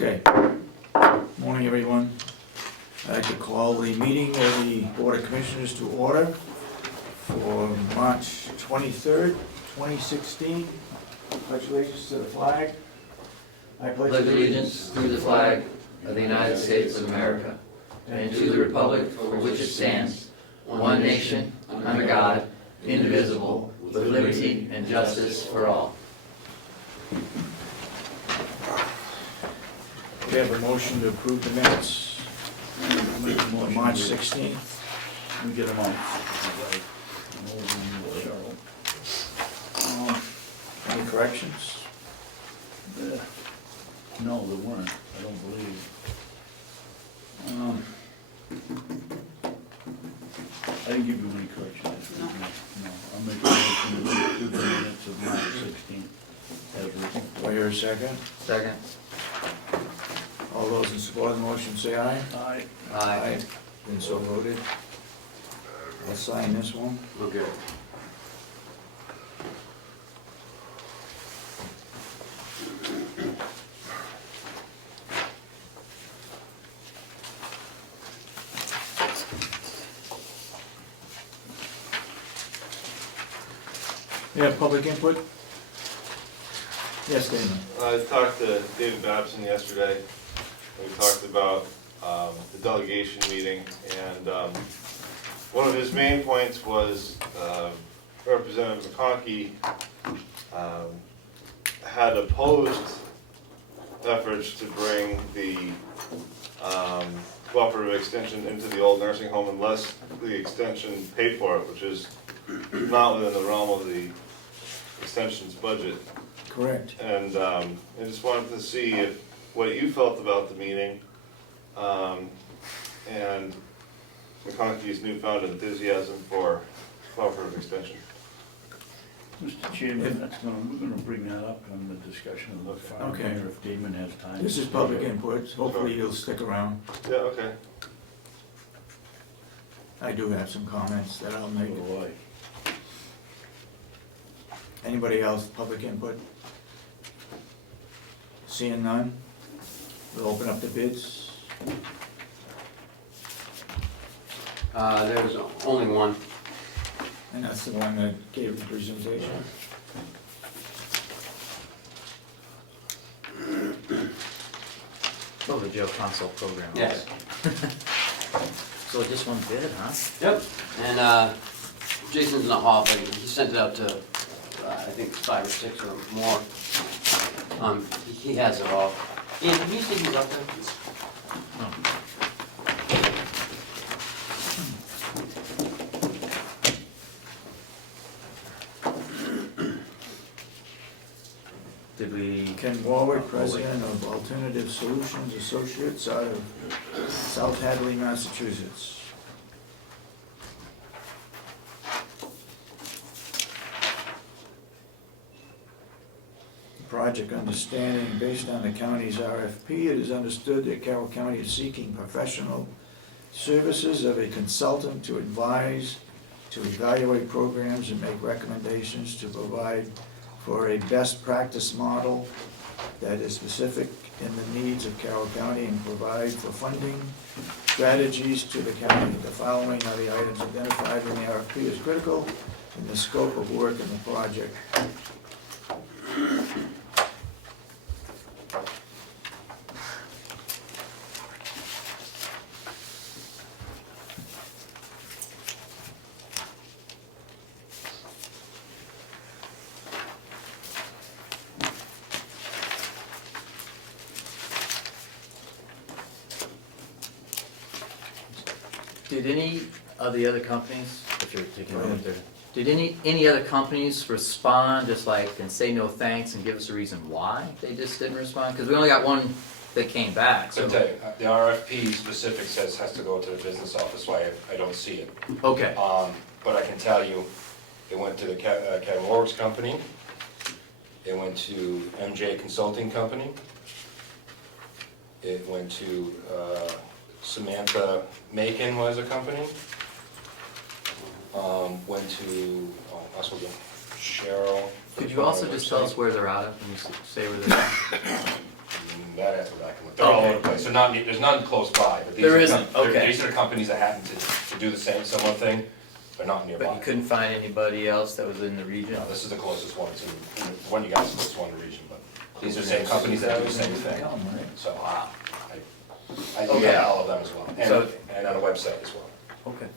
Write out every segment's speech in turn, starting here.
Okay. Morning, everyone. I'd like to call the meeting of the Board of Commissioners to order for March 23rd, 2016. Pledge allegiance to the flag. I pledge allegiance to the flag of the United States of America and to the republic for which it stands, one nation, under God, indivisible, with liberty and justice for all. We have a motion to approve the minutes on March 16th. We get them on. Any corrections? No, there weren't, I don't believe. I didn't give you any corrections. No, I'll make a motion to approve the minutes of March 16th as written. Do I hear a second? Second. All those in support of the motion say aye. Aye. Aye. Been so voted. I'll sign this one. Okay. Yeah, public input? Yes, Damon. I talked to David Babson yesterday. We talked about the delegation meeting, and one of his main points was Representative McConkey had opposed efforts to bring the cooperative extension into the old nursing home unless the extension paid for it, which is not within the realm of the extension's budget. Correct. And I just wanted to see what you felt about the meeting and McConkey's newfound enthusiasm for cooperative extension. Mr. Chairman, we're gonna bring that up in the discussion of the fire Okay. mayor if Damon has time. This is public input. Hopefully you'll stick around. Yeah, okay. I do have some comments that I'll make. Oh, boy. Anybody else, public input? Seeing none, we'll open up the bids. There's only one. And that's the one that gave the presentation. Oh, the jail console program. Yes. So just one bid, huh? Yep. And Jason's in the hall, but he sent it out to, I think 5 or 6 or more. He has it all. Ian, can you see who's up there? No. Did we? Ken Warwick, President of Alternative Solutions Associates out of South Hadley, Massachusetts. Project understanding, based on the county's RFP, it is understood that Carroll County is seeking professional services of a consultant to advise, to evaluate programs and make recommendations to provide for a best practice model that is specific in the needs of Carroll County and provide for funding strategies to the county. The following are the items identified in the RFP as critical in the scope of work in the project. Did any of the other companies, if you're taking a look there, did any other companies respond just like and say no thanks and give us a reason why they just didn't respond? Because we only got one that came back. So So the RFP specific says has to go to the business office, so I don't see it. okay, But I can tell you, it went to the Kevin Works Company, it went to MJ Consulting Company, it went to Samantha Macon was a company, went to also Cheryl. could you also just tell us where they're out of, when you say where they're at? that has to go back and look. They're all over the place. They're not, there's none close by, but these There are, isn't, okay. these are the companies that happen to do the same, similar thing, but not But you nearby. couldn't find anybody else that was in the region? No, this is the closest one, to the one you guys is the closest one in the region, but these are the same companies that do the same thing. So, I look at all of them as well, So- and on the website as well. Okay.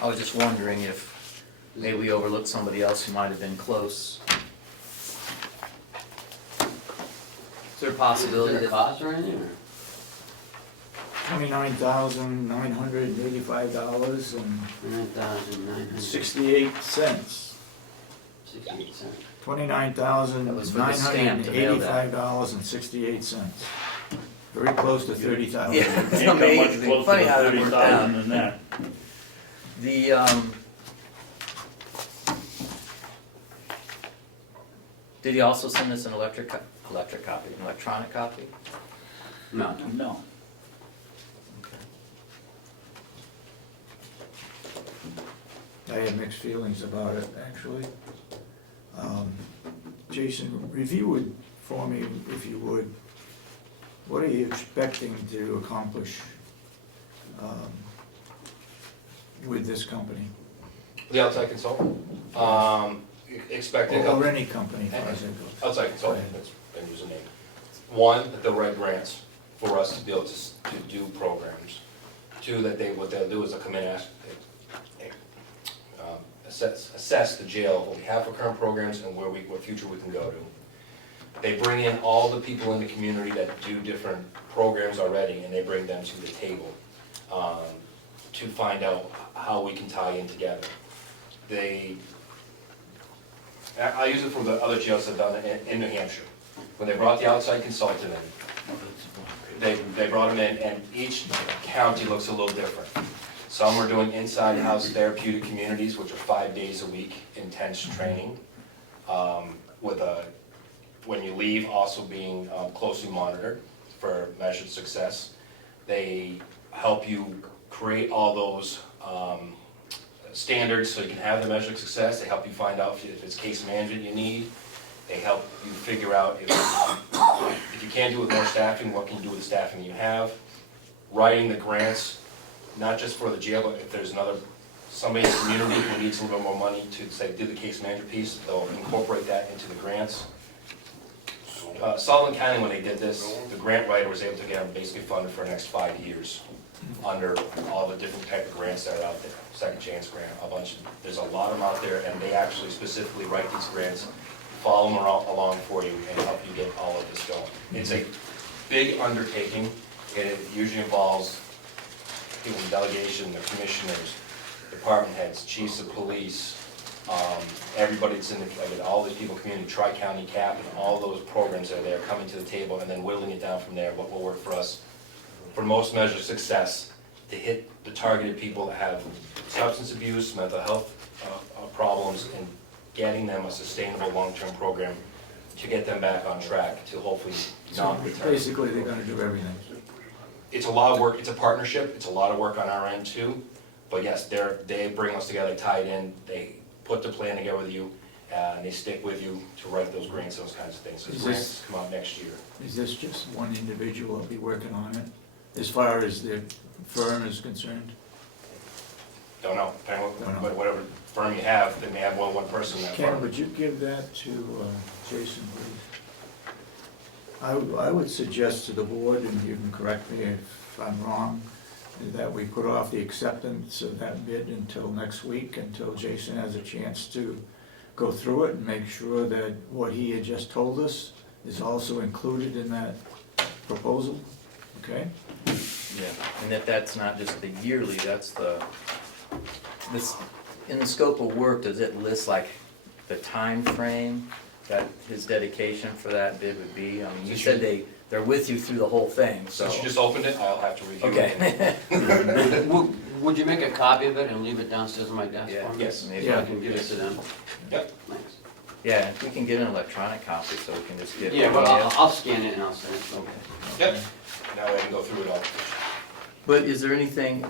I was just wondering if maybe we overlooked somebody else who might have been close. Is there a possibility Is there a that, cost or anything, or? $29,985 and 9,968 68 cents. cents. That was for the stamp to mail that. $29,985.68. Very close to 30,000. Yeah. It's Ain't got much amazing. closer Funny to how that worked 30,000 out. than that. Did he also send us an electronic copy? No. No. I have mixed feelings about it, actually. Jason, review it for me, if you would. What are you expecting to accomplish with this company? The outside consultant, expecting. Or any company, as far as it goes? Outside consultant, that's been using name. One, that they'll write grants for us to be able to do programs. Two, that what they'll do is they'll come in and assess the jail, what we have for current programs and what future we can go to. They bring in all the people in the community that do different programs already, and they bring them to the table to find out how we can tie in together. I use it for the other jails I've done in New Hampshire. When they brought the outside consultant in, they brought them in, and each county looks a little different. Some are doing inside-house therapeutic communities, which are 5 days a week, intense training, when you leave, also being closely monitored for measured success. They help you create all those standards so you can have the measured success. They help you find out if it's case management you need. They help you figure out if you can't do it with more staffing, what can you do with the staffing you have. Writing the grants, not just for the jail, but if there's somebody in the community who needs a little bit more money to, say, do the case management piece, they'll incorporate that into the grants. Sullivan County, when they did this, the grant writer was able to get them basically funded for the next 5 years under all the different type of grants that are out there. Second chance grant, there's a lot of them out there, and they actually specifically write these grants, follow them along for you, and help you get all of this going. It's a big undertaking. It usually involves people in delegation, the commissioners, department heads, chiefs of police, everybody that's in all these people, community, tri-county cap, and all those programs that are there coming to the table, and then whittling it down from there, what will work for us. For most measure of success, to hit the targeted people that have substance abuse, mental health problems, and getting them a sustainable long-term program to get them back on track to hopefully not return. Basically, they're gonna do everything. It's a lot of work, it's a partnership, it's a lot of work on our end too, but yes, they bring us together, tie it in, they put the plan together with you, and they stick with you to write those grants, those kinds of things. So Is grants this- come out next year. Is this just one individual that'll be working on it, as far as the firm is concerned? Don't know, depending Don't on know. whatever firm you have, they may have more than one person in that Ken, firm. would you give that to Jason, please? I would suggest to the board, and you can correct me if I'm wrong, that we put off the acceptance of that bid until next week, until Jason has a chance to go through it and make sure that what he had just told us is also included in that proposal, okay? Yeah, and that's not just the yearly, that's in the scope of work, does it list like the time frame that his dedication for that bid would be? I mean, you said they're with you through the whole thing, so. Since you just opened it, I'll have to review it. Okay. Would you make a copy of it and leave it downstairs on my desk Yeah, for me? Yes. maybe So I I can give it to them? Yep. Thanks. Yeah, if we can get an electronic copy, so we can just get. Yeah, well, I'll scan it and I'll send it. Okay. Yep, now I can go through it all. But is there anything,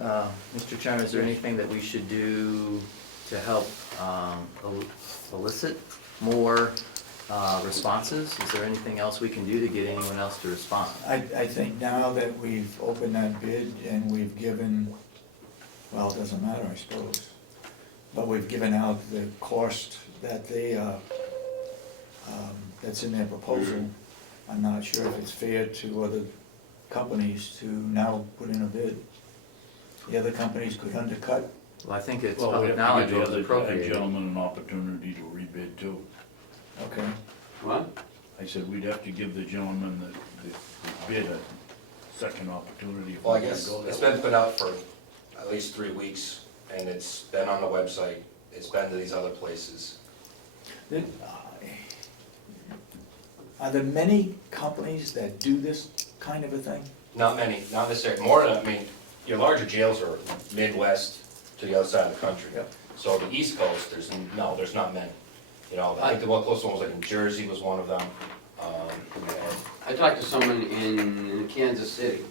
Mr. Chairman, is there anything that we should do to help elicit more responses? Is there anything else we can do to get anyone else to respond? I think now that we've opened that bid and we've given, well, it doesn't matter, I suppose, but we've given out the cost that they, that's in their proposal. I'm not sure if it's fair to other companies to now put in a bid. The other companies could undercut. Well, I think it's Well, we public have knowledge to what give was the other appropriated. gentleman an opportunity to rebid too. Okay. What? I said we'd have to give the gentleman the bid a second opportunity. if Well, I we guess go that it's way. been put out for at least 3 weeks, and it's been on the website, it's been to these other places. Are there many companies that do this kind of a thing? Not many, not necessarily, more than, I mean, your larger jails are Midwest to the other side of the country. Yep. So the East Coast, there's not many. You know, I think the one close one was like in Jersey was one of them. And I talked to someone in Kansas City,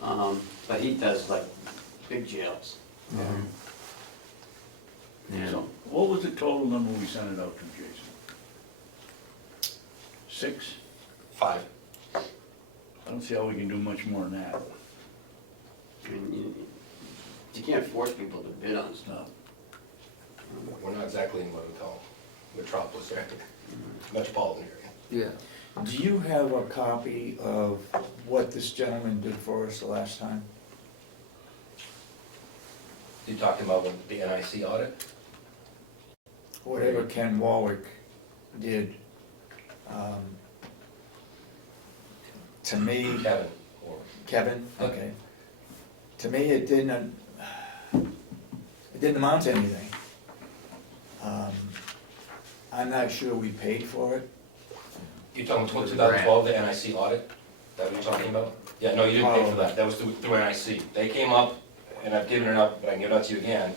but he does like big jails. Yeah. So, what was the total number we sent it out to, Jason? 6? 5. I don't see how we can do much more than that. I mean, you can't force people to bid on stuff. No. We're not exactly in what we call metropolis area, metropolitan area. Yeah. Do you have a copy of what this gentleman did for us the last time? You talking about the NIC audit? Whatever Ken Warwick did, to me, Kevin, or, Kevin, okay. To me, it didn't amount to anything. I'm not sure we paid for it. you talking about 2012, the NIC audit? That what you're talking about? Yeah, no, you didn't pay for that, that was through NIC. They came up, and I've given it up, but I can give it out to you again.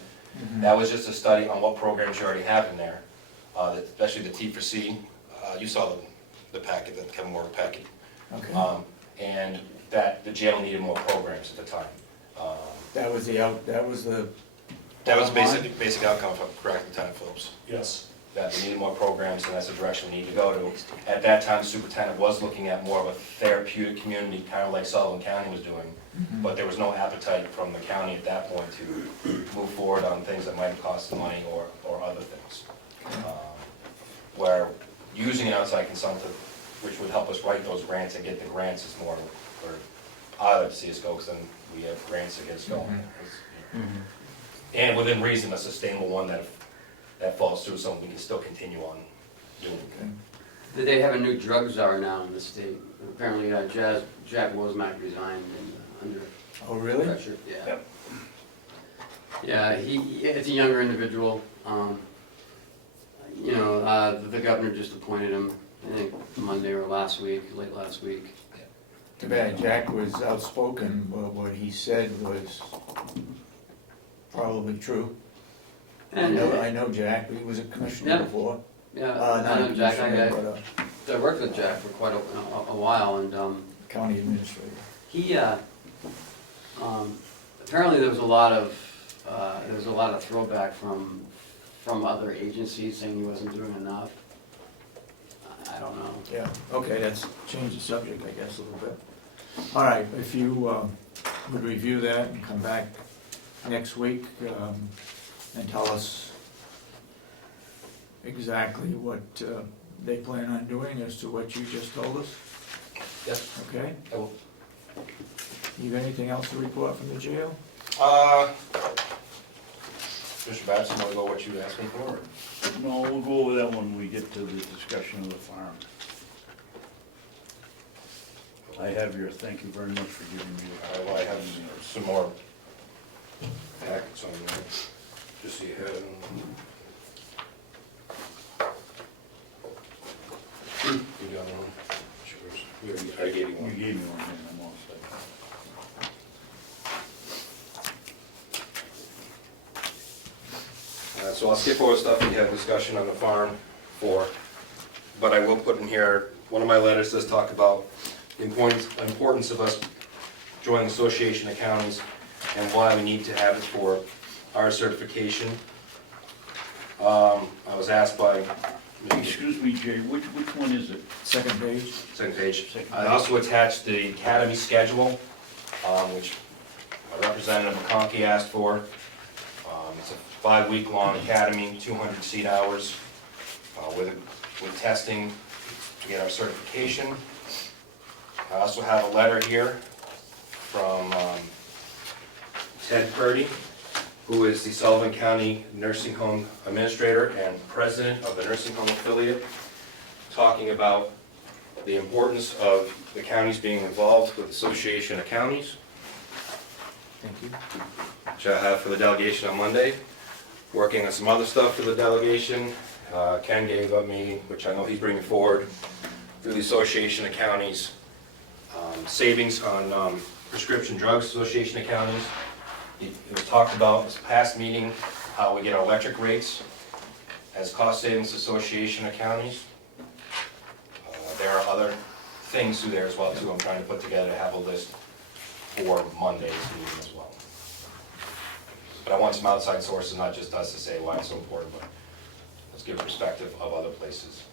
That was just a study on what programs you already have in there, especially the T for C. You saw the packet, the Kevin Moore packet. Okay. And that the jail needed more programs at the time. That was the. That was Online? basic outcome, if I'm correct, Lieutenant Phillips. Yes. That we needed more programs, and that's the direction we need to go to. At that time, the superintendent was looking at more of a therapeutic community, kind of like Sullivan County was doing. But there was no appetite from the county at that point to move forward on things that might have cost some money or other things. Where using an outside consultant, which would help us write those grants and get the grants, is more, or I like to see us go, because then we have grants that get us going. And within reason, a sustainable one that if that falls through, something we can still continue on doing. They have a new drug czar now in the state. Apparently, Jack Wozmak resigned under Oh, really? pressure. Yeah. Yep. Yeah, it's a younger individual. The governor just appointed him, I think Monday or late last week. Too bad, Jack was outspoken, but what he said was probably true. I know Jack, he was a commissioner Yeah. before. Yeah, Not I a know Jack. commissioner, but a I worked with Jack for quite a while, and county administrator. he apparently there was a lot of throwback from other agencies saying he wasn't doing enough. I don't know. Yeah, okay, that's changed the subject, I guess, a little bit. All right, if you would review that and come back next week and tell us exactly what they plan on doing as to what you just told us, Yes. okay? I will. You got anything else to report from the jail? Mr. Babson, want to go what you asked me for? No, we'll go over that when we get to the discussion of the farm. I have your, thank you very much for giving me the. Well, I have some more packets on there, just so you have them. You got one? Sure. I gave you You one. gave me one, and I'm all set. So I'll skip over stuff we had discussion on the farm for, but I will put in here, one of my letters does talk about the importance of us joining the Association of Counties and why we need to have it for our certification. I was asked by Excuse me, Jay, which one is it? Second page? Second page. Second I also attached the academy schedule, which a representative McConkey asked for. It's a 5-week-long academy, 200 seat hours, with testing to get our certification. I also have a letter here from Ted Purdy, who is the Sullivan County Nursing Home Administrator and President of the Nursing Home Affiliate, talking about the importance of the counties being involved with the Association of Counties, Thank you. which I have for the delegation on Monday. Working on some other stuff for the delegation. Ken gave up me, which I know he's bringing forward, through the Association of Counties, savings on prescription drugs, Association of Counties. It was talked about this past meeting, how we get our electric rates as cost savings Association of Counties. There are other things through there as well too. I'm trying to put together to have a list for Monday's meeting as well. But I want some outside sources, not just us to say why it's so important, but let's give perspective of other places.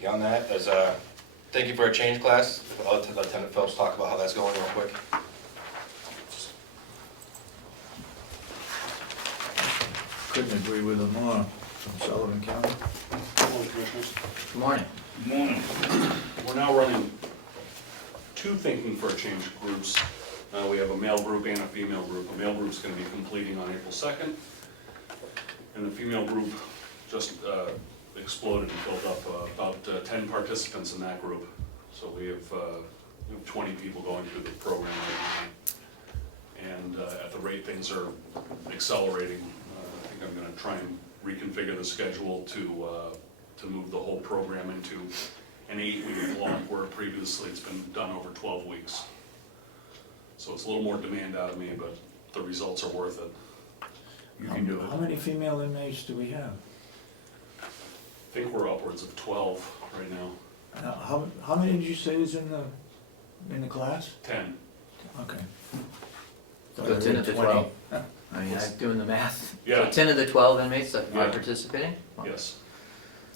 Beyond that, there's a thank you for a change class. I'll let Lieutenant Phelps talk about how that's going real quick. Couldn't agree with them more, from Sullivan County. Hello, Commissioners. Good morning. Good morning. We're now running 2 Thinking for a Change groups. We have a male group and a female group. The male group's going to be completing on April 2nd. And the female group just exploded and filled up about 10 participants in that group. So we have 20 people going through the program right now. And at the rate things are accelerating, I think I'm going to try and reconfigure the schedule to move the whole program into an 8-week block where previously it's been done over 12 weeks. So it's a little more demand out of me, but the results are worth it. You can do How it. many female inmates do we have? I think we're upwards of 12 right now. How many did you say is in the class? 10. Okay. So 10 of the 20. 12. I mean, I'm doing the math. Yeah. So 10 of the 12 inmates that are Yeah. participating? Yes.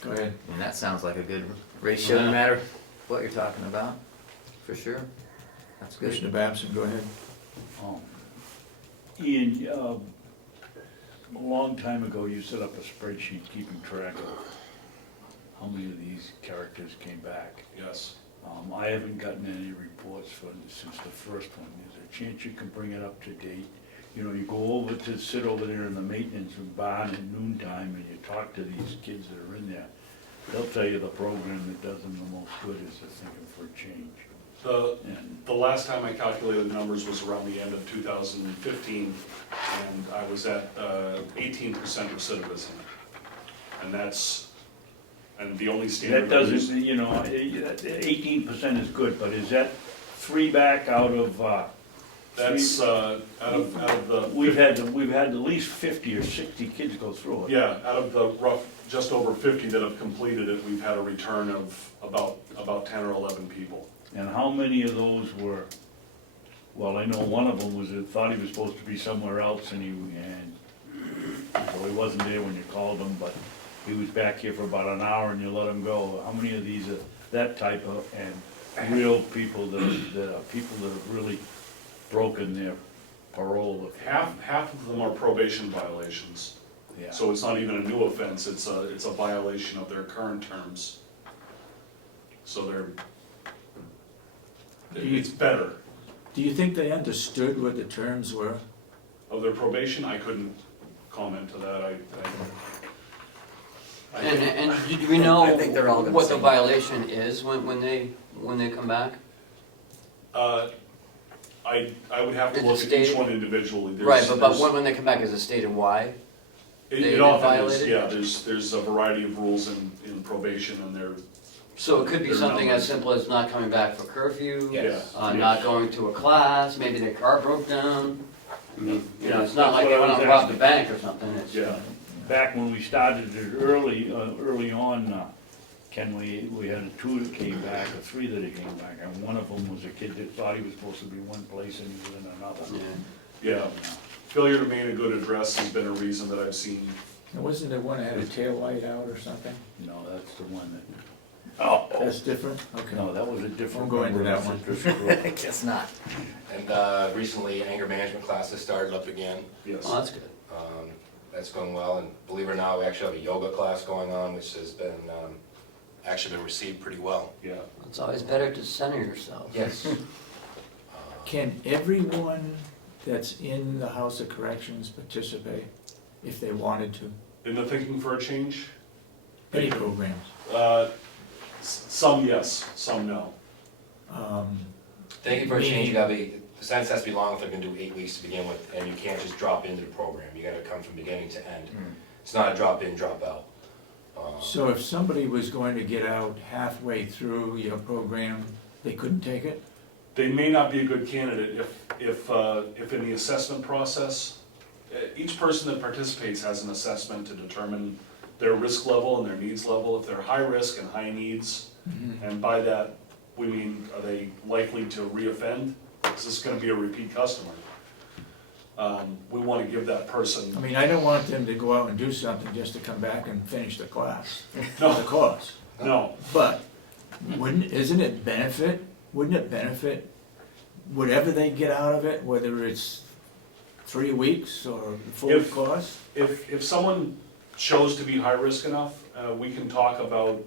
Go ahead. And that sounds like a good ratio, no matter what you're talking about, for sure. That's good. Commissioner Babson, go ahead. Ian, a long time ago, you set up a spreadsheet keeping track of how many of these characters came back. Yes. I haven't gotten any reports since the first one. Is there a chance you can bring it up to date? You know, you go over to sit over there in the maintenance barn at noontime and you talk to these kids that are in there. They'll tell you the program that does them the most good is the Thinking for a Change. The last time I calculated the numbers was around the end of 2015, and I was at 18% recidivism. And the only standard. That doesn't, you know, 18% is good, but is that 3 back out of, That's out of the. we've had at least 50 or 60 kids go through it. Yeah, out of the just over 50 that have completed it, we've had a return of about 10 or 11 people. And how many of those were, well, I know one of them thought he was supposed to be somewhere else and so he wasn't there when you called him, but he was back here for about an hour and you let him go. How many of these are that type of, and real people that are people that have really broken their parole? Half of them are probation violations. Yeah. So it's not even a new offense, it's a violation of their current terms. So it's better. Do you think they understood what the terms were? Of their probation, I couldn't comment to that, And do we know I think they're all gonna what the say- violation is when they come back? I would have to Is it look at each stated? one individually. Right, but when they come back, is it stated why? It they often is, violated? yeah, there's a variety of rules in probation and they're, So it could be They're something as numbers. simple as not coming back for curfew, Yes. not going to a class, maybe their car broke down. I mean, you know, it's That's not like they what I went out was and robbed a asking. bank or something, it's. yeah. Back when we started it early on, Ken, we had 2 that came back, or 3 that came back, and one of them was a kid that thought he was supposed to be one place and he was in another. Yeah. Yeah, failure to maintain a good address has been a reason that I've seen And wasn't there one that had a tail light out or something? No, that's the one that, oh, That's different? Okay. no, that was a different. Won't go into member that of one. the citrus group. I guess not. And recently, anger management classes started up again. Yes. Oh, that's good. That's going well, and believe it or not, we actually have a yoga class going on, which has been, actually been received pretty well. Yeah. It's always better to center yourself. Yes. Can everyone that's in the House of Corrections participate if they wanted to? In the Thinking for a Change, Any programs? Some yes, some no. Thank you for a change, you gotta be, the sentence has to be long if they're gonna do 8 weeks to begin with, and you can't just drop into the program, you gotta come from beginning to end. It's not a drop in, drop out. So if somebody was going to get out halfway through your program, they couldn't take it? They may not be a good candidate if in the assessment process, each person that participates has an assessment to determine their risk level and their needs level. If they're high risk and high needs, and by that, we mean, are they likely to reoffend? Is this gonna be a repeat customer? We wanna give that person, I mean, I don't want them to go out and do something just to come back and finish the class, the no, course. no, But wouldn't it benefit whatever they get out of it, whether it's 3 weeks or full If- course? if someone chose to be high risk enough, we can talk about,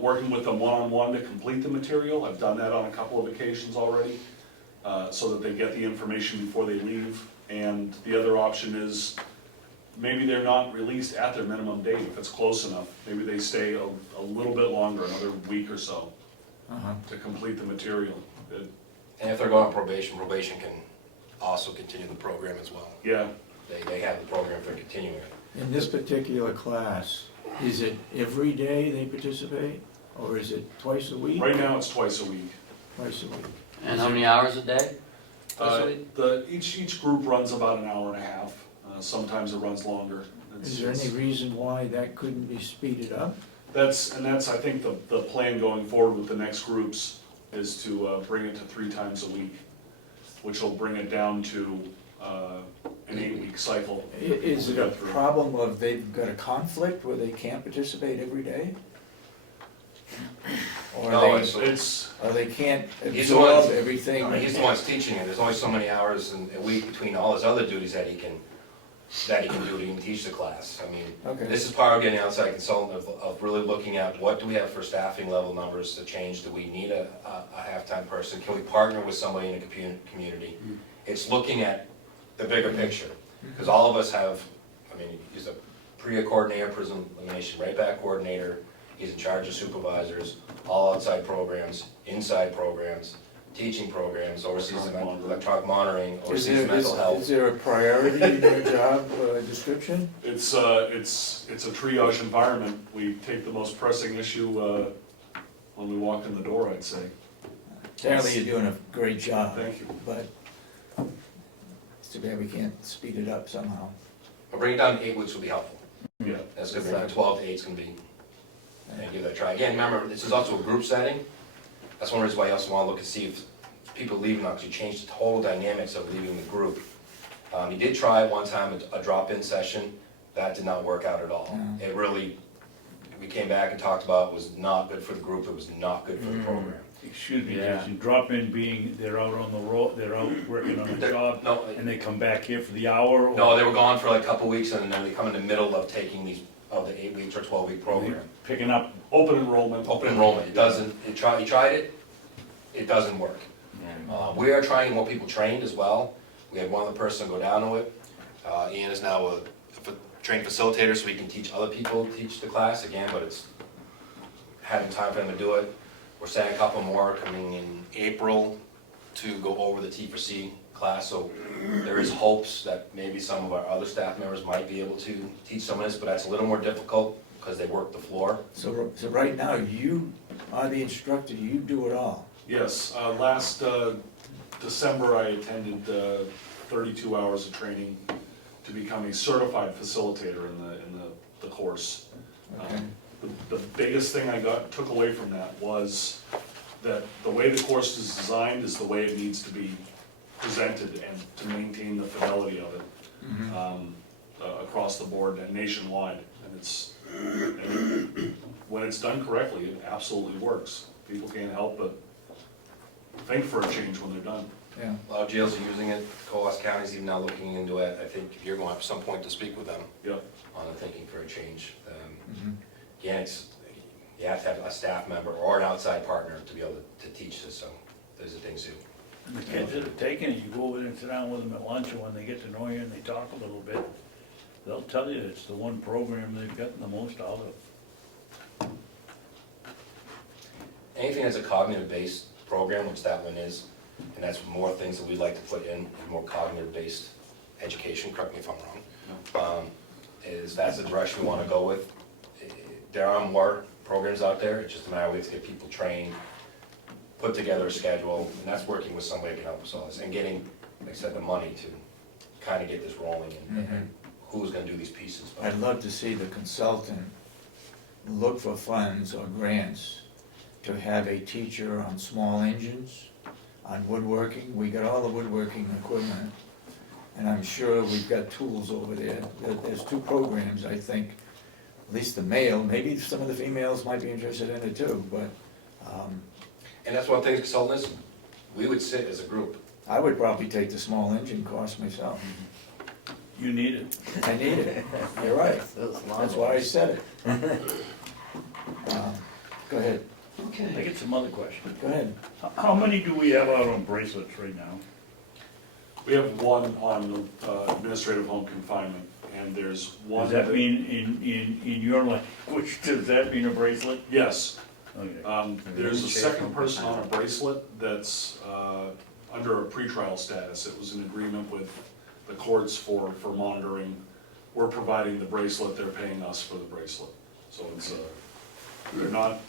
working with them one-on-one to complete the material. I've done that on a couple of occasions already, so that they get the information before they leave. And the other option is, maybe they're not released at their minimum date, if it's close enough. Maybe they stay a little bit longer, another week or so, Uh-huh. to complete the material. And if they're going on probation, probation can also continue the program as well. Yeah, They have the program for continuing it. In this particular class, is it every day they participate, or is it twice a week? right now it's twice a week. Twice a week. And how many hours a day? Twice a week? Each group runs about an hour and a half, sometimes it runs longer. Is there any reason why that couldn't be speeded up? That's, I think, the plan going forward with the next groups is to bring it to 3 times a week, which will bring it down to an 8-week cycle. Is it a problem of they've got a conflict where they can't participate every day? Or No, they, It's, or they can't He's the one- absorb everything? No, he's the one that's teaching it, there's only so many hours in a week between all his other duties that he can do to even teach the class. I mean, Okay. this is part of getting outside consultant of really looking at what do we have for staffing level numbers to change, do we need a halftime person, can we partner with somebody in the community? It's looking at the bigger picture, because all of us have, I mean, he's a PREA coordinator, prison elimination right back coordinator, he's in charge of supervisors, all outside programs, inside programs, teaching programs, oversees the electronic monitoring, oversees mental health. Is there a priority in your job description? it's a triage environment. We take the most pressing issue when we walk in the door, I'd say. Apparently you're doing a great job, Thank you. but it's too bad we can't speed it up somehow. But bringing it down to 8 weeks would be helpful. Yeah, That's gonna bring 12 to 8 is gonna be, and give that a try. Again, remember, this is also a group setting. That's one reason why you also wanna look and see if people leaving, because you change the total dynamics of leaving the group. He did try one time a drop-in session, that did not work out at all. It really, we came back and talked about, it was not good for the group, it was not good for the program. Excuse me, Yeah. Jason, drop in being, they're out on the road, they're out working on a job, No, and they come back here for the hour? or- no, they were gone for like a couple weeks, and then they come in the middle of taking these, of the 8 weeks or 12-week program. Picking up, open enrollment. Open enrollment, it doesn't, he tried it, it doesn't work. We are trying to get more people trained as well. We had one other person go down to it. Ian is now a trained facilitator, so he can teach other people, teach the class again, but it's having time for him to do it. We're sending a couple more coming in April to go over the T4C class, so there is hopes that maybe some of our other staff members might be able to teach some of this, but that's a little more difficult because they work the floor. So right now, you are the instructor, you do it all. Yes, last December I attended 32 hours of training to become a certified facilitator in the course. Okay. The biggest thing I took away from that was that the way the course is designed is the way it needs to be presented and to maintain the fidelity of it. across the board and nationwide. And when it's done correctly, it absolutely works. People can't help but think for a change when they're done. Yeah, A lot of jails are using it, Coas County's even now looking into it. I think you're going to have some point to speak with them Yeah. on the thinking for a change. mhm. Again, you have to have a staff member or an outside partner to be able to teach this, so those are things too. And the kids that are taking it, you go over there and sit down with them at lunch, and when they get to know you and they talk a little bit, they'll tell you it's the one program they've gotten the most out of. Anything that's a cognitive-based program, which that one is, and that's more things that we'd like to put in, more cognitive-based education, correct me if I'm wrong, that's the direction we want to go with. There are more programs out there, it's just a matter of we have to get people trained, put together a schedule, and that's working with somebody who can help us all this, and getting, like I said, the money to kind of get this rolling, and who's going to do these pieces. But I'd love to see the consultant look for funds or grants to have a teacher on small engines, on woodworking. We got all the woodworking equipment, and I'm sure we've got tools over there. There's two programs, I think, at least the male, maybe some of the females might be interested in it too, but And that's one thing, consultants, we would sit as a group. I would probably take the small engine course myself. You need it. I need it, you're right, that's why I said it. Go ahead, I get some other questions. go ahead. How many do we have out on bracelets right now? We have one on administrative home confinement, and there's one. Does that mean, in your language, does that mean a bracelet? Yes. Okay. There's a second person on a bracelet that's under a pretrial status. It was an agreement with the courts for monitoring. We're providing the bracelet, they're paying us for the bracelet. So it's, they're not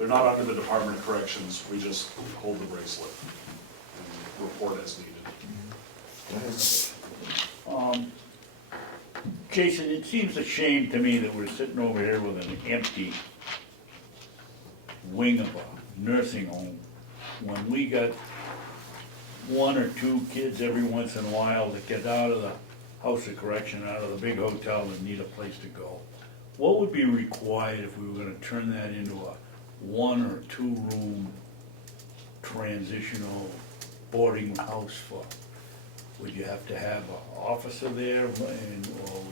under the Department of Corrections, we just hold the bracelet and report as needed. Go ahead. Jason, it seems a shame to me that we're sitting over here with an empty wing of a nursing home when we got one or two kids every once in a while that get out of the house of correction, out of the big hotel and need a place to go. What would be required if we were gonna turn that into a 1 or 2 room transitional boarding house for? Would you have to have an officer there, and, or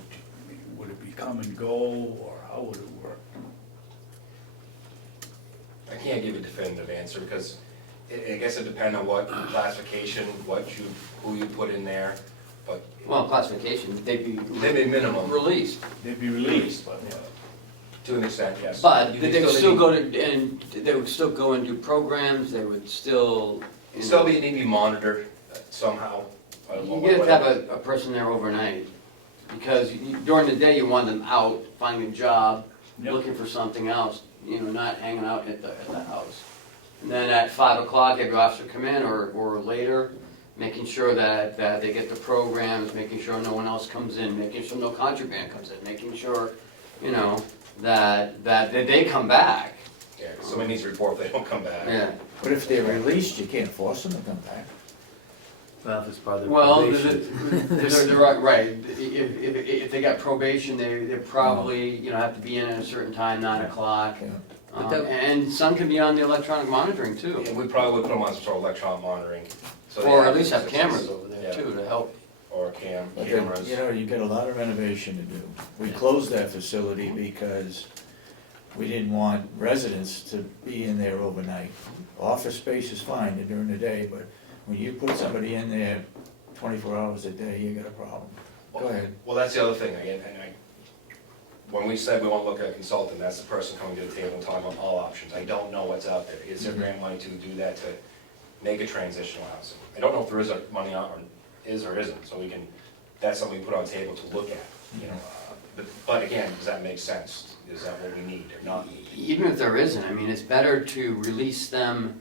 would it be come and go, or how would it work? I can't give a definitive answer because I guess it depends on what classification, who you put in there, but Well, classification, they'd be minimum. released. They'd be released, but. To an extent, yes. But You they can would still need- go to, and they would still go and do programs, they would still, you Still know. need to be monitored somehow. You get to have a person there overnight, because during the day you want them out, finding a job, Yep. looking for something else, you know, not hanging out at the house. And then at 5 o'clock, every officer come in, or later, making sure that they get the programs, making sure no one else comes in, making sure no contraband comes in, making sure, you know, that they come back. Yeah, 'cause somebody needs to report if they don't come back. Yeah. But if they're released, you can't force them to come back. Well, if it's part of the Well, probation. they're right, if they got probation, they probably, you know, have to be in at a certain time, 9 o'clock. Yeah. But that- And some can be on the electronic monitoring too, And we probably would put them on some sort of electronic monitoring. so they or at least have assistance. cameras over there Yeah. too to help. Or But then, cameras. you know, you got a lot of renovation to do. We closed that facility because we didn't want residents to be in there overnight. Office space is fine during the day, but when you put somebody in there 24 hours a day, you got a problem. Go ahead. Well, that's the other thing, again, when we said we want to look at a consultant, that's the person coming to the table and talking about all options. I don't know what's out there. Is there grant money to do that, to make a transitional housing? I don't know if there is money out, or is or isn't, so that's something we put on the table to look at, you know. But again, does that make sense? Is that what we need or not need? Even if there isn't, I mean, it's better to release them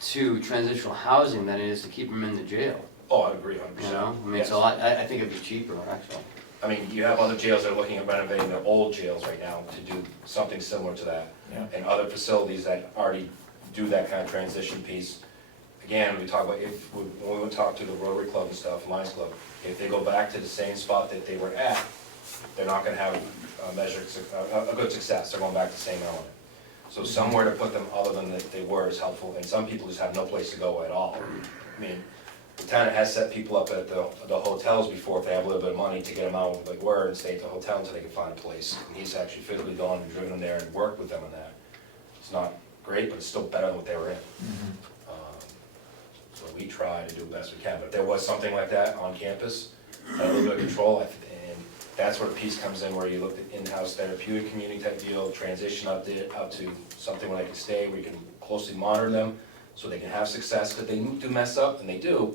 to transitional housing than it is to keep them in the jail, Oh, I'd agree 100%. you know? I mean, it's a Yes. lot, I think it'd be cheaper, actually. I mean, you have other jails that are looking at renovating their old jails right now to do something similar to that. Yeah. And other facilities that already do that kind of transition piece. Again, we talk about, when we would talk to the Rotary Club and stuff, Lions Club, if they go back to the same spot that they were at, they're not gonna have a good success, they're going back to the same element. So somewhere to put them other than they were is helpful, and some people just have no place to go at all. I mean, the town has set people up at the hotels before if they have a little bit of money to get them out where they were and stay at the hotel until they can find a place. And he's actually physically gone and driven them there and worked with them on that. It's not great, but it's still better than what they were in. So we try to do the best we can, but if there was something like that on campus, a little bit of control, and that's where the piece comes in, where you look at in-house therapeutic community type deal, transition up to something where they can stay, where you can closely monitor them, so they can have success, because they do mess up, and they do.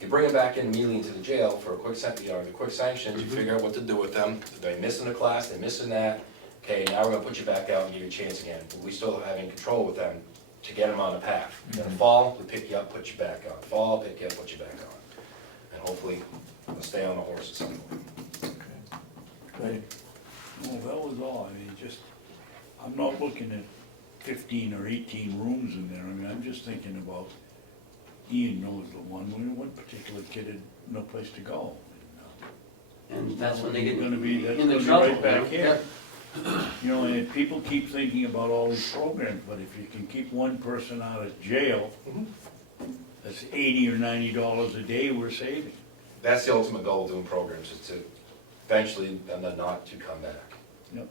You bring them back in immediately into the jail for a quick the quick sanctions, you figure out what to do with them. They're missing a class, they're missing that, okay, now we're gonna put you back out and give you a chance again. But we still having control with them to get them on the path. You're gonna fall, we pick you up, put you back on. Fall, pick you up, put you back on. And hopefully, they'll stay on the horse at some point. Great. Well, that was all, I mean, just, I'm not looking at 15 or 18 rooms in there, I mean, I'm just thinking about, Ian knows the one particular kid had no place to go. And that's when they get Gonna be, that's in gonna the be trouble. right back you know? here. You know, and people keep thinking about all these programs, but if you can keep one person out of jail, that's $80 or $90 a day we're saving. That's the ultimate goal of doing programs, is to eventually, them not to come back. Yep.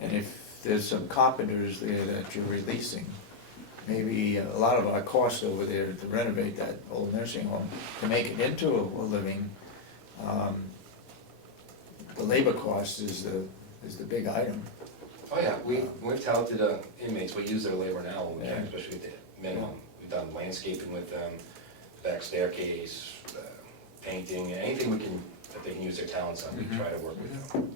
And if there's some carpenters there that you're releasing, maybe a lot of our costs over there to renovate that old nursing home, to make it into a living, the labor cost is the big item. Oh yeah, we've talented inmates, we use their labor now, when we can, especially at the minimum. We've done landscaping with them, back staircase, painting, anything we can, that they can use their talents on, we try to work with them.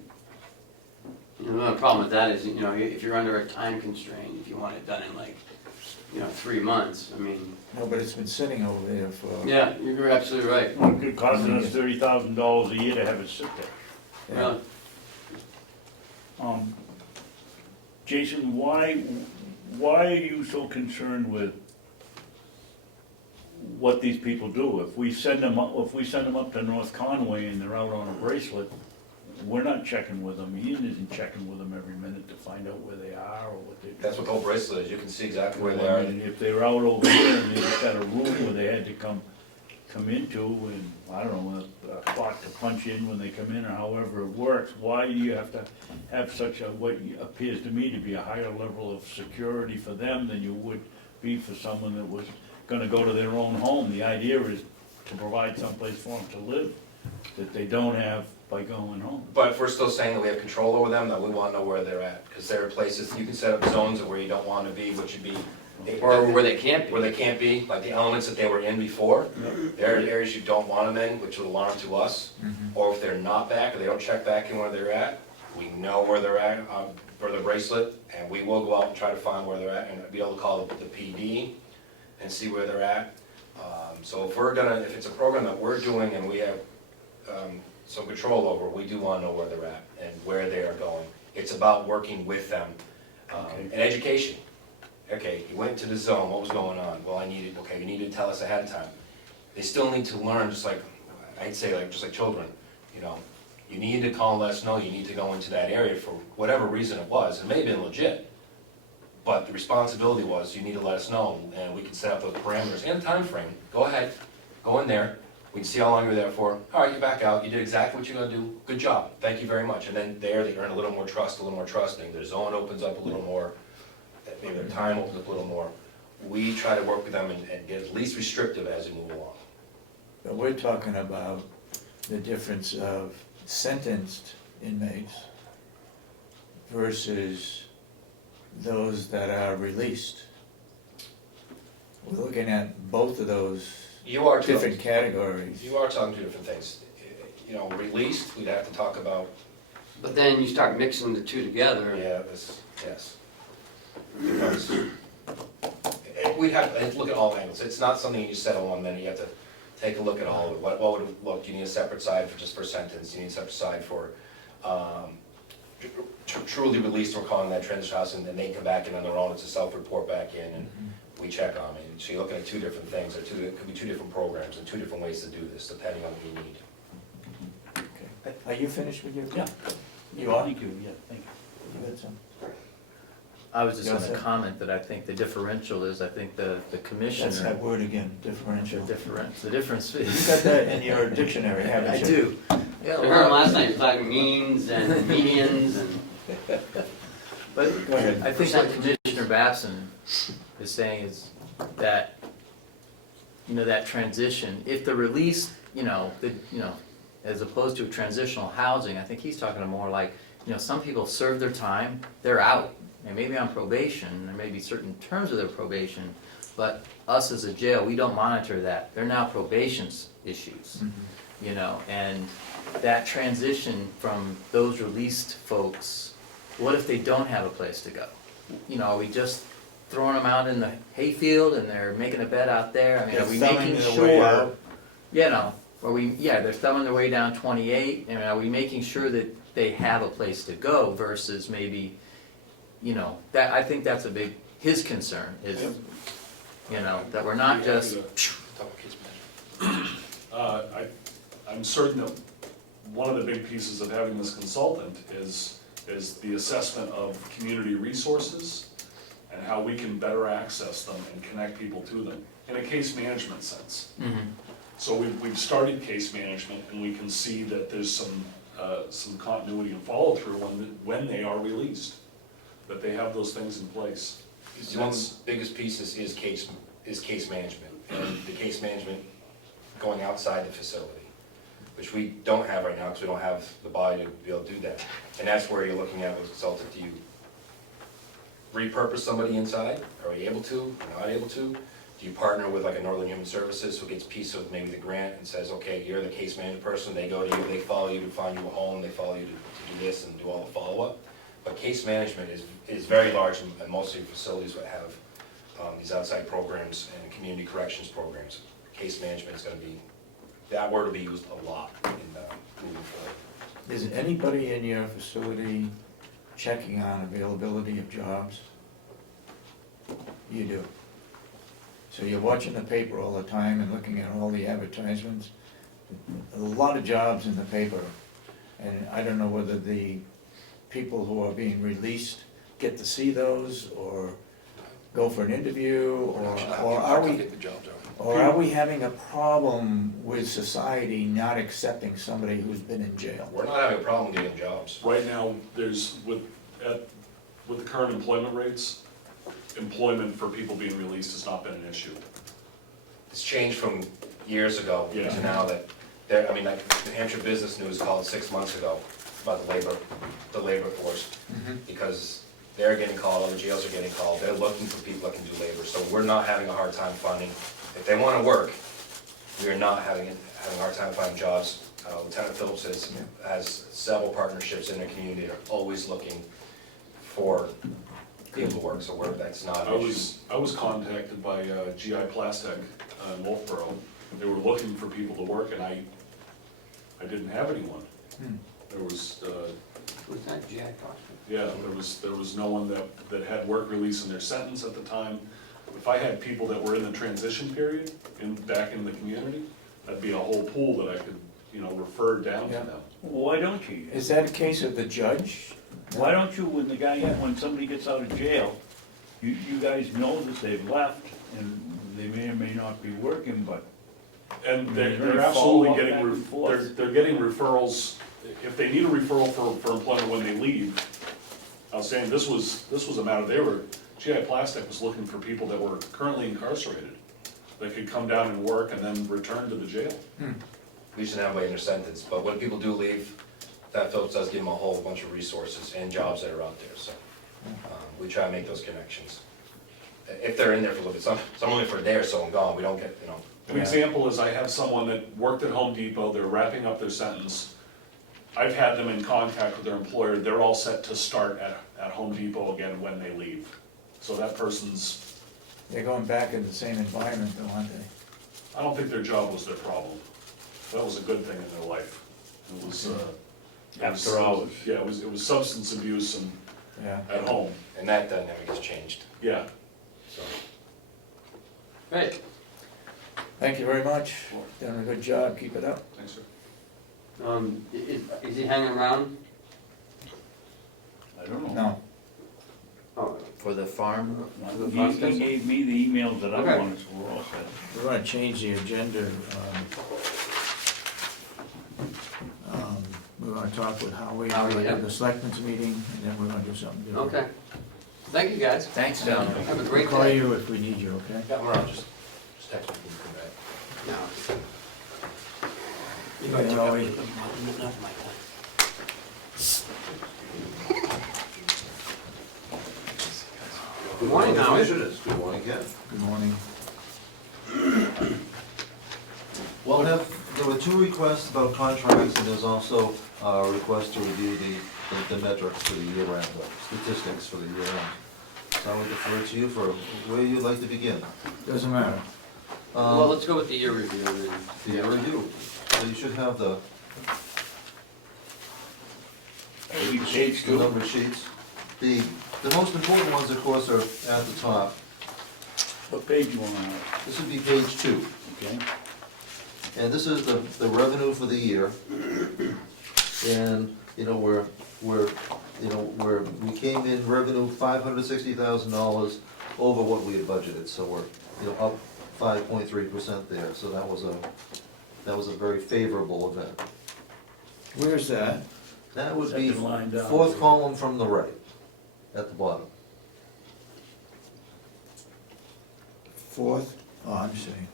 You know, the problem with that is, you know, if you're under a time constraint, if you want it done in like, 3 months, I mean. No, but it's been sitting over there for. Yeah, you're absolutely right. Well, it could cost us $30,000 a year to have it sit there. Really. Jason, why are you so concerned with what these people do? If we send them up to North Conway and they're out on a bracelet, we're not checking with them. Ian isn't checking with them every minute to find out where they are or what they're doing. That's what the whole bracelet is, you can see exactly where they are. And if they're out over here and they've got a room where they had to come into, and, I don't know, a spot to punch in when they come in, or however it works, why do you have to have such a, what appears to me to be a higher level of security for them than you would be for someone that was gonna go to their own home? The idea is to provide someplace for them to live that they don't have by going home. But if we're still saying that we have control over them, then we wanna know where they're at, because there are places, you can set up zones of where you don't wanna be, which would be. Or where they can't be. Where they can't be, like the elements that they were in before. There are areas you don't want them in, which will alarm to us. Or if they're not back, or they don't check back in where they're at, we know where they're at, for the bracelet, and we will go out and try to find where they're at, and be able to call the PD and see where they're at. So if it's a program that we're doing and we have some control over, we do wanna know where they're at and where they are going. It's about working with them, and education. Okay, you went to the zone, what was going on? Well, you need to tell us ahead of time. They still need to learn, just like, I'd say, just like children, you need to call and let us know you need to go into that area for whatever reason it was. It may have been legit, but the responsibility was, you need to let us know, and we can set up those parameters and a time frame. Go ahead, go in there, we can see how long you're there for. All right, you're back out, you did exactly what you're gonna do, good job, thank you very much. And then there, they earn a little more trust, a little more trusting, their zone opens up a little more, maybe their time opens up a little more. We try to work with them and get as least restrictive as we move along. But we're talking about the difference of sentenced inmates versus those that are released. We're looking at both of those You are different categories. You are talking two different things. Released, we'd have to talk about, But then you start mixing the two together. yes. Because we'd have to look at all angles. It's not something you just settle on, then you have to take a look at all of it. What would it look? Do you need a separate side just for sentence? Do you need a separate side for truly released, we're calling that transition house, and then they come back in on their own, it's a self-report back in, and we check on it. So you're looking at two different things, it could be two different programs and two different ways to do this, depending on what you need. Okay. Are you finished with your? Yeah. You are? Thank you, yeah, thank you. You had some? I was just Yes, gonna sir. comment that I think the differential is, I think the That's commissioner, that word again, the differential. the difference You is. got that in your dictionary, haven't I you? do. Yeah, I heard him last night, he was talking means and medians and. But Go ahead. I think what Commissioner Babson is saying is that, that transition, if the release, as opposed to transitional housing, I think he's talking to more like, some people serve their time, they're out. They may be on probation, there may be certain terms of their probation, but us as a jail, we don't monitor that. They're now probation's issues, and that transition from those released folks, what if they don't have a place to go? Are we just throwing them out in the hayfield and they're making a bed out there? I mean, are we They're making thumbing their way out. sure, they're thumbing their way down 28, and are we making sure that they have a place to go versus maybe, that, I think that's a big, his concern is, that we're not just, I'm certain that one of the big pieces of having this consultant is the assessment of community resources and how we can better access them and connect people to them in a case management sense. So we've started case management, and we can see that there's some continuity and follow through when they are released, that they have those things in place. One of the biggest pieces is case management, and the case management going outside the facility, which we don't have right now because we don't have the body to be able to do that. And that's where you're looking at with consultant. Do you repurpose somebody inside? Are you able to? Are not able to? Do you partner with like a Northern Human Services who gets a piece of maybe the grant and says, okay, you're the case management person, they go to you, they follow you to find you a home, they follow you to do this and do all the follow-up. But case management is very large, and most of your facilities would have these outside programs and community corrections programs. Case management is going to be, that word will be used a lot in moving forward. Is anybody in your facility checking on availability of jobs? You do. So you're watching the paper all the time and looking at all the advertisements. A lot of jobs in the paper, and I don't know whether the people who are being released get to see those or go for an interview, or are we having a problem with society not accepting somebody who's been in jail? We're not having a problem getting jobs. Right now, there's, with the current employment rates, employment for people being released has not been an issue. It's changed from years ago Yeah. to now that, like New Hampshire Business News called 6 months ago about the labor force, because they're getting called, other jails are getting called, they're looking for people that can do labor, so we're not having a hard time finding, if they wanna work, we are not having a hard time finding jobs. Lieutenant Phillips has several partnerships in the community that are always looking for people to work, so that's not an issue. I was contacted by GI Plastic in Wolfboro. They were looking for people to work, and I didn't have anyone. There was, Who's that, GI Plastic? yeah, there was no one that had work release in their sentence at the time. If I had people that were in the transition period, back in the community, that'd be a whole pool that I could, refer down to Yeah. them. Why don't you? Is that a case of the judge? Why don't you, when somebody gets out of jail, you guys know that they've left, and they may or may not be working, but And They're they're gonna absolutely follow up getting, back and forth. they're getting referrals, if they need a referral for employment when they leave. I was saying, this was a matter, GI Plastic was looking for people that were currently incarcerated, that could come down and work and then return to the jail. We should have in their sentence, but when people do leave, that Phillips does give them a whole bunch of resources and jobs that are out there, so we try to make those connections. If they're in there for a little bit, some only for a day or so and gone, we don't get, An example is I have someone that worked at Home Depot, they're wrapping up their sentence. I've had them in contact with their employer, they're all set to start at Home Depot again when they leave. So that person's, They're going back in the same environment though, aren't they? I don't think their job was their problem. That was a good thing in their life. It was, after hours. Yeah, it was substance abuse and Yeah. at home, and that dynamic has changed, yeah. so. Great. Thank you very much. Done a good job, keep it up. Thanks, sir. Is he hanging around? I don't know. No, Oh, For the farm? He gave me the emails that I Okay. wanted, so we're all set. we're gonna change the agenda. We're gonna talk with Howie, Howie, we're gonna have yeah. the selectmen's meeting, and then we're gonna do something different. okay. Thank you, guys. Thanks, John. Have a We'll great call day. you if we need you, okay? Yeah, I'm around, just text me when you come back. No. Yeah, Howie. Enough of my time. Good morning, Howard. Commissioners, good morning again. Good morning. Well, there were two requests about contracts, and there's also a request to review the metrics for the year end, statistics for the year end. So I would defer to you for where you'd like to begin. Doesn't matter. Well, let's go with the year review and then. The year review. So you should have the Page the two. number sheets. The most important ones, of course, are at the top. What page you want on that? This would be page 2. Okay? And this is the revenue for the year. And, you know, we came in revenue $560,000 over what we had budgeted, so we're, you know, up 5.3% there, so that was a very favorable event. Where's that? That would be Second line down. fourth column from the right, at the bottom. Fourth? Oh, I'm seeing.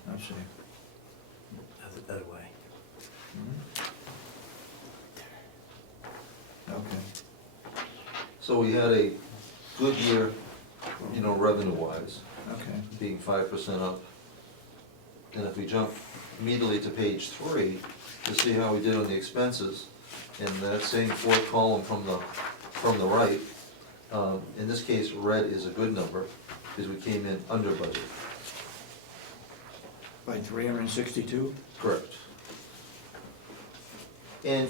Other way. Okay, So we had a good year, you know, revenue-wise, okay. being 5% up. And if we jump immediately to page 3, to see how we did on the expenses, in that same fourth column from the right, in this case, red is a good number, because we came in under budget. By 362? Correct. And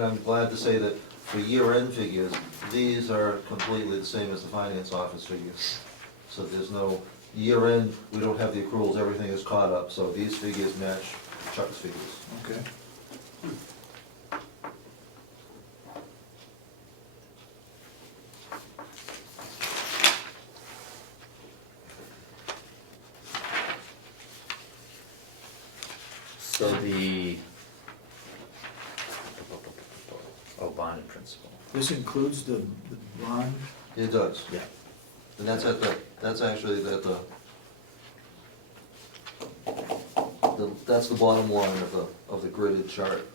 I'm glad to say that for year-end figures, these are completely the same as the finance office figures. So there's no, year-end, we don't have the accruals, everything is caught up, so these figures match Chuck's figures. Okay. So bond and principal. This includes the bond? It does. Yeah. And that's actually that's the bottom line of the gridded chart.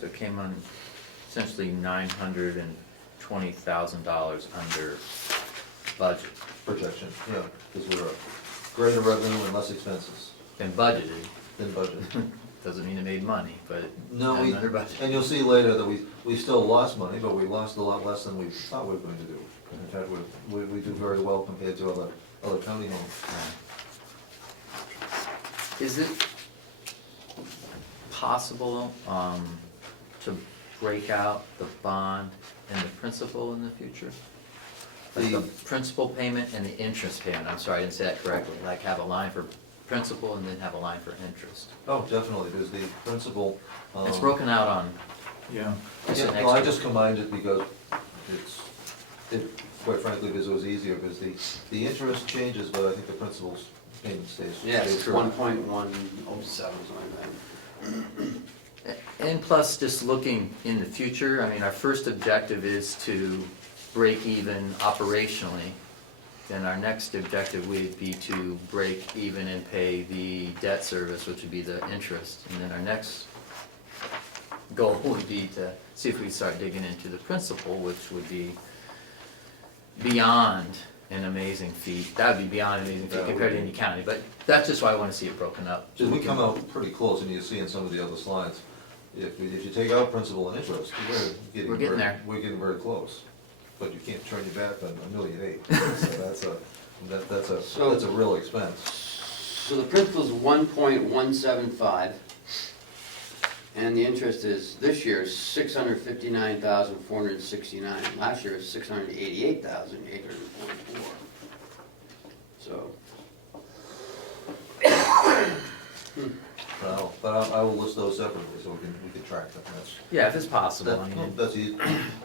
So it came on essentially $920,000 under budget, Projection, yeah, because we're greater revenue and less expenses and budgeted. than budget. Doesn't mean it made money, but No, and under budget. and you'll see later that we still lost money, but we lost a lot less than we thought we were going to do. In fact, we do very well compared to other county homes. Is it possible to break out the bond and the principal in the future? Like the principal payment and the interest payment, I'm sorry, I didn't say that correctly, like have a line for principal and then have a line for interest. Oh, definitely, there's the principal. It's broken out on, Yeah. it's Yeah, an well, I extra. just combined it because quite frankly, because it was easier, because the interest changes, but I think the principal's payment stays. Yes, stays it's true. 1.107, something like that. And plus, just looking in the future, I mean, our first objective is to break even operationally. Then our next objective would be to break even and pay the debt service, which would be the interest. And then our next goal would be to see if we start digging into the principal, which would be beyond an amazing feat. That would be beyond an amazing feat That would compared to be. any county, but that's just why I wanna see it broken up. Because we come out pretty close, and you see in some of the other slides, if you take out principal and interest, We're getting there. We're getting very close, but you can't turn your back on $1.8 million. So that's a real expense. So the principal's 1.175, and the interest is, this year is 659,469. Last year is 688,844. So, But I will list those separately, so we can track them, that's. Yeah, if it's possible, I That- mean, That's easy,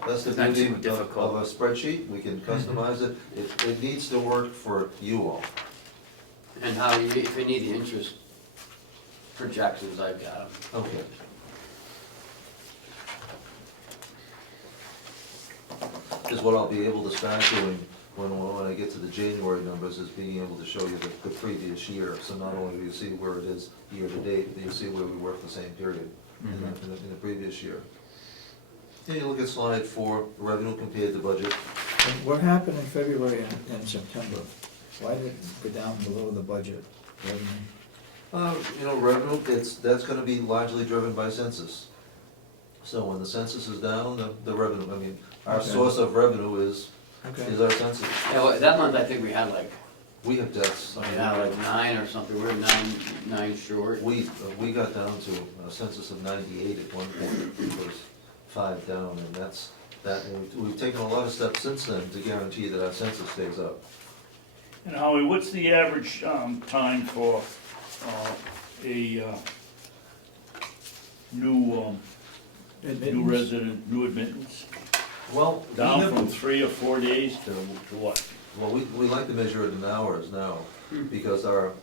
that's the It's not beauty too of difficult. a spreadsheet, we can customize it, it needs to work for you all. And how, if you need the interest projections, I've got them. Okay. Is what I'll be able to start doing when I get to the January numbers, is being able to show you the previous year. So not only do you see where it is year to date, but you see where we were for the same period in the previous year. And you look at slide 4, revenue compared to budget. And what happened in February and September? Why did it go down below the budget? Revenue, that's gonna be largely driven by census. So when the census is down, the revenue, I mean, our Okay. source of revenue is Okay. our census. Yeah, well, that month I think we had like, We have debts. like 9 or something, we were nine short. We got down to a census of 98 at one point, it was 5 down, and and we've taken a lot of steps since then to guarantee that our census stays up. And Howie, what's the average time for a new Admittance? resident, new admittance? Well, Down from 3 or 4 days to what? Well, we like to measure it in hours now, because the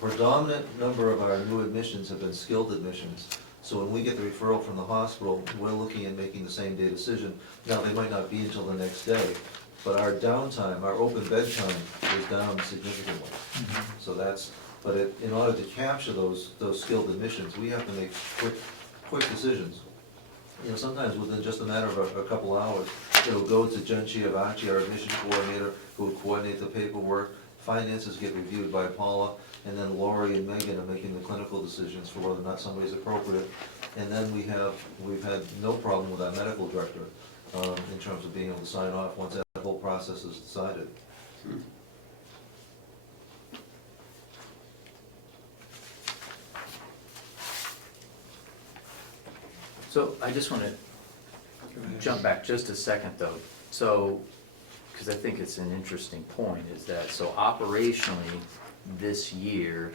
predominant number of our new admissions have been skilled admissions. So when we get the referral from the hospital, we're looking at making the same day decision. Now, they might not be until the next day, but our downtime, our open bed time is down significantly. So in order to capture those skilled admissions, we have to make quick decisions. Sometimes within just a matter of a couple hours, it'll go to Jen Chiavachi, our admission coordinator, who will coordinate the paperwork. Finances get reviewed by Paula, and then Lori and Megan are making the clinical decisions for whether or not somebody's appropriate. And then we've had no problem with our medical director in terms of being able to sign off once that whole process is decided. so I just wanna jump back just a second though. So, because I think it's an interesting point, is that, so operationally, this year,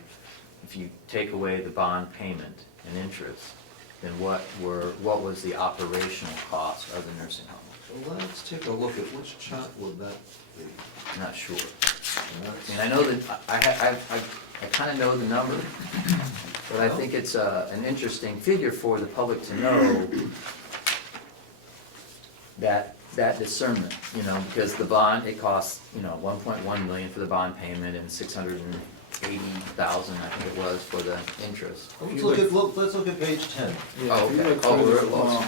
if you take away the bond payment and interest, then what was the operational cost of the nursing home? So let's take a look at which chart would that be. I'm not sure. And I that's- mean, I know that, I kind of know the number, but I think it's an interesting figure for the public to know that discernment, because the bond, it costs, 1.1 million for the bond payment and 680,000, I think it was, for the interest. Let's look at page 10. Yeah, Oh, if you okay. look Oh, further where it was. along,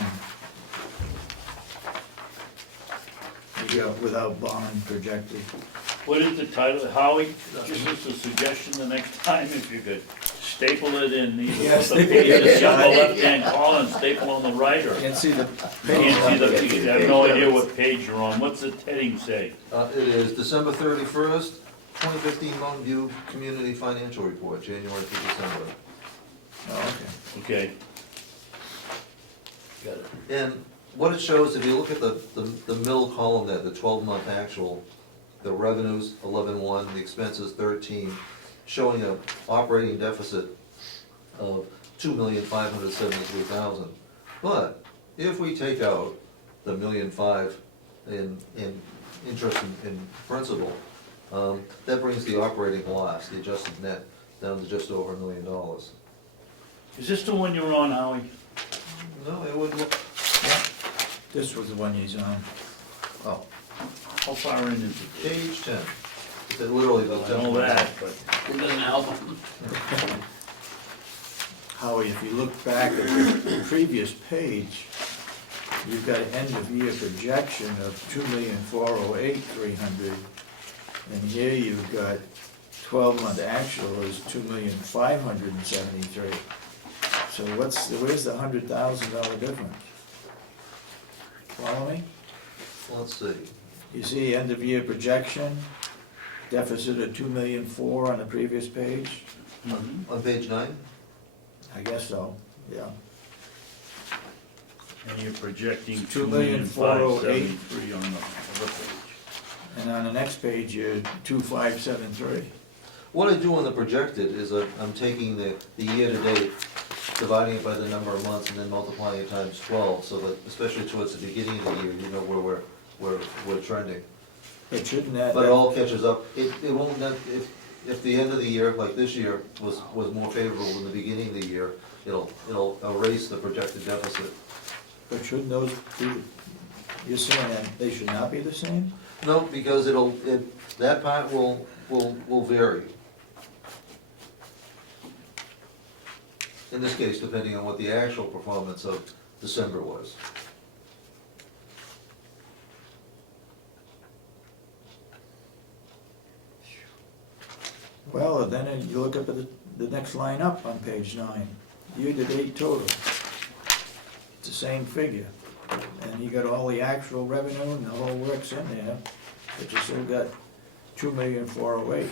you got without bond projected. What is the title, Howie, just as a suggestion the next time, if you could staple it in the Yes, the page, the upper left-hand column, staple on the right, or Can't see the can't page. see I have no idea what page you're on, what's the heading say? It is December 31st, 2015 Mountain View Community Financial Report, January to December. Oh, okay. Okay. Got it. And what it shows, if you look at the middle column there, the 12-month actual, the revenues, 11.1, the expenses, 13, showing an operating deficit of $2,573,000. But if we take out the $1,500,000 in interest in principal, that brings the operating loss, the adjusted net, down to just over $1 million. Is this the one you're on, Howie? No, it wouldn't look, This was the one he's on. Oh, How far in is it? page 10. It's literally the I 10th know one. that, but It doesn't help them. Howie, if you look back at the previous page, you've got an end-of-year projection of 2,408,300, and here you've got 12-month actual is 2,573,000. So where's the $100,000 difference? Follow me? Let's see. You see end-of-year projection, deficit of 2,400,000 on the previous page? On page 9? I guess so, yeah. and you're projecting 2,408,000 2,573,000 on the other page. And on the next page, you're 2,573. What I do on the projected is I'm taking the year-to-date, dividing it by the number of months, and then multiplying it times 12, so that, especially towards the beginning of the year, you know where we're trending. But shouldn't that? But it all catches up, it won't, if the end of the year, like this year, was more favorable than the beginning of the year, it'll erase the projected deficit. But shouldn't those be, you're saying that they should not be the same? No, because that part will vary. In this case, depending on what the actual performance of December was. Well, then you look up at the next line up on page 9, year-to-date total. It's the same figure, and you got all the actual revenue and the whole works in there, but you still got 2,408,000.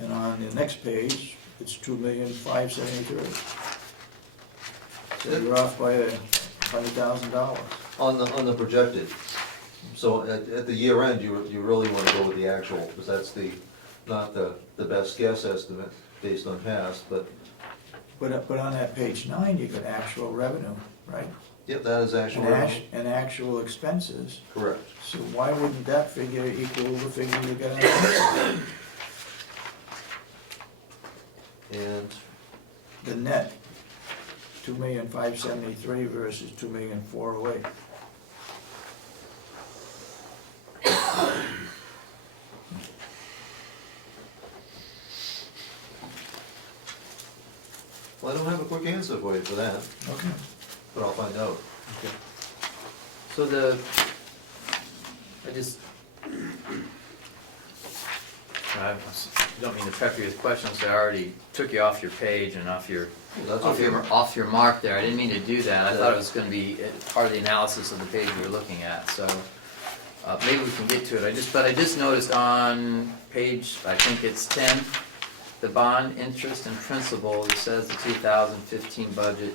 And on the next page, it's 2,573,000. So you're off by $100,000. On the projected. So at the year end, you really wanna go with the actual, because that's not the best guess estimate based on past, but, But on that page 9, you got actual revenue, right? yep, that is actual. And actual expenses. Correct. So why wouldn't that figure equal the figure you got on the And the net? 2,573,000 versus 2,408,000. well, I don't have a quick answer for you for that, Okay. but I'll find out. So I don't mean to pepper you with questions, I already took you off your page and off your That's okay. off your mark there. I didn't mean to do that. I thought it was gonna be part of the analysis of the page we were looking at, so maybe we can get to it. But I just noticed on page, I think it's 10, the bond interest and principal, it says the 2015 budget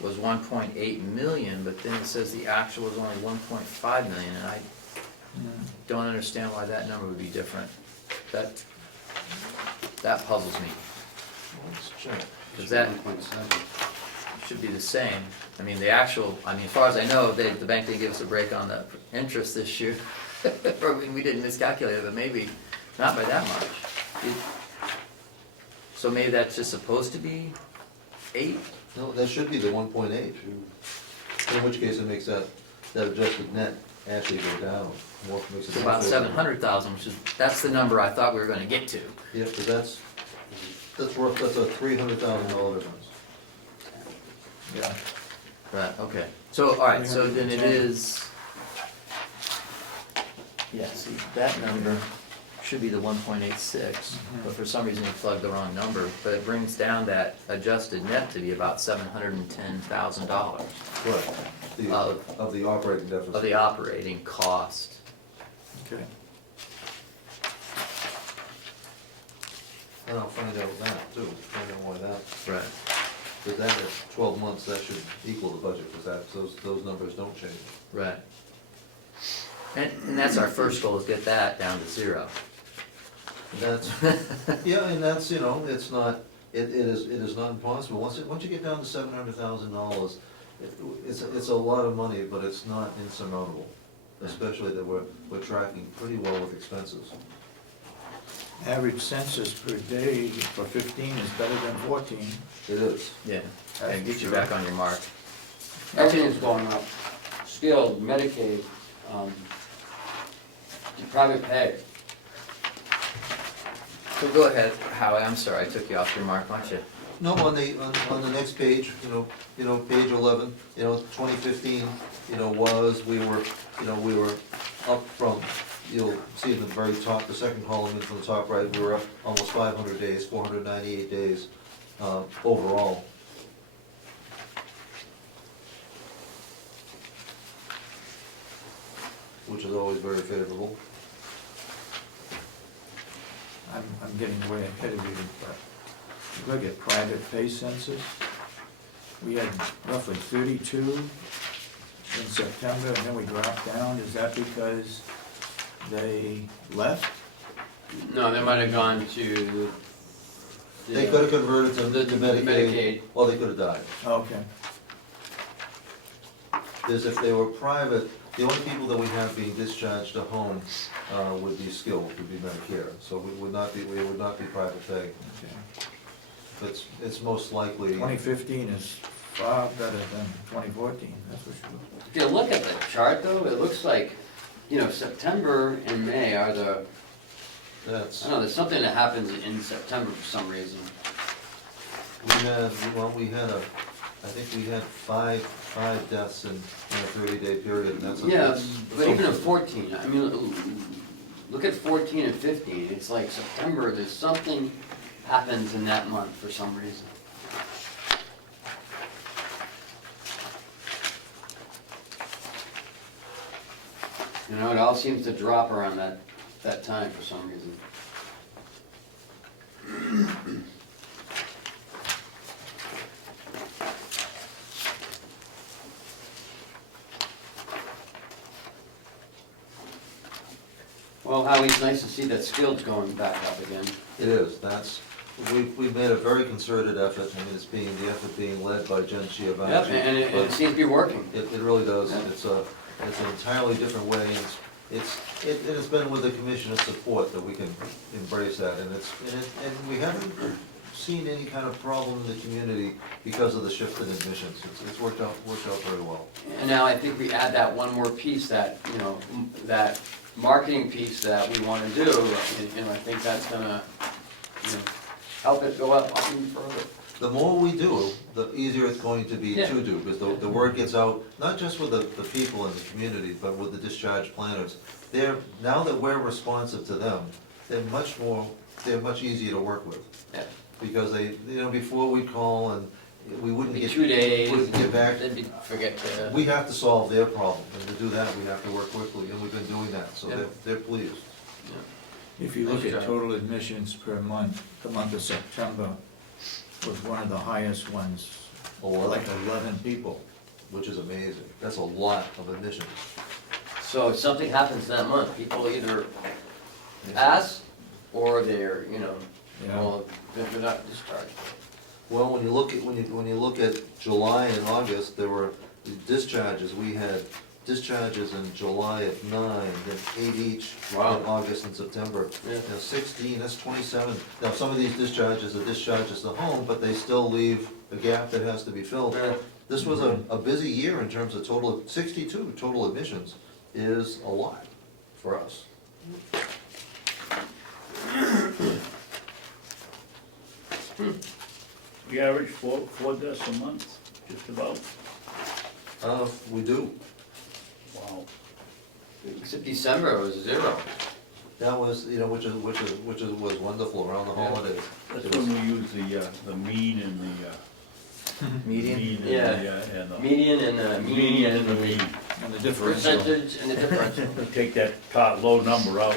was 1.8 million, but then it says the actual was only 1.5 million, and I don't understand why that number would be different. That puzzles me, Let's check. because that 1.7. should be the same. I mean, the actual, as far as I know, the bank didn't give us a break on the interest this year. Or we didn't miscalculate it, but maybe not by that much. So maybe that's just supposed to be 8? No, that should be the 1.8. In which case it makes that adjusted net actually go down. Makes it It's about more favorable. 700,000, that's the number I thought we were gonna get to. Yeah, but that's a $300,000 difference. Yeah. Right, okay. So, all right, so then it is, yeah, see, that number should be the 1.86, but for some reason you plugged the wrong number, but it brings down that adjusted net to be about $710,000 Correct. Of the operating deficit. of the operating cost. Okay. And I'll find out that too, find out why that, Right. but that at 12 months, that should equal the budget, because those numbers don't change. Right. And that's our first goal, is get that down to 0. That's, yeah, and that's, it's not, it is not impossible. Once you get down to $700,000, it's a lot of money, but it's not insurmountable, especially that we're tracking pretty well with expenses. Average census per day for 15 is better than 14. It is. Yeah, and get you back on your mark. Everything's going up. Skilled, Medicaid, private pay. So go ahead, Howie, I'm sorry, I took you off your mark, why don't you? No, on the next page, page 11, 2015, we were up from, you'll see in the very top, the second column in from the top right, we were up almost 500 days, 498 days overall. Which is always very favorable. I'm getting way ahead of you, but if you look at private pay census, we had roughly 32 in September, and then we dropped down. Is that because they left? No, they might have gone to. They could have converted to The Medicaid, Medicaid. or they could have died. Okay. Because if they were private, the only people that we have being discharged to home would be skilled, would be Medicare. So we would not be private pay. Okay. It's most likely. 2015 is far better than 2014, that's for sure. If you look at the chart though, it looks like, September and May are the, I That's, don't know, there's something that happens in September for some reason. we had I think we had five deaths in a 30-day period, and that's. Yeah, that's- but even in 14, I mean, look at 14 and 15, it's like September, there's something happens in that month for some reason. It all seems to drop around that time for some reason. Well, Howie, it's nice to see that skill's going back up again. It is, we've made a very concerted effort, I mean, the effort being led by Jen Chiavanti. Yep, and it seems to be working. It really does, Yeah. it's an entirely different way, and it has been with the commissioner's support that we can embrace that, and we haven't seen any kind of problem in the community because of the shift in admissions. It's worked out very well. And now I think we add that one more piece that, that marketing piece that we want to do, and I think that's gonna, help it go up even further. The more we do, the easier it's going to be Yeah. to do, because the word gets out, not just with the people in the community, but with the discharge planners. Now that we're responsive to them, they're much easier to work with. Yeah. Because before we'd call and we wouldn't Be get. 2 days, Wouldn't get back. then we forget to. We have to solve their problem, and to do that, we have to work quickly, and we've been doing that, so Yeah. they're pleased. If you look Nice at job. total admissions per month, the month of September was one of the highest ones, like 11 people. Which is amazing. That's a lot of admissions. So if something happens that month, people either pass or they're, well, they're not discharged. Well, when you look at July and August, there were discharges. We had discharges in July of 9, then 8 each Wow. in August and September. Yeah. Now 16, that's 27. Now, some of these discharges are discharges to home, but they still leave a gap that has to be filled. Yeah. This was a busy year in terms of 62 total admissions is a lot for us. We average four deaths a month, just about. We do. Wow. Except December, it was 0. That was, which was wonderful around the holidays. That's It was- when we use the mean and the. Median? mean and Yeah. and the. Median and the median and the mean. And the differential. percentage and the differential. Take that top, low number out.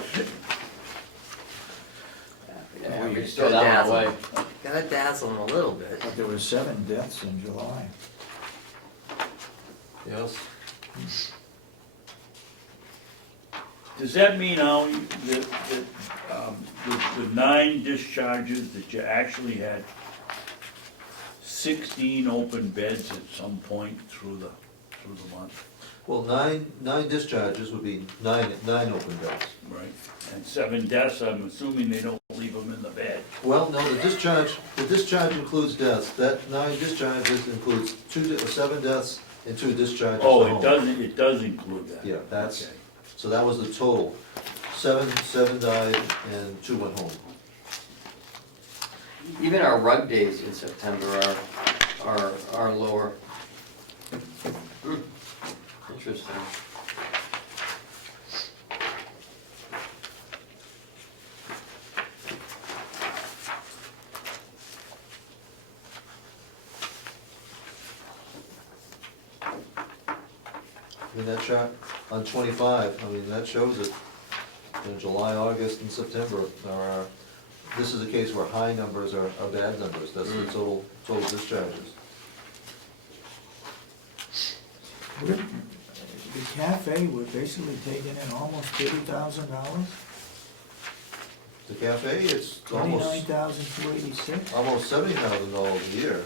Yeah, we just throw that one away. Gotta dazzle them a little bit. But there were 7 deaths in July. Yes. Does that mean now that, the 9 discharges, that you actually had 16 open beds at some point through the month? Well, nine discharges would be nine open beds. Right. And 7 deaths, I'm assuming they don't leave them in the bed. Well, no, the discharge includes deaths. That 9 discharges includes 7 deaths and 2 discharges to Oh, home. it does include that? Yeah, that's, Okay. so that was the total. 7 died and 2 went home. Even our rug days in September are lower. Hmm. Interesting. I mean, that chart on 25, I mean, that shows it. July, August, and September are, this is a case where high numbers are bad numbers. That's the total discharges. The cafe, we're basically taking in almost $30,000. The cafe, it's almost, $29,286? almost $70,000 a year,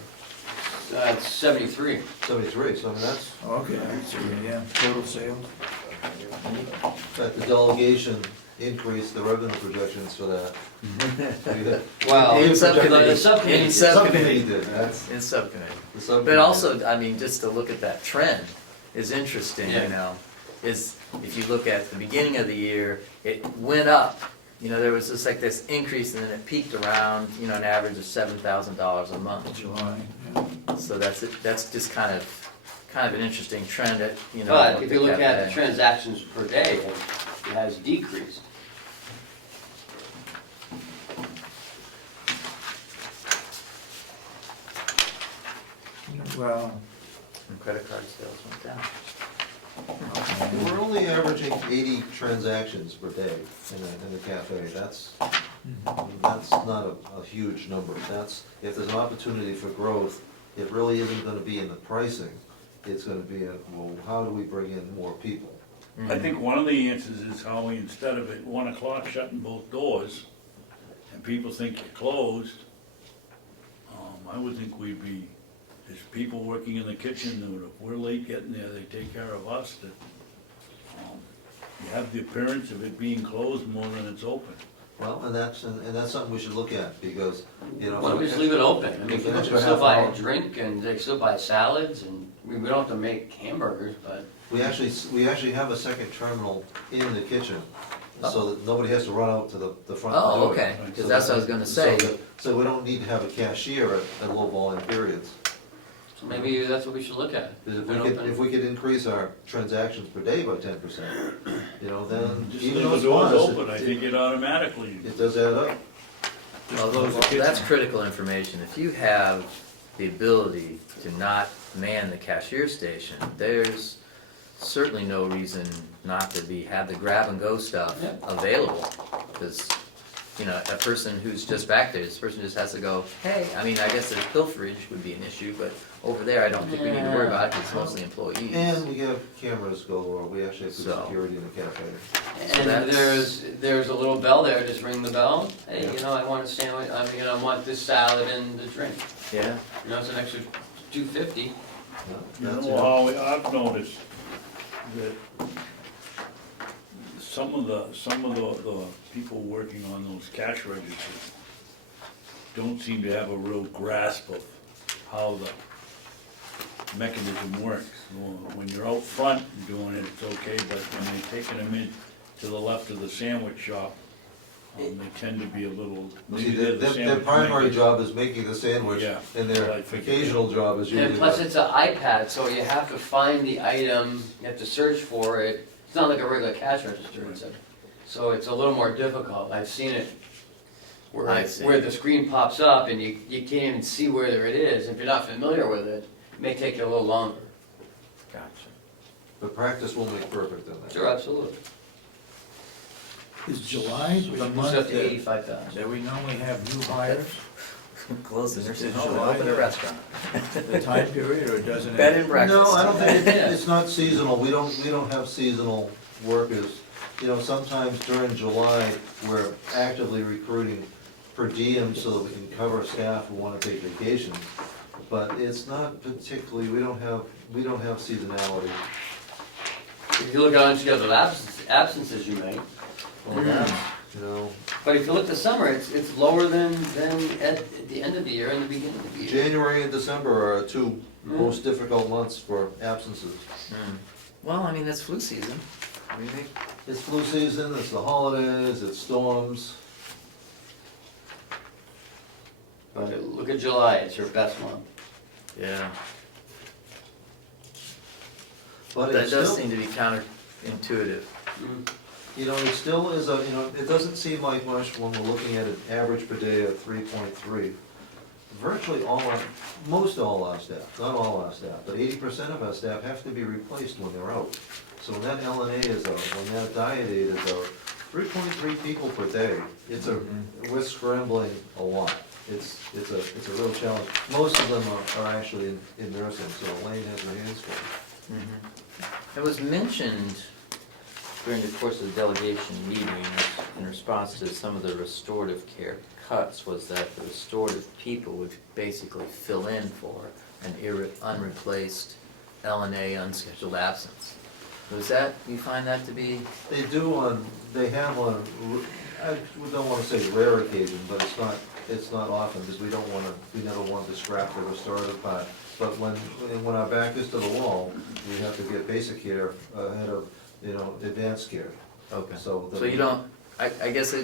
It's 73. 73, so I mean, that's, Okay, I see, yeah, total sales. in fact, the delegation increased the revenue projections for that. Well, In the subcommittee. subcommittee. In Subcommittee did, that's, In subcommittee. the subcommittee. But also, I mean, just to look at that trend is interesting, Yeah. you know, is if you look at the beginning of the year, it went up. You know, there was just like this increase and then it peaked around, you know, an average of $7,000 a month. July, yeah. So that's just kind of an interesting trend that, you know. But if you look at the that- transactions per day, it has decreased. Well, And credit card sales went down. We're only averaging 80 transactions per day in the cafe, that's not a huge number. That's, if there's an opportunity for growth, it really isn't gonna be in the pricing, it's gonna be in, well, how do we bring in more people? I think one of the answers is how we, instead of at 1 o'clock shutting both doors, and people think you're closed, I would think we'd be, there's people working in the kitchen, that if we're late getting there, they take care of us, that, you have the appearance of it being closed more than it's open. Well, and that's something we should look at, because, you know. Why don't we just leave it open? I mean, If people an can extra still half buy hour. a drink and they can still buy salads and we don't have to make hamburgers, but. We actually have a second terminal in the kitchen, so that nobody has to run out to the front door. Oh, okay, because that's what I was gonna say. So we don't need to have a cashier at low volume periods. So maybe that's what we should look at. Because Leave it if we could increase our transactions per day by 10%, you know, then Just even leave though the it's doors modest, open, I think it automatically. it does add up. Well, that's critical information. If you have the ability to not man the cashier station, there's certainly no reason not to have the grab-and-go stuff Yeah. available. Because, you know, a person who's just back there, this person just has to go, hey, I mean, I guess there's pilferage would be an issue, but over there, I don't think we need to worry about it, 'cause it's mostly employees. And we have cameras galore, we actually have good So. security in the cafe. And that's- there's a little bell there, just ring the bell. Hey, Yeah. you know, I want a sandwich, I mean, I want this salad and the drink. Yeah, You know, it's an extra $2.50. You That's know, it. Howie, I've noticed that some of the people working on those cash registers don't seem to have a real grasp of how the mechanism works. When you're out front doing it, it's okay, but when they're taking them in to the left of the sandwich shop, they tend to be a little, See, maybe they're the their sandwich primary makers. job is making the sandwich, Yeah. and their I think- occasional job is usually. And plus it's an iPad, so you have to find the item, you have to search for it. It's not like a regular cash register, so it's a little more difficult. I've seen it where, I see. where the screen pops up and you can't even see where it is. If you're not familiar with it, it may take you a little longer. gotcha. But practice will make perfect in that. Sure, absolutely. is July the Boost up month to that 85,000. that we normally have new hires, Close the nursing Is home, and July open a the- restaurant. the time period, or doesn't it? Bed and breakfast. No, I don't think, Yeah. it's not seasonal, we don't have seasonal workers. You know, sometimes during July, we're actively recruiting per diem so that we can cover staff who wanna take vacations. But it's not particularly, we don't have seasonality. If you look at unscheduled absences you make, Well, that's, you know, but if you look at summer, it's lower than at the end of the year and the beginning of the year. January and December are our two most difficult months for absences. Well, I mean, that's flu season. I mean, It's flu season, it's the holidays, it's storms. But look at July, it's your best month. yeah. But That it's does still, seem to be counterintuitive. you know, it still is a, you know, it doesn't seem like much when we're looking at an average per day of 3.3. Virtually most all our staff, not all our staff, but 80% of our staff have to be replaced when they're out. So when that LNA is out, when that diet aid is out, 3.3 people per day, we're scrambling a lot. It's a real challenge. Most of them are actually in nursing, so Elaine has her hands full. It was mentioned during the course of the delegation meetings, in response to some of the restorative care cuts, was that the restorative people would basically fill in for an unreplaced LNA unscheduled absence. Was that, you find that to be? They do on, they have on, I don't wanna say rare occasion, but it's not often, because we never want to scrap the restorative part. But when our back is to the wall, we have to get basic care ahead of, advanced care. Okay. So So you don't, I guess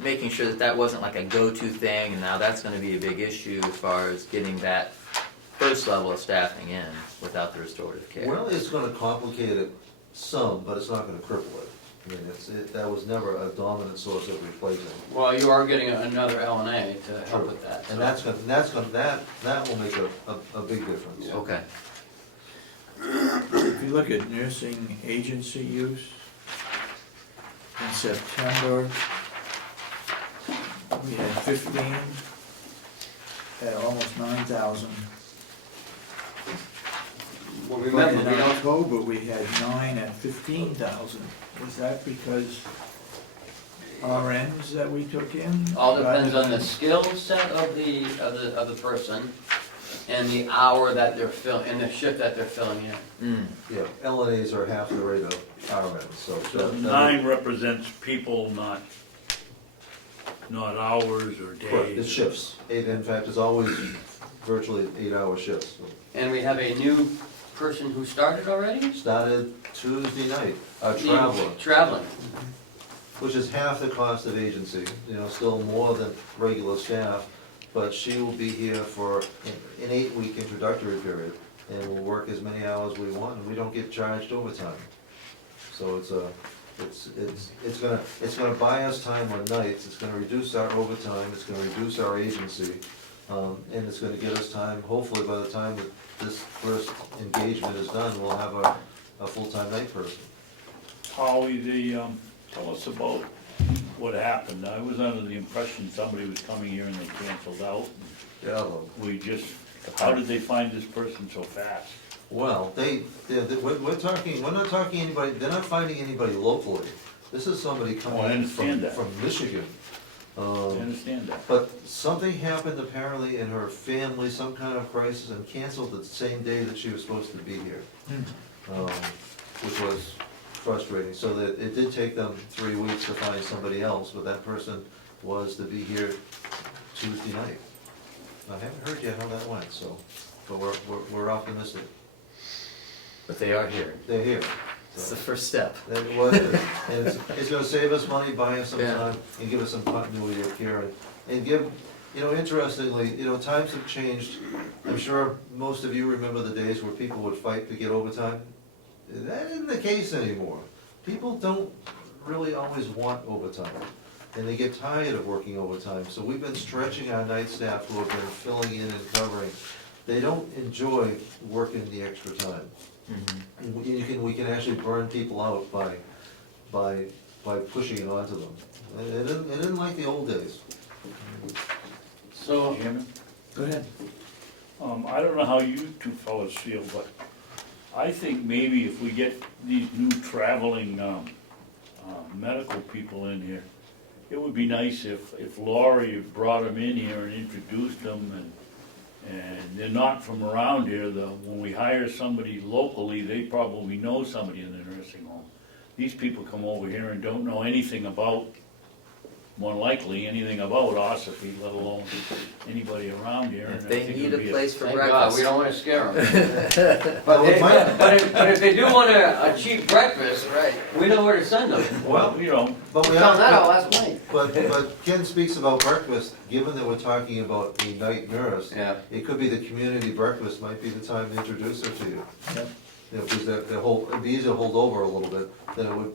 making sure that wasn't like a go-to thing, and now that's gonna be a big issue as far as getting that first level of staffing in without the restorative care. Well, it's gonna complicate it some, but it's not gonna cripple it. I mean, that was never a dominant source of replacing. Well, you are getting another LNA to help with that. And so- that will make a big difference. Yeah. Okay. If you look at nursing agency use, in September, we had 15 at almost 9,000. Well, But remember, in we don't, October, we had 9 at 15,000. Was that because RNs that we took in? all depends rather on the than- skill set of the person and the hour that they're and the shift that they're filling in. Yeah, LNAs are half the rate of RNs, so. So 9 represents people, not hours or Correct, days. it's shifts. In fact, it's always virtually 8-hour shifts. And we have a new person who started already? Started Tuesday night, a traveler, Traveling. which is half the cost of agency, still more than regular staff, but she will be here for an 8-week introductory period, and will work as many hours we want, and we don't get charged overtime. So it's gonna buy us time on nights, it's gonna reduce our overtime, it's gonna reduce our agency, and it's gonna get us time, hopefully by the time that this first engagement is done, we'll have a full-time night person. Howie, tell us about what happened. I was under the impression somebody was coming here and they canceled out. Yeah, well, How did they find this person so fast? well, we're not talking anybody, they're not finding anybody locally. This is somebody Oh, I coming in understand that. from Michigan. I understand that. But something happened apparently in her family, some kind of crisis, and canceled the same day that she was supposed to be here. Which was frustrating, so that it did take them 3 weeks to find somebody else, but that person was to be here Tuesday night. I haven't heard yet how that went, so, but we're optimistic. But they are here. They're here. It's the first step. That was, and it's gonna save us money, buy us some Yeah. time, and give us some continuity of care, and give, interestingly, times have changed. I'm sure most of you remember the days where people would fight to get overtime. That isn't the case anymore. People don't really always want overtime, and they get tired of working overtime, so we've been stretching our night staff who have been filling in and covering. They don't enjoy working the extra time. And we can actually burn people out by pushing it onto them. It isn't like the old days. So, Chairman? Go ahead. I don't know how you two fellas feel, but I think maybe if we get these new traveling, medical people in here, it would be nice if Laurie brought them in here and introduced them, and they're not from around here, though. When we hire somebody locally, they probably know somebody in the nursing home. These people come over here and don't know anything about, more likely, anything about Ossipee, let alone anybody around here. If and I they think need it'd a be place for thank God, we breakfast. don't wanna scare them. Well, it might- But if they do want a cheap breakfast, Right. we know where to send them. Well, But We we found that out are, last night. but Ken speaks about breakfast, given that we're talking about a night nurse. Yeah. It could be the community breakfast might be the time to introduce her to you. Yep. Because it'd be easier to hold over a little bit than it would,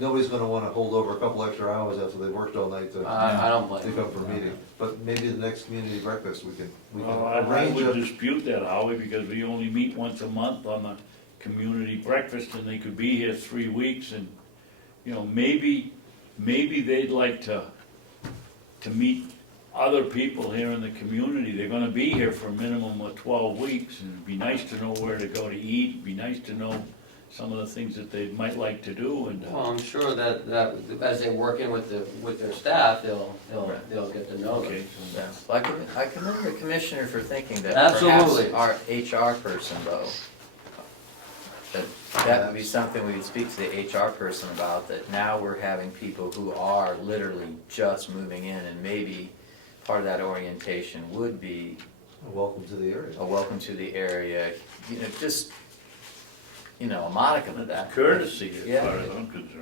nobody's gonna wanna hold over a couple extra hours after they worked all night to I don't blame come for a you. meeting. But maybe the next community breakfast, we can I arrange would a, dispute that, Howie, because we only meet once a month on the community breakfast, and they could be here 3 weeks, and, maybe they'd like to meet other people here in the community. They're gonna be here for a minimum of 12 weeks, and it'd be nice to know where to go to eat, it'd be nice to know some of the things that they might like to do, and, Well, I'm sure that as they work in with their staff, they'll get to know them. okay. Yeah. Well, I commend the commissioner for thinking that Absolutely. perhaps our HR person though, that would be something we would speak to the HR person about, that now we're having people who are literally just moving in, and maybe part of that orientation would be Welcome to the area. a welcome to the area, just, a modicum of that. Courtesy, as Yeah. far as I'm concerned.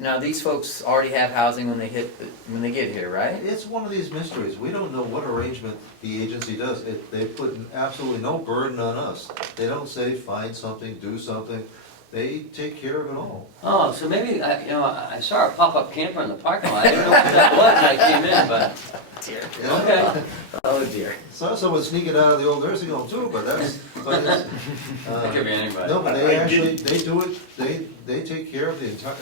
Now these folks already have housing when they get here, right? It's one of these mysteries. We don't know what arrangement the agency does. They put absolutely no burden on us. They don't say, find something, do something. They take care of it all. Oh, so maybe, I saw a pop-up camper in the parking lot. I didn't know what that was when I came in, but, Dear. okay. Oh dear. Saw someone sneaking out of the old nursing home too, but it's, It could be anybody. no, but they actually, they do it, they take care of the entire.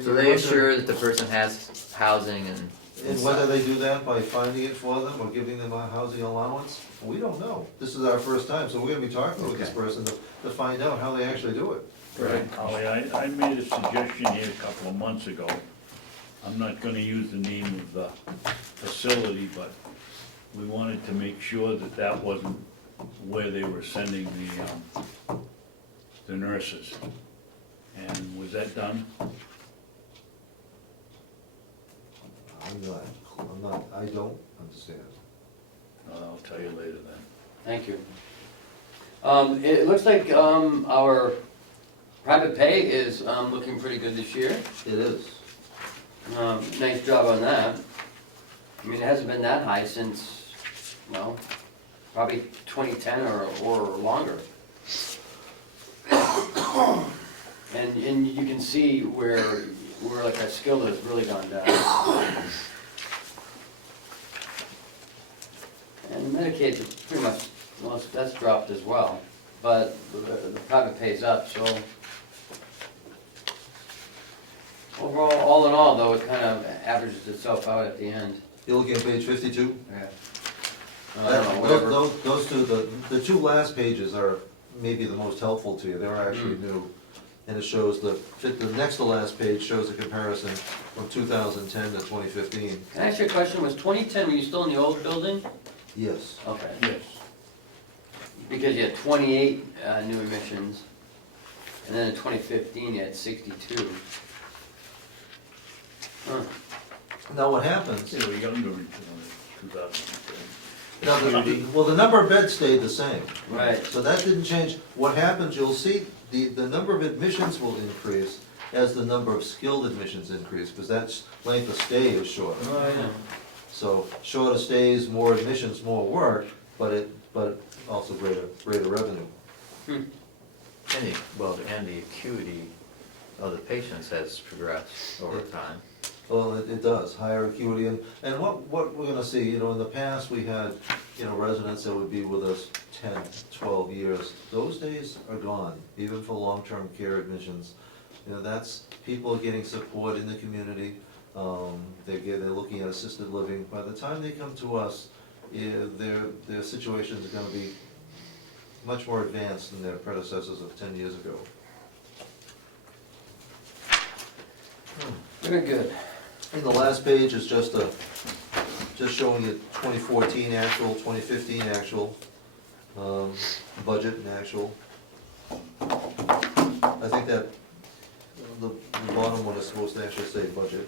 So they assure that the person has housing and. And whether they do that by finding it for them or giving them a housing allowance, we don't know. This is our first time, so we're gonna be talking with this Okay. person to find out how they actually do it. Right. Holly, I made a suggestion here a couple of months ago. I'm not gonna use the name of the facility, but we wanted to make sure that that wasn't where they were sending the nurses. And was that done? I don't understand. I'll tell you later then. Thank you. It looks like our private pay is looking pretty good this year. It is. Nice job on that. I mean, it hasn't been that high since, well, probably 2010 or longer. And you can see where like our skill has really gone down. And Medicaid's pretty much, well, that's dropped as well, but the private pays up, so. Overall, all in all, though, it kind of averages itself out at the end. You're looking at page 52? Yeah. I don't know, whatever. Those two, the two last pages are maybe the most helpful to you. They're actually new. And it shows the next to last page shows a comparison from 2010 to 2015. Can I ask you a question? Was 2010, were you still in the old building? Yes. Okay. Yes. Because you had 28 new admissions, and then in 2015, you had 62. Huh. Now what happens, Yeah, we got them during 2010. well, the number of beds stayed the same. Right. So that didn't change. What happens, you'll see, the number of admissions will increase as the number of skilled admissions increase, because that length of stay is shorter. Oh, yeah. So shorter stays, more admissions, more work, but also greater revenue. And the acuity of the patients has progressed over time. Well, it does, higher acuity, and what we're gonna see, in the past, we had, residents that would be with us 10, 12 years. Those days are gone, even for long-term care admissions. That's, people are getting support in the community, they're looking at assisted living. By the time they come to us, their situations are gonna be much more advanced than their predecessors of 10 years ago. Very good. And the last page is just showing you 2014 actual, 2015 actual, budget and actual. I think that the bottom one is supposed to actually say budget.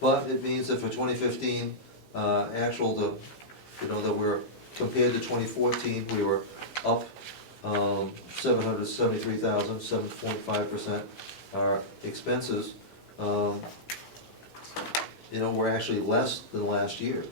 But it means that for 2015, actual, that we're, compared to 2014, we were up 773,000, 7.5%. Our expenses, were actually less than last year.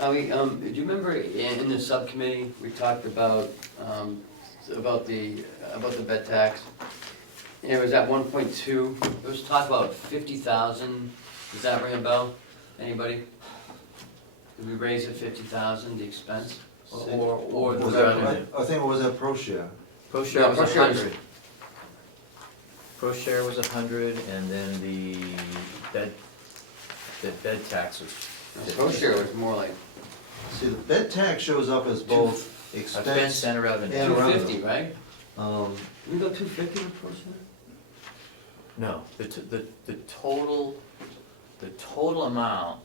Do you remember in the subcommittee, we talked about the bed tax? It was at 1.2, there was talk about 50,000, does that ring a bell? Anybody? Did we raise it 50,000, the expense? See, Or the Was that, revenue? I think it was that pro share. Pro share No, was pro share was- 100. Pro share was 100, and then the bed tax was Pro share was more like See, the bed tax shows up as both expense expense, and revenue. And revenue. 250, right? um, Did we go 250 with pro share? No, the total amount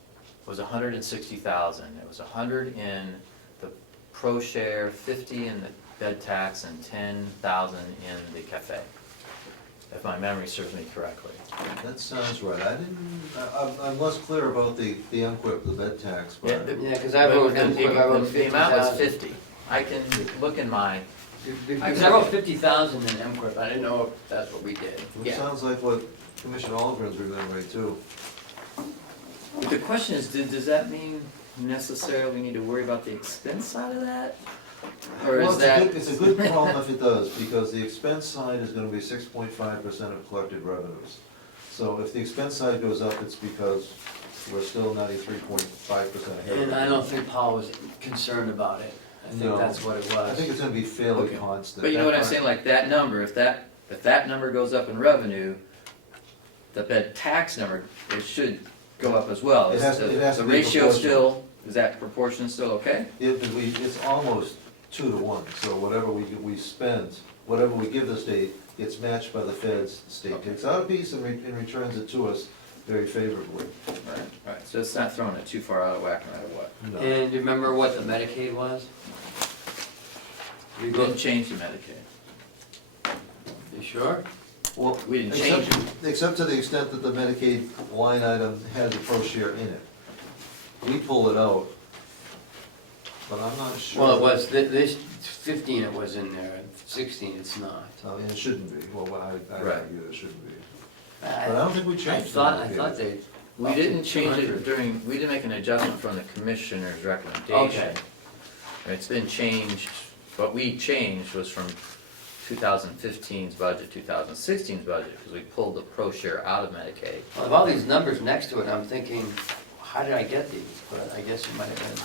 was 160,000. It was 100 in the pro share, 50 in the bed tax, and 10,000 in the cafe, if my memory serves me correctly. that sounds right. I'm less clear about the unquip, the bed tax, Yeah, but the- Yeah, because I wrote, I wrote The amount was 50,000. 50. I can look in my, Because I wrote 50,000 in MQuip, I didn't know if that's what we did. it yeah. sounds like what Commissioner Ahlgren's remembering too. But the question is, does that mean necessarily we need to worry about the expense side of that? Or Well, is that? it's a good problem if it does, because the expense side is gonna be 6.5% of collected revenues. So if the expense side goes up, it's because we're still 93.5% ahead. And I don't think Paul was concerned about it. I think No. that's what it was. I think it's gonna be fairly Okay. constant. But you know what I'm That saying, like that number, if that number goes up in revenue, the bed tax number, it should go up as well. It has to- it has to The be ratio proportional. still, is that proportion still okay? It's almost 2 to 1, so whatever we spend, whatever we give the state gets matched by the feds, the state Okay. takes out a piece and returns it to us very favorably. Right, so it's not throwing it too far out of whack no matter what. No. And do you remember what the Medicaid was? We didn't change the Medicaid. You sure? Well, We didn't change except to the extent that the Medicaid line item has a pro share in it. We pull it out, but I'm not sure. Well, it was, this 15 it was in there, 16 it's not. And it shouldn't be, well, I Right. argue it shouldn't be. But I don't think we I changed the thought Medicaid. they. We didn't change 200. it we didn't make an adjustment from the commissioner's recommendation. Okay. It's been changed, what we changed was from 2015's budget, 2016's budget, because we pulled the pro share out of Medicaid. Well, of all these numbers next to it, I'm thinking, how did I get these? But I guess it might have been.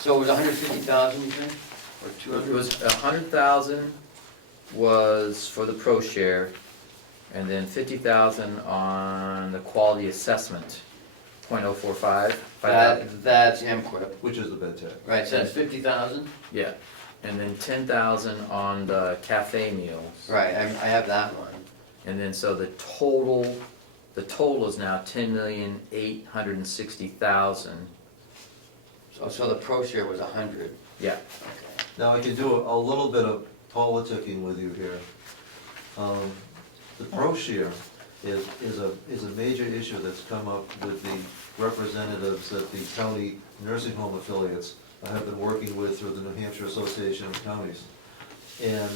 So it was 150,000, you think? Or It 200? was 100,000 was for the pro share, and then 50,000 on the quality assessment, .045. That's MQuip, Which is the bed tax. right, so that's 50,000? Yeah, and then 10,000 on the cafe meals. Right, I have that one. And then so the total is now 10,860,000. So the pro share was 100. Yeah, Okay. Now, I can do a little bit of politicking with you here. The pro share is a major issue that's come up with the representatives that the county nursing home affiliates have been working with through the New Hampshire Association of Counties. And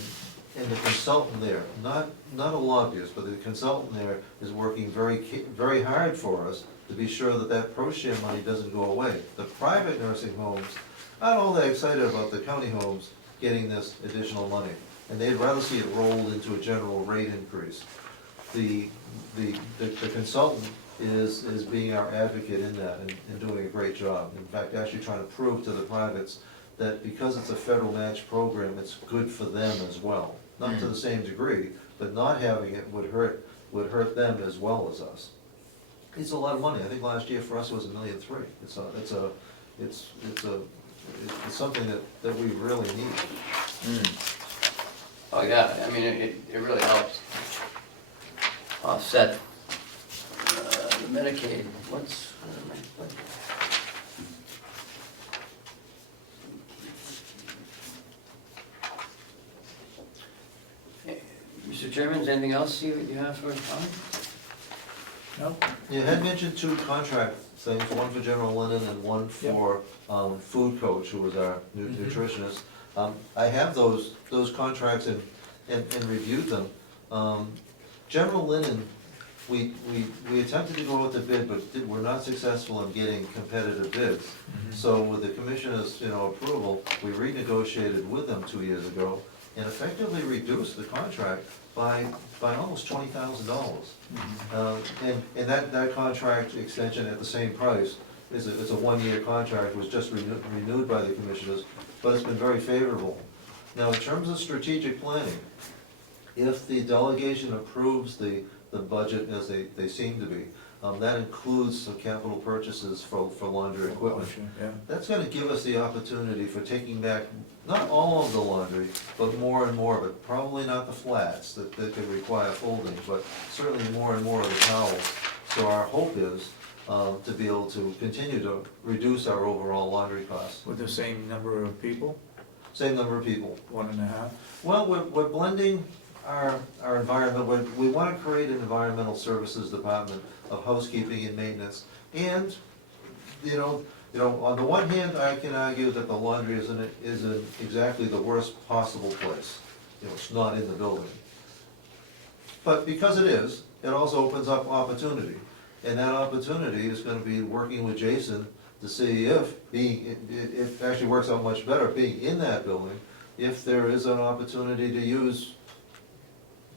the consultant there, not a lobbyist, but the consultant there is working very hard for us to be sure that that pro share money doesn't go away. The private nursing homes, not all that excited about the county homes getting this additional money, and they'd rather see it rolled into a general rate increase. The consultant is being our advocate in that and doing a great job. In fact, actually trying to prove to the privates that because it's a federal match program, it's good for them as well. Not to the same degree, but not having it would hurt them as well as us. It's a lot of money. I think last year for us it was $1.3 million. It's something that we really need. Oh, yeah, I mean, it really helps offset the Medicaid. What's, Mr. Chairman, is anything else you have for us? No? You had mentioned 2 contract things, one for General Lennon and one for Food Coach, who was our nutritionist. I have those contracts and reviewed them. General Lennon, we attempted to go with the bid, but were not successful in getting competitive bids. So with the commissioner's approval, we renegotiated with them 2 years ago and effectively reduced the contract by almost $20,000. And that contract extension at the same price it's a one-year contract, was just renewed by the commissioners, but it's been very favorable. Now, in terms of strategic planning, if the delegation approves the budget as they seem to be, that includes some capital purchases for laundry equipment. Yeah. That's gonna give us the opportunity for taking back, not all of the laundry, but more and more of it. Probably not the flats that could require folding, but certainly more and more of the towels. So our hope is to be able to continue to reduce our overall laundry costs. With the same number of people, Same number of people. 1.5? Well, we're blending our environment, we want to create an environmental services department of housekeeping and maintenance. And, you know, on the one hand, I can argue that the laundry isn't exactly the worst possible place. You know, it's not in the building. But because it is, it also opens up opportunity. And that opportunity is gonna be working with Jason to see if it actually works out much better being in that building, if there is an opportunity to use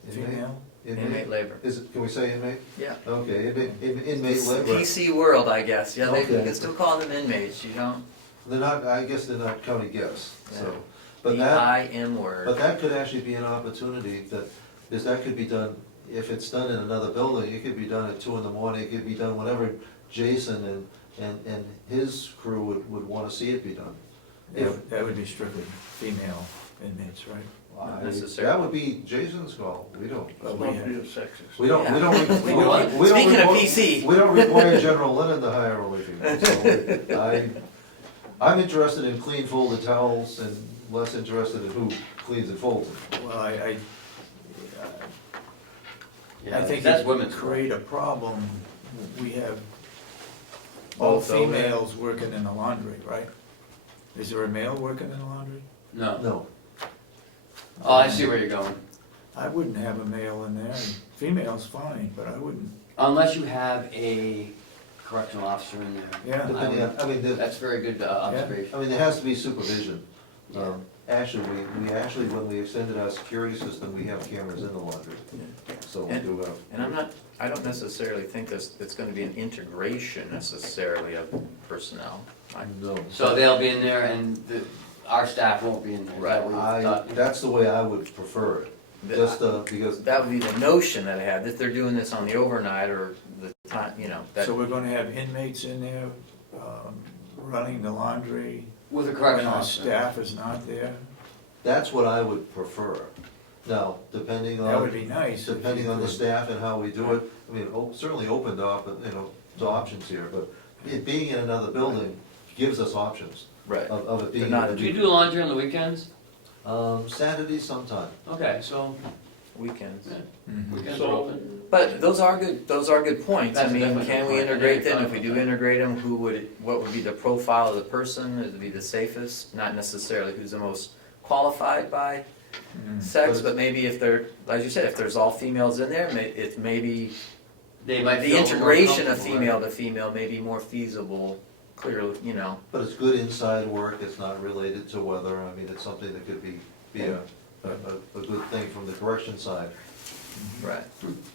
Female? Inmate labor. Can we say inmate? Yeah. Okay, inmate labor. PC world, I guess, yeah, they Okay. can still call them inmates, you know? They're not, I guess they're not county guests, so. Yeah. But The that, I-M word. but that could actually be an opportunity that could be done, if it's done in another building, it could be done at 2 in the morning, it could be done whenever Jason and his crew would wanna see it be done. That would be strictly female inmates, right? Not That necessarily. would be Jason's call, we don't. Well, we Don't have- be a sexist. We don't, we Yeah. don't. We don't. Speaking of PC. We don't require General Lennon to hire only females. So I'm interested in clean folded towels and less interested in who cleans and folds it. Well, I Yeah, think that's it would women's. create a problem. We have all Both over there. females working in the laundry, right? Is there a male working in the laundry? No. No, Oh, I see where you're going. I wouldn't have a male in there. Female's fine, but I wouldn't. Unless you have a correctional officer in there. Yeah. I mean, That's very good observation. I mean, there has to be supervision. Actually, we when we extended our security system, we have cameras in the laundry, so we do have. And I don't necessarily think it's gonna be an integration necessarily of personnel. No. So they'll be in there and our staff won't be in there. Is that what you thought? That's the way I would prefer it, just because, That would be the notion that I had, that they're doing this on the overnight or the time, you know, that. So we're gonna have inmates in there, running the laundry With a when correctional our officer. staff is not there? that's what I would prefer. Now, depending That would on, be nice. if depending you on the could. staff and how we do it, I mean, certainly open to, to options here, but it being in another building gives us options Right. of it being. They're not- in a Do you do laundry on the weekends? Saturdays sometime. Okay, so Weekends. Mhm. weekends So- are open. But those are good points. I That's mean, definitely can a we good point. integrate them? Yeah, If we do integrate them, what would be the profile of the person? Would it be the safest? Not necessarily who's the most qualified by Mhm. sex, but maybe if they're, as you said, if there's all females in there, it's maybe They might the feel more integration of comfortable, female right? to female may be more feasible, clearly, you know. But it's good inside work, it's not related to weather, I mean, it's something that could be a good thing from the correction side. Right.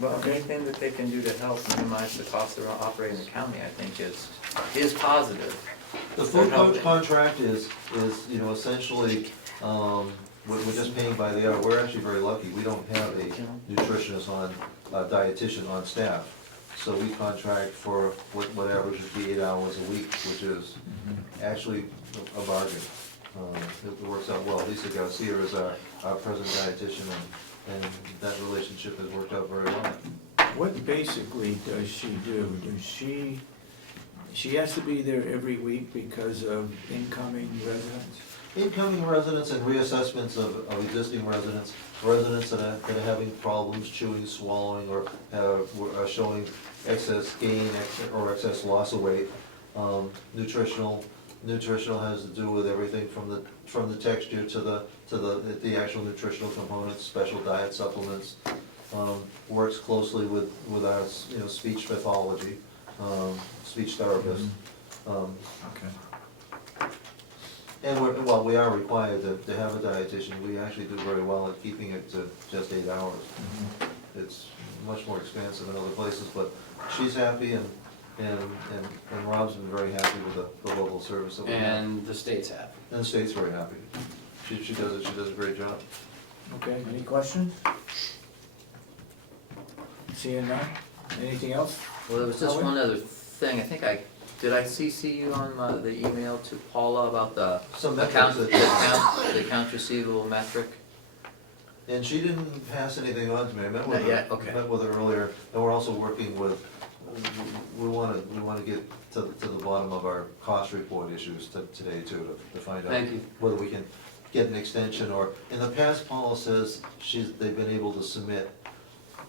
Well, anything that they can do to help minimize the cost of operating the county, I think is positive. The food coach contract is, essentially, we're just paying by the hour, we're actually very lucky, we don't have a nutritionist a dietitian on staff. So we contract for what averages to be 8 hours a week, which is actually a bargain. It works out well. Lisa Garcia is our present dietitian, and that relationship has worked out very well. What basically does she do? She has to be there every week because of incoming residents? Incoming residents and reassessments of existing residents that are having problems chewing, swallowing, or are showing excess gain or excess loss of weight. Nutritional has to do with everything from the texture to the actual nutritional components, special diet supplements. Works closely with our speech pathology, speech therapist. Okay. And well, we are required to have a dietitian. We actually do very well at keeping it to just 8 hours. It's much more expensive in other places, but she's happy and Rob's been very happy with the local service that we have. And the state's happy. And the state's very happy. She does a great job. Okay, any questions? Seeing none? Anything else? Well, there was just Howard? one other thing, I think did I CC you on the email to Paula about the Some account, metrics the accounts receivable metric? And she didn't pass anything on to me. I met with Not her. yet, okay. Met with her earlier, and we're also working with, we wanna get to the bottom of our cost report issues today too, to find out Thank you. whether we can get an extension, or, in the past, Paula says they've been able to submit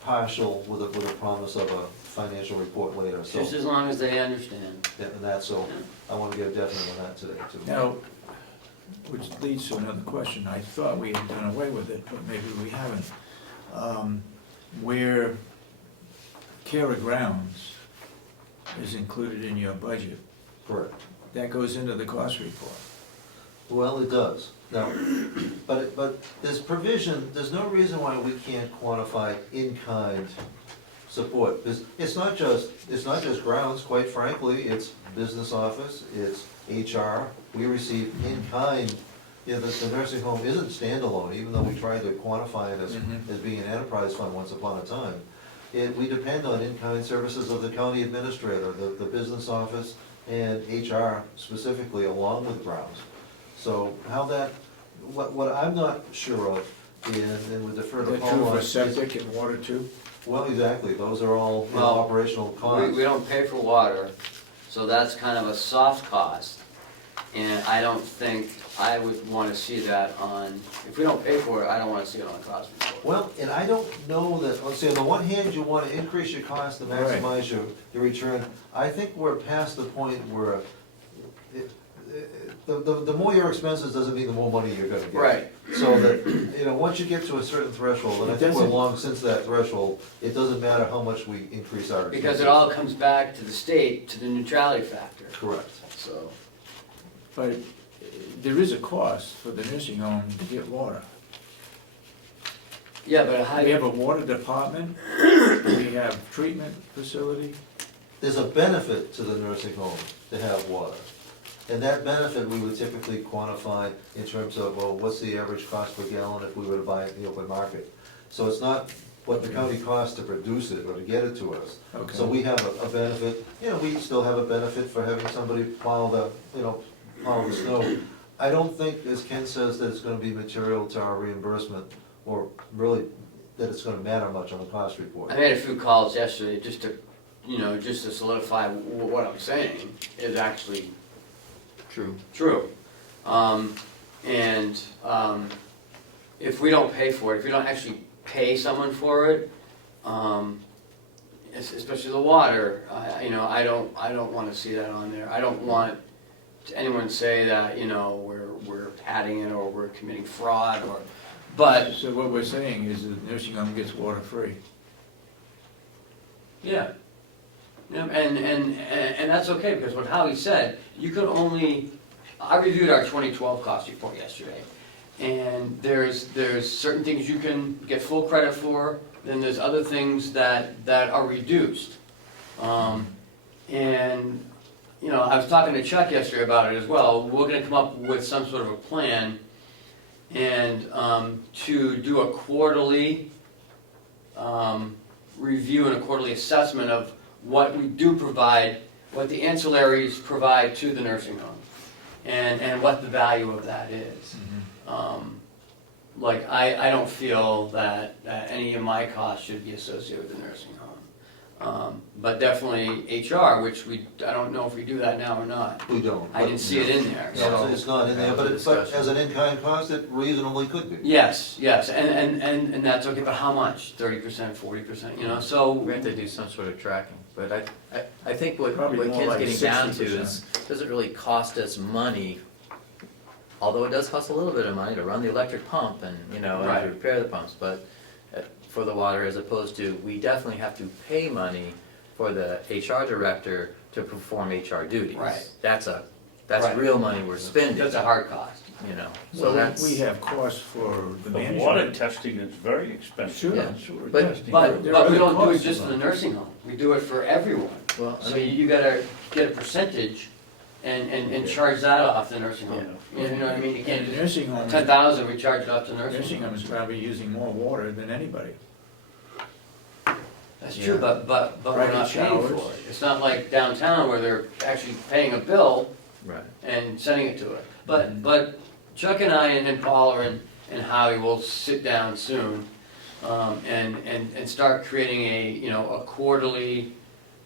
partial with a promise of a financial report later, so. Just as long as they understand. And that, so I wanna get a definite on that today too. Now, which leads to another question. I thought we had done away with it, but maybe we haven't. Where care of grounds is included in your budget, Correct. that goes into the cost report. Well, it does. Now, but there's provision, there's no reason why we can't quantify in-kind support. It's not just grounds, quite frankly, it's business office, it's HR. We receive in-kind, the nursing home isn't standalone, even though we tried to quantify it as being an enterprise fund once upon a time. We depend on in-kind services of the county administrator, the business office, and HR specifically, along with grounds. So how that, what I'm not sure of, and we defer to Is that Paul true on. for is- septic and water too? Well, exactly, those are all Well, operational costs. We don't pay for water, so that's kind of a soft cost. And I don't think I would wanna see that on, if we don't pay for it, I don't wanna see it on the cost report. Well, and I don't know that, let's say, on the one hand, you wanna increase your cost to Right. maximize your return. I think we're past the point where the more your expenses doesn't mean the more money you're gonna get. Right. So that, once you get to a certain threshold, and I think we're long since that threshold, it doesn't matter how much we increase our expenses. Because it all comes back to the state, to the neutrality factor, Correct. so. But there is a cost for the nursing home to get water. Yeah, but how, We have a water department, we have treatment facility. There's a benefit to the nursing home to have water. And that benefit we would typically quantify in terms of, well, what's the average cost per gallon if we were to buy it in the open market? So it's not what the county costs to produce it or to get it to us. Okay. So we have a benefit, we still have a benefit for having somebody plow the snow. I don't think, as Ken says, that it's gonna be material to our reimbursement, or really that it's gonna matter much on the cost report. I made a few calls yesterday just to solidify what I'm saying is actually true. If we don't pay for it, if we don't actually pay someone for it, especially the water, I don't wanna see that on there. I don't want anyone to say that, we're padding it or we're committing fraud but. So what we're saying is the nursing home gets water free. Yeah. Yeah, and that's okay, because what Howie said, you could only, I reviewed our 2012 cost report yesterday, and there's certain things you can get full credit for, then there's other things that are reduced. I was talking to Chuck yesterday about it as well. We're gonna come up with some sort of a plan and to do a quarterly review and a quarterly assessment of what we do provide, what the ancillaries provide to the nursing home, and what the value of that is. I don't feel that any of my costs should be associated with the nursing home. But definitely HR, which I don't know if we do that now or not. We don't. I didn't see it in there, No, so. it's not in there, but as an in-kind cost, it reasonably could be. Yes, and that's okay, but how much? 30%, 40%, so. We have to do some sort of tracking, but I think what Probably more Ken's like getting down to 60%. is, does it really cost us money? Although it does cost a little bit of money to run the electric pump and, and Right. to repair the pumps, but for the water, as opposed to, we definitely have to pay money for the HR director to perform HR duties. Right. That's a That's Right. real money we're spending, That's a hard cost. you know, so Well, that's. we have costs for the The water management. testing is very expensive. Sure, Yeah. sewer But- testing. But There are we other don't do it costs just in the involved. nursing home, we do it for everyone. Well, I So mean, you gotta get a percentage and charge that off the nursing home. You know what I mean, you And can't the just, nursing home, 10,000, we charge it off to nursing nursing home. home is probably using more water than anybody. That's true, Yeah. but we're Private not paying for showers. it. It's not like downtown where they're actually paying a bill right. and sending it to it. But Chuck and I and Paul and Howie will sit down soon, and start creating a quarterly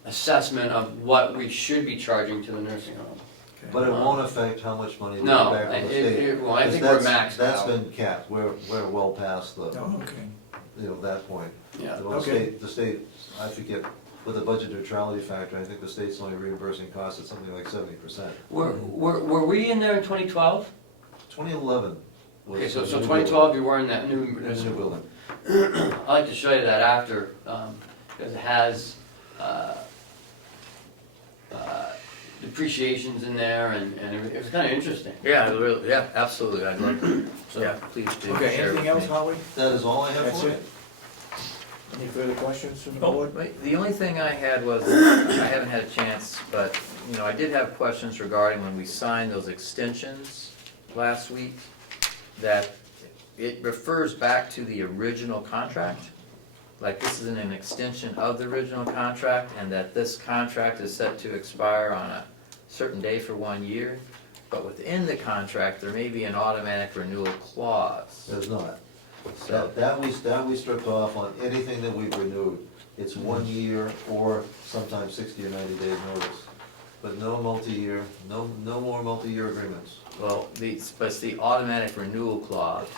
assessment of what we should be charging to the nursing home. Okay. But it won't affect how much money we No, get back from the state. well, I think we're Because maxed That's out. been capped, we're well past the, Oh, okay. that point. Yeah. The state, I forget, with the budget neutrality factor, I think the state's only reimbursing costs at something like 70%. Were we in there in 2012? 2011 was. Okay, so the new 2012, you were in that new building. New building. I'd like to show you that after, because it has depreciations in there, and it was kind of interesting. Yeah, really, yeah, absolutely, I'd like, yeah, please do. Okay, share anything with else, me. Howie? That is all I have That's for you. it? Any further questions from the No. board? Wait, the only thing I had was, I haven't had a chance, but, you know, I did have questions regarding when we signed those extensions last week, that it refers back to the original contract. Like this is an extension of the original contract, and that this contract is set to expire on a certain day for 1 year. But within the contract, there may be an automatic renewal clause. There's not. So, That we stripped off on anything that we've renewed. It's 1 year or sometimes 60 or 90 days notice. But no multi-year, no more multi-year agreements. well, but it's the automatic renewal clause.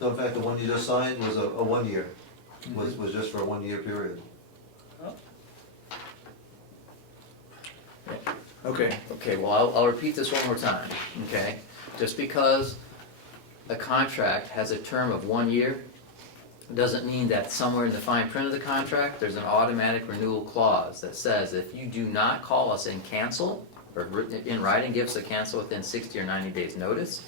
No, in fact, the one you just signed was a 1 year, was just for a 1 year period. Okay, Okay, well, I'll repeat this one more time, okay? Just because a contract has a term of 1 year, doesn't mean that somewhere in the fine print of the contract, there's an automatic renewal clause that says if you do not call us and cancel, or written in writing, give us a cancel within 60 or 90 days notice,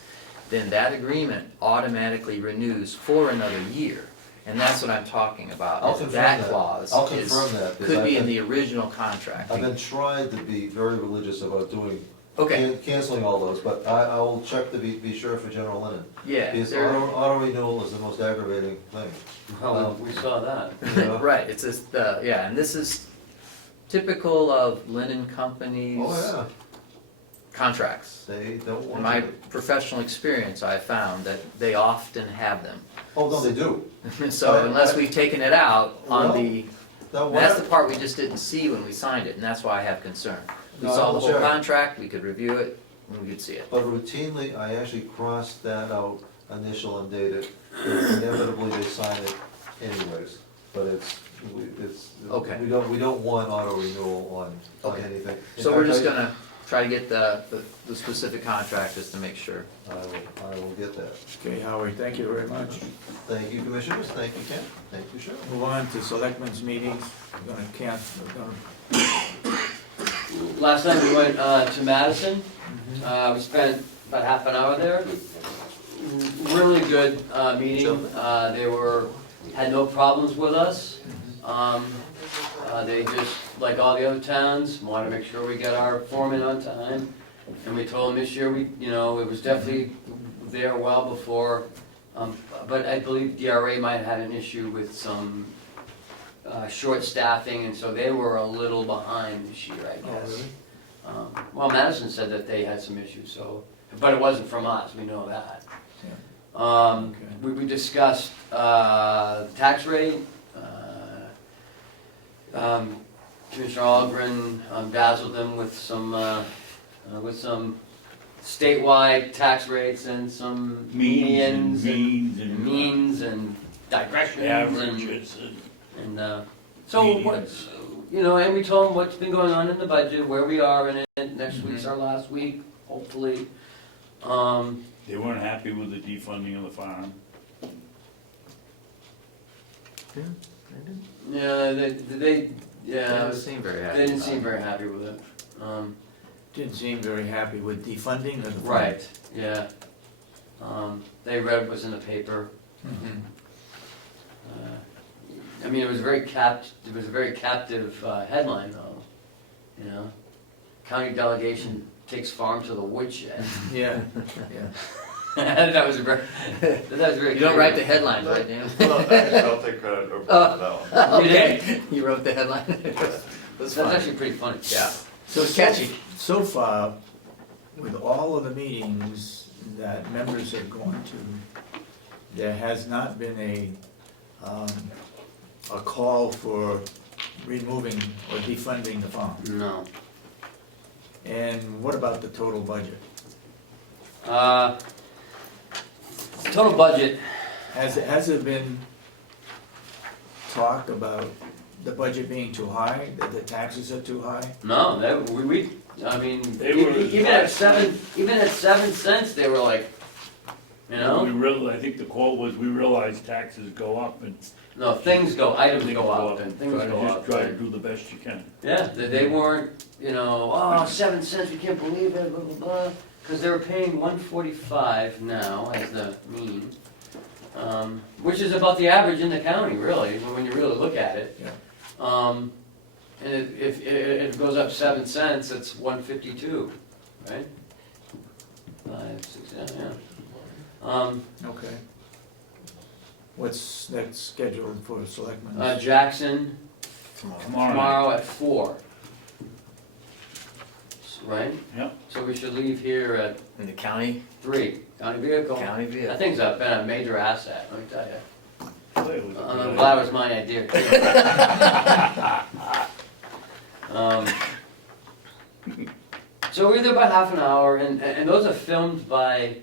then that agreement automatically renews for another year. And that's what I'm talking about. I'll is confirm that that. clause I'll is- confirm that, because could I've be in been- the original contract. I've been trying to be very religious about doing, Okay, canceling all those, but I will check to be sure for general linen. yeah. Because there- auto renewal is the most aggravating thing. Well, we saw that. You know? Right, it's just, yeah, and this is typical of linen companies' Oh, contracts. yeah, they don't In want my to. professional experience, I found that they often have them. Oh, no, they do. So unless we've taken it out on the, Now, that's the what, part we just didn't see when we signed it, and that's why I have concern. We No, saw the whole sure. contract, we could review it, and we could see it. but routinely, I actually crossed that out, initial and dated, and inevitably they sign it anyways. But it's, Okay. we don't want auto renewal on Okay. anything. In So we're fact, just gonna try to get the specific contract just to make sure. I will get that. okay, Howie, thank you very much. Thank you, commissioners, thank you, Ken, thank you, Cheryl. Move on to selectmen's meetings. We're gonna cancel, we're gonna, Last night we went to Madison. We spent about half an hour there. Really good meeting. Had no problems with us. They just, like all the other towns, wanted to make sure we got our foreman on time. And we told them this year, it was definitely there well before. But I believe DRA might have had an issue with some short staffing, and so they were a little behind this year, I guess. Well, Madison said that they had some issues, so, but it wasn't from us, we know that. We discussed tax rate. Commissioner Ahlgren dazzled them with some statewide tax rates and some medians and means and digressions and. Averages and. So Medians. what's, and we told them what's been going on in the budget, where we are in it, next week's our last week, hopefully. They weren't happy with the defunding of the farm. Yeah, they They didn't seem very happy. they didn't about seem it. very happy with it. didn't seem very happy with defunding of the fund. Right, yeah. They read what was in the paper. Mhm. I mean, it was a very captive headline though, you know? County Delegation takes farm to the woodshed. Yeah, yeah. That was very. You don't write the headlines, right, Dan? Well, actually, I'll take credit for that one. Okay, you wrote the headline. That's That's fine. actually pretty funny. Yeah. So It's catchy. So far, with all of the meetings that members have gone to, there has not been a call for removing or defunding the farm. No. And what about the total budget? Total budget, Has there been talk about the budget being too high, that the taxes are too high? no, I mean, They were- even at 7 cents, they were like, you know? I think the quote was, we realize taxes go up and No, items go up and things go up. Just try to do the best you can. Yeah, they weren't, you know, oh, 7 cents, we can't believe it, blah, blah, blah. Because they were paying $1.45 now as the mean, which is about the average in the county, really, when you really look at it. Yeah. And if it goes up 7 cents, it's $1.52, right? 5, 6, yeah. Okay. What's next scheduled for selectmen? Jackson, Tomorrow. tomorrow at 4. Right? Yep. So we should leave here at In the county 3, county vehicle. County vehicle. That thing's been a major asset, let me tell you. Boy, it was a I'm good glad it was my idea too. So we're there about half an hour, and those are filmed by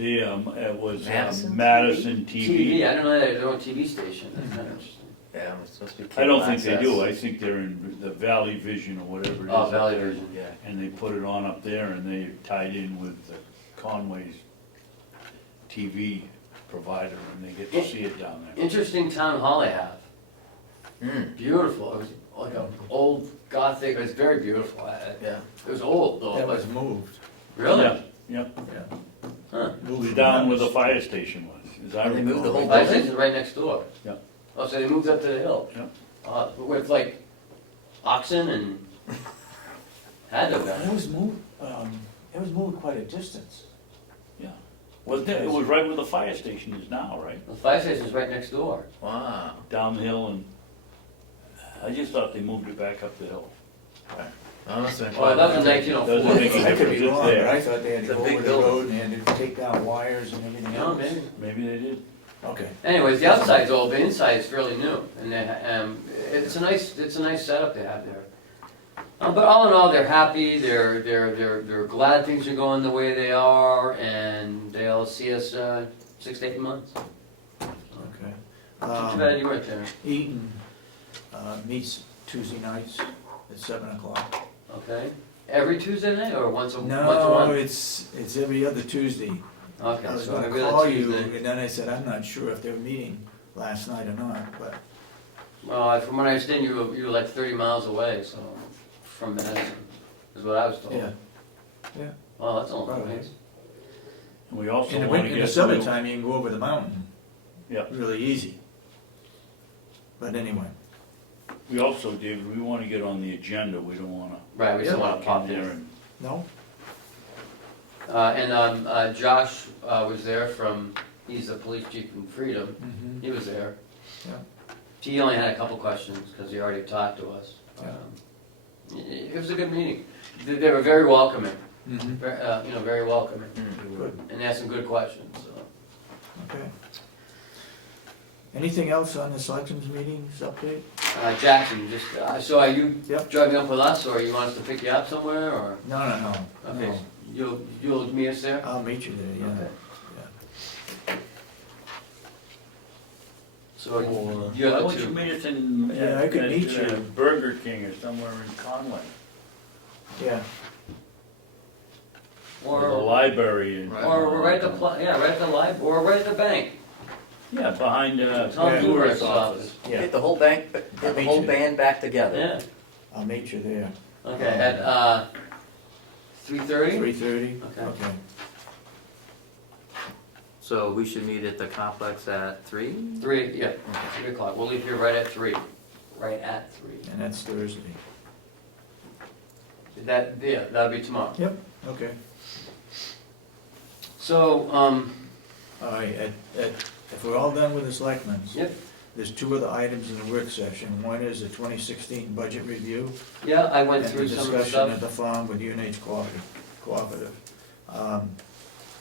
it was Madison? Madison TV. TV. I don't know that they're on TV station. That's kind of interesting. Yeah, it's supposed to be. I don't cable think they access. do, I think they're in the Valley Vision or whatever it is. Oh, up Valley there. Vision. Yeah. And they put it on up there and they tied in with the Conway's TV provider and they get to see it down there. Interesting town hall they have. Mm, Beautiful. It was like an old Gothic. It was very beautiful. yeah. It was old though. That but was moved, really? Yeah, Yep, yeah. Huh. it was down where the fire station was, as I And they moved the recall. whole Fire building? station's right next door. Yeah. Oh, so they moved up to the hill. Yeah. With like oxen and had to have It been. was moved quite a distance. Well, it was right where the fire station is now, right? The fire station's right next door. Wow. Down the hill and I just thought they moved it back up the hill. That must have been. Oh, that was in Doesn't make 1904. a I could be difference, it's wrong, but there. I thought they had to It's a go big over the building. road and they had to take down wires and everything No, else. maybe. Maybe they did. Okay. Anyways, the outside's old, the inside's fairly new, and it's a nice setup they have there. But all in all, they're happy. They're glad things are going the way they are, and they'll see us 6 to 8 months. Okay. Too bad you weren't there. Eaton meets Tuesday nights at 7 o'clock. Okay. Every Tuesday night or once a No, month? it's every other Tuesday. Okay, I was so gonna every other call you, Tuesday. and then I said, I'm not sure if they were meeting last night or not, but, Well, from what I understand, you were like 30 miles away, so from Madison, is what I was told. yeah. Well, that's a long Probably. ways. And we also In the want to in the get to, summertime, you can go over the mountain. Yeah. Really easy. But anyway, we also, David, we want to get on the agenda, we don't want to. Right, we just want to pop in there in. and no? And Josh was there he's the police chief in Freedom, Mhm. he was there. Yeah. He only had a couple questions, because he already talked to us. Yeah. It was a good meeting. They were very welcoming, Mhm. very welcoming, Good, and they asked some good questions, so. okay. Anything else on the selections meetings update? Jackson, so are you Yep. driving up with us, or you want us to pick you up somewhere, or? No, Okay, no. you'll meet us there? I'll meet you there, yeah. Okay. Yeah. So Why you have don't the you two. meet us in, Yeah, I could meet you. Burger King or somewhere in Conway? Yeah, Or the Or library in. right at the, right at the library, or right at the bank. Yeah, behind, Tom Yeah. Blue's tourist office. office. yeah, Get the whole bank, get the meet whole you. band back together. Yeah, I'll meet you there. Okay, at 3:30? 3:30? Okay. So we should meet at the complex at 3? 3, yeah, 3 o'clock. We'll leave here right at 3. Right at 3. And that's Thursday. Yeah, that'll be tomorrow. Yep, okay. So, All right, if we're all done with the selectmen's, yep, there's 2 other items in the work session. One is the 2016 budget review. yeah, I went And the through some of the discussion at stuff. the farm with UNH Cooperative.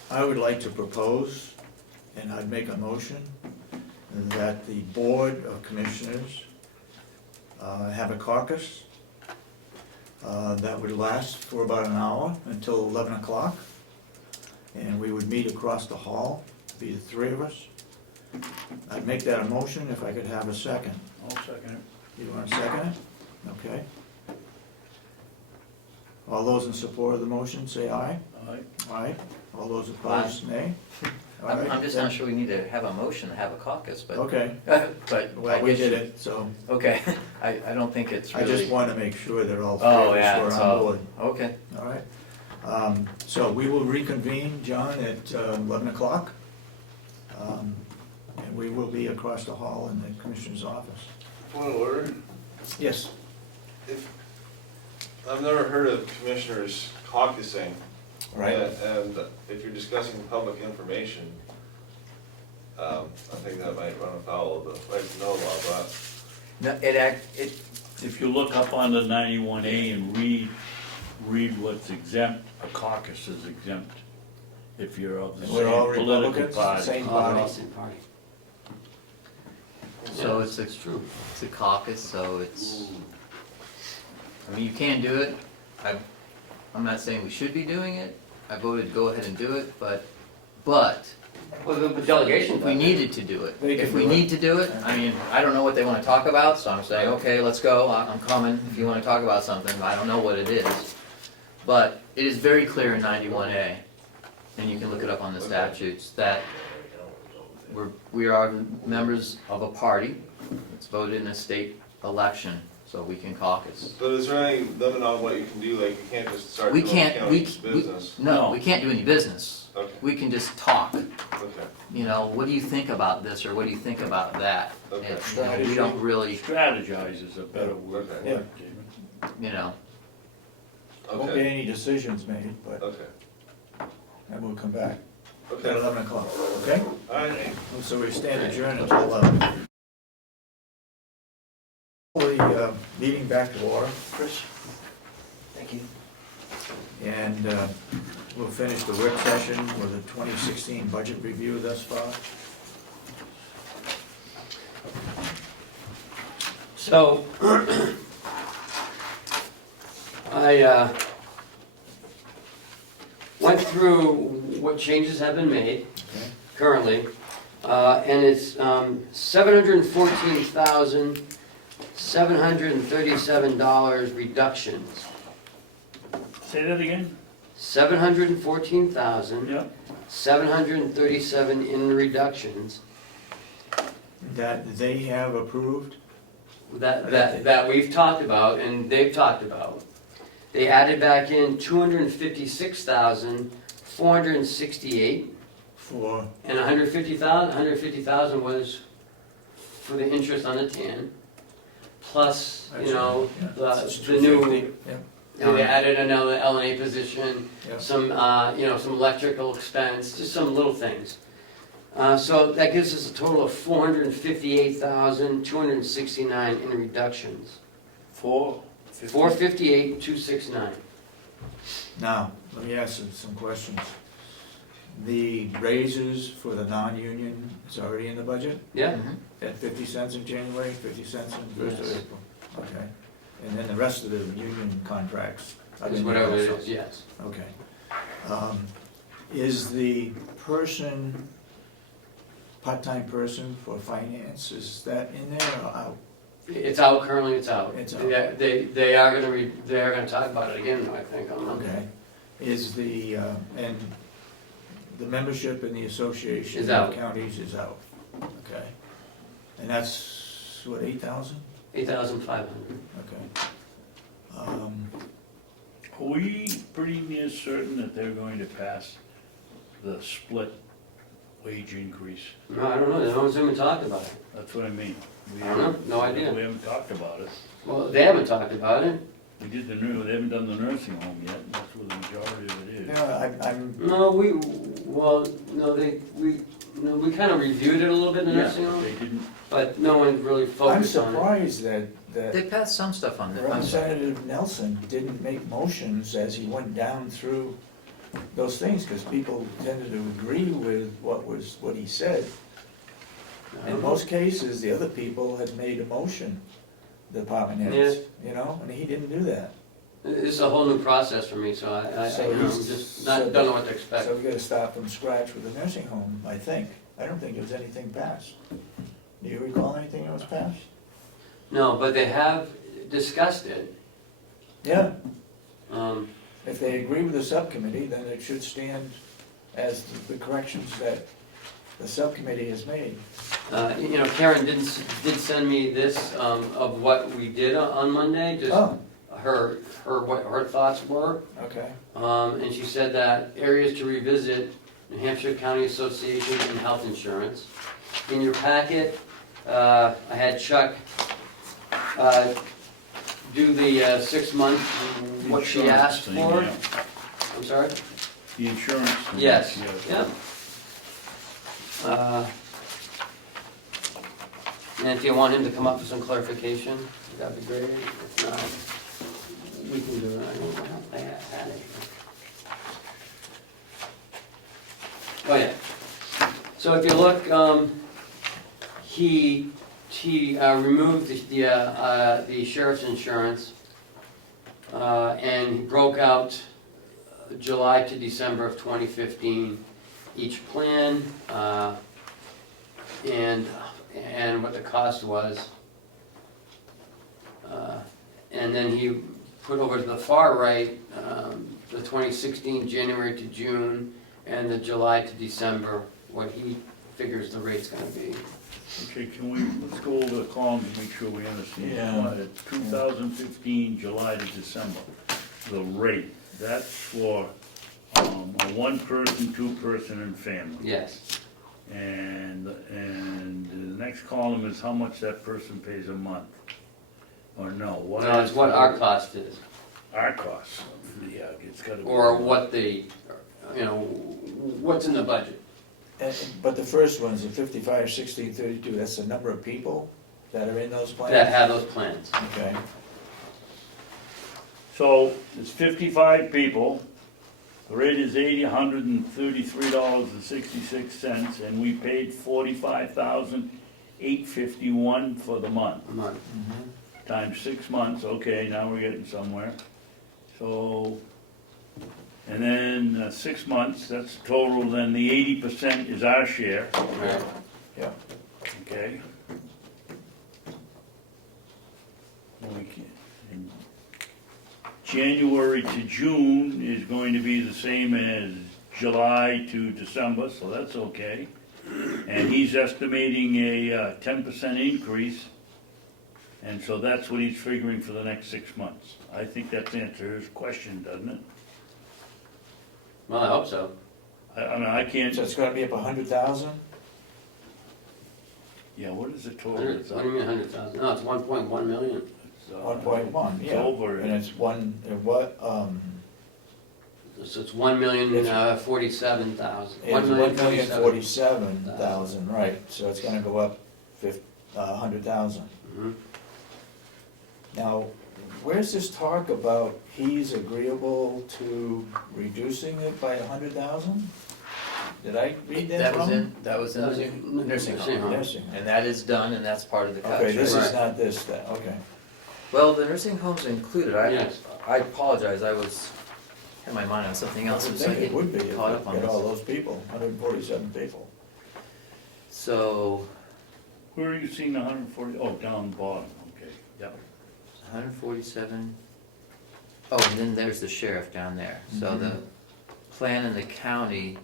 I would like to propose, and I'd make a motion, that the Board of Commissioners have a caucus that would last for about an hour until 11 o'clock. And we would meet across the hall, be the 3 of us. I'd make that a motion if I could have a second. I'll second it. You want to second it? Okay. All those in support of the motion, say aye. Aye. Aye. All those opposed, nay. All right. I'm just not sure we need to have a motion to have a caucus, but, Okay, but. well, we did it, so Okay, I don't think it's I really. just want to make sure that all 3 Oh, of yeah, us it's were on all, board. okay. All right. So we will reconvene, John, at 11 o'clock. And we will be across the hall in the Commissioner's office. Point of order, Yes. I've never heard of commissioners caucusing. Right. And if you're discussing public information, I think that might run afoul of the right to know law, but No, If you look up on the 91A and read what's exempt, a caucus is exempt. If you're of the We're all same political Republicans, party. same Oh, they're all body. same party. So Yeah, it's true. it's a caucus, so it's, I mean, you can do it. I'm not saying we should be doing it. I voted to go ahead and do it, but Well, the delegation. if we needed to do it, They can if we do it. need to do it, I mean, I don't know what they wanna talk about, so I'm saying, okay, let's go, I'm coming, if you wanna talk about something, I don't know what it is. But it is very clear in 91A, and you can look it up on the statutes, that we are members of a party that's voted in a state election, so we can caucus. But is there any limit on what you can do, like you can't just start We doing can't, county business? no, we can't do any business. Okay, We can just talk, okay, you know, what do you think about this, or what do you think about that? Okay. And, you know, we don't really, Strategize is a better word for Okay. it, David. you know, Won't be okay, any decisions made, but, okay, and we'll come back at okay, 11 o'clock, okay? all right. So we stand adjourned until 11. The meeting back to order, Chris, thank you. and we'll finish the work session with the 2016 budget review thus far. So, I went through what changes have been made Okay. currently, and it's $714,737 reductions. Say that again? $714,737 Yeah. in reductions That they have approved. that we've talked about and they've talked about. They added back in 256,468, For, and 150,000 was for the interest on the tan, plus, you know, It's the new, 250, yeah, they added another LNA position, yeah. some, you know, some electrical expense, just some little things. So that gives us a total of 458,269 in reductions. 458,269. Now, let me ask you some questions. The raises for the non-union is already in the budget, Yeah? Mhm. at 50 cents in January, 50 cents in first of Yes. April? Okay. And then the rest of the union contracts? are Is in there whatever it also? is, yes. Okay. Is the person, part-time person for finance, is that in there or out? It's out, currently it's out. It's out. They are gonna talk about it again, I think, on Monday. Okay. Is the, and the membership in the Association Is of out. Counties is out? Okay. And that's, what, 8,000? 8,500. Okay. Are we pretty near certain that they're going to pass the split wage increase? No, I don't know, no one's even talked about it. That's what I mean. We I don't know, haven't- no idea. We haven't talked about it. Well, they haven't talked about it. We did they haven't done the nursing home yet, and that's where the majority of it is. I'm, No, we kind of reviewed it a little bit in the nursing But home, they didn't, but no one really I'm focused on it. surprised that They passed some stuff on that. I'm sorry. Representative Nelson didn't make motions as he went down through those things, because people tended to agree with what he said. In most cases, the other people had made a motion, the department heads, you know, and he didn't do that. This is a whole new process for me, so I So you know, I'm he's- just so don't know what to expect. So we gotta start from scratch with the nursing home, I think. I don't think there was anything passed. Do you recall anything that was passed? No, but they have discussed it. Yeah, Um, if they agree with the subcommittee, then it should stand as the corrections that the subcommittee has made. You know, Karen did send me this of what we did on Monday, just Oh, what her thoughts were. okay. And she said that areas to revisit, New Hampshire County Association and health insurance. In your packet, I had Chuck do the 6 months, what she insurance asked thing, for. yeah. I'm sorry? The insurance thing. Yes, yeah. yeah. And if you want him to come up with some clarification, that'd be great. If not, we can do it. I don't know how I had it. Oh, yeah. So if you look, he removed the sheriff's insurance, and he broke out July to December of 2015, each plan, and what the cost was. And then he put over to the far right, the 2016 January to June, and the July to December, what he figures the rate's gonna be. Okay, let's go over the columns and make sure we understand. Yeah. It's 2015, July to December, the rate, that's for a one-person, two-person, and family. Yes, And the next column is how much that person pays a month. Or no, what no, it's is what the- our cost is, Our costs, yeah, it's gotta be. or what the, what's in the budget. But the first one's the 55, 16, 32, that's the number of people that are in those plans? That have those plans. Okay, So, it's 55 people, the rate is $833.66, and we paid $45,851 for the month. A month. Times 6 months, okay, now we're getting somewhere. So, and then 6 months, that's total, then the 80% is our share, Right. yeah. okay? And January to June is going to be the same as July to December, so that's okay. And he's estimating a 10% increase, and so that's what he's figuring for the next 6 months. I think that's answers his question, doesn't it? Well, I hope so. I mean, I can't, So it's gonna be up 100,000? yeah, what is the total? What It's do you mean 100,000? No, it's 1.1 million. 1.1, It's yeah. over. And it's what, So it's 1,047,000. it's 1,047,000, right, so it's gonna go up 100,000. Mhm. Now, where's this talk about he's agreeable to reducing it by 100,000? Did I read that wrong? That was in the nursing home. Nursing home. And that is done, and that's part of the contract. Okay, this is Right. not this, then, okay. Well, the nursing home's included. Yes. I apologize, had my mind on something I else. would so I think it get would be, if caught you up on get all this. those people, 147 people. So, Where are you seeing the 140? Oh, down the bottom, okay. yep, 147. Oh, and then there's the sheriff down there. So the plan in the county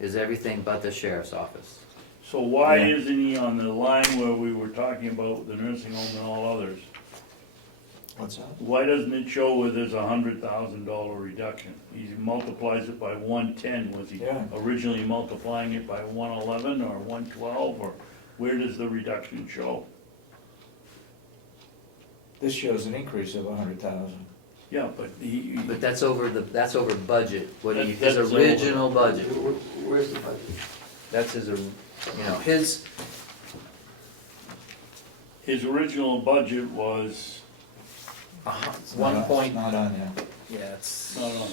is everything but the sheriff's office. So why Yeah. isn't he on the line where we were talking about the nursing home and all others? What's that? Why doesn't it show where there's $100,000 reduction? He multiplies it by 110, was he Yeah. originally multiplying it by 111 or 112, or where does the reduction show? This shows an increase of 100,000. Yeah, but he, But that's over budget, what he, his That's over. original budget. Where's the budget? That's his, his, his original budget was, It's one not- point, It's not on there. yeah, it's, not on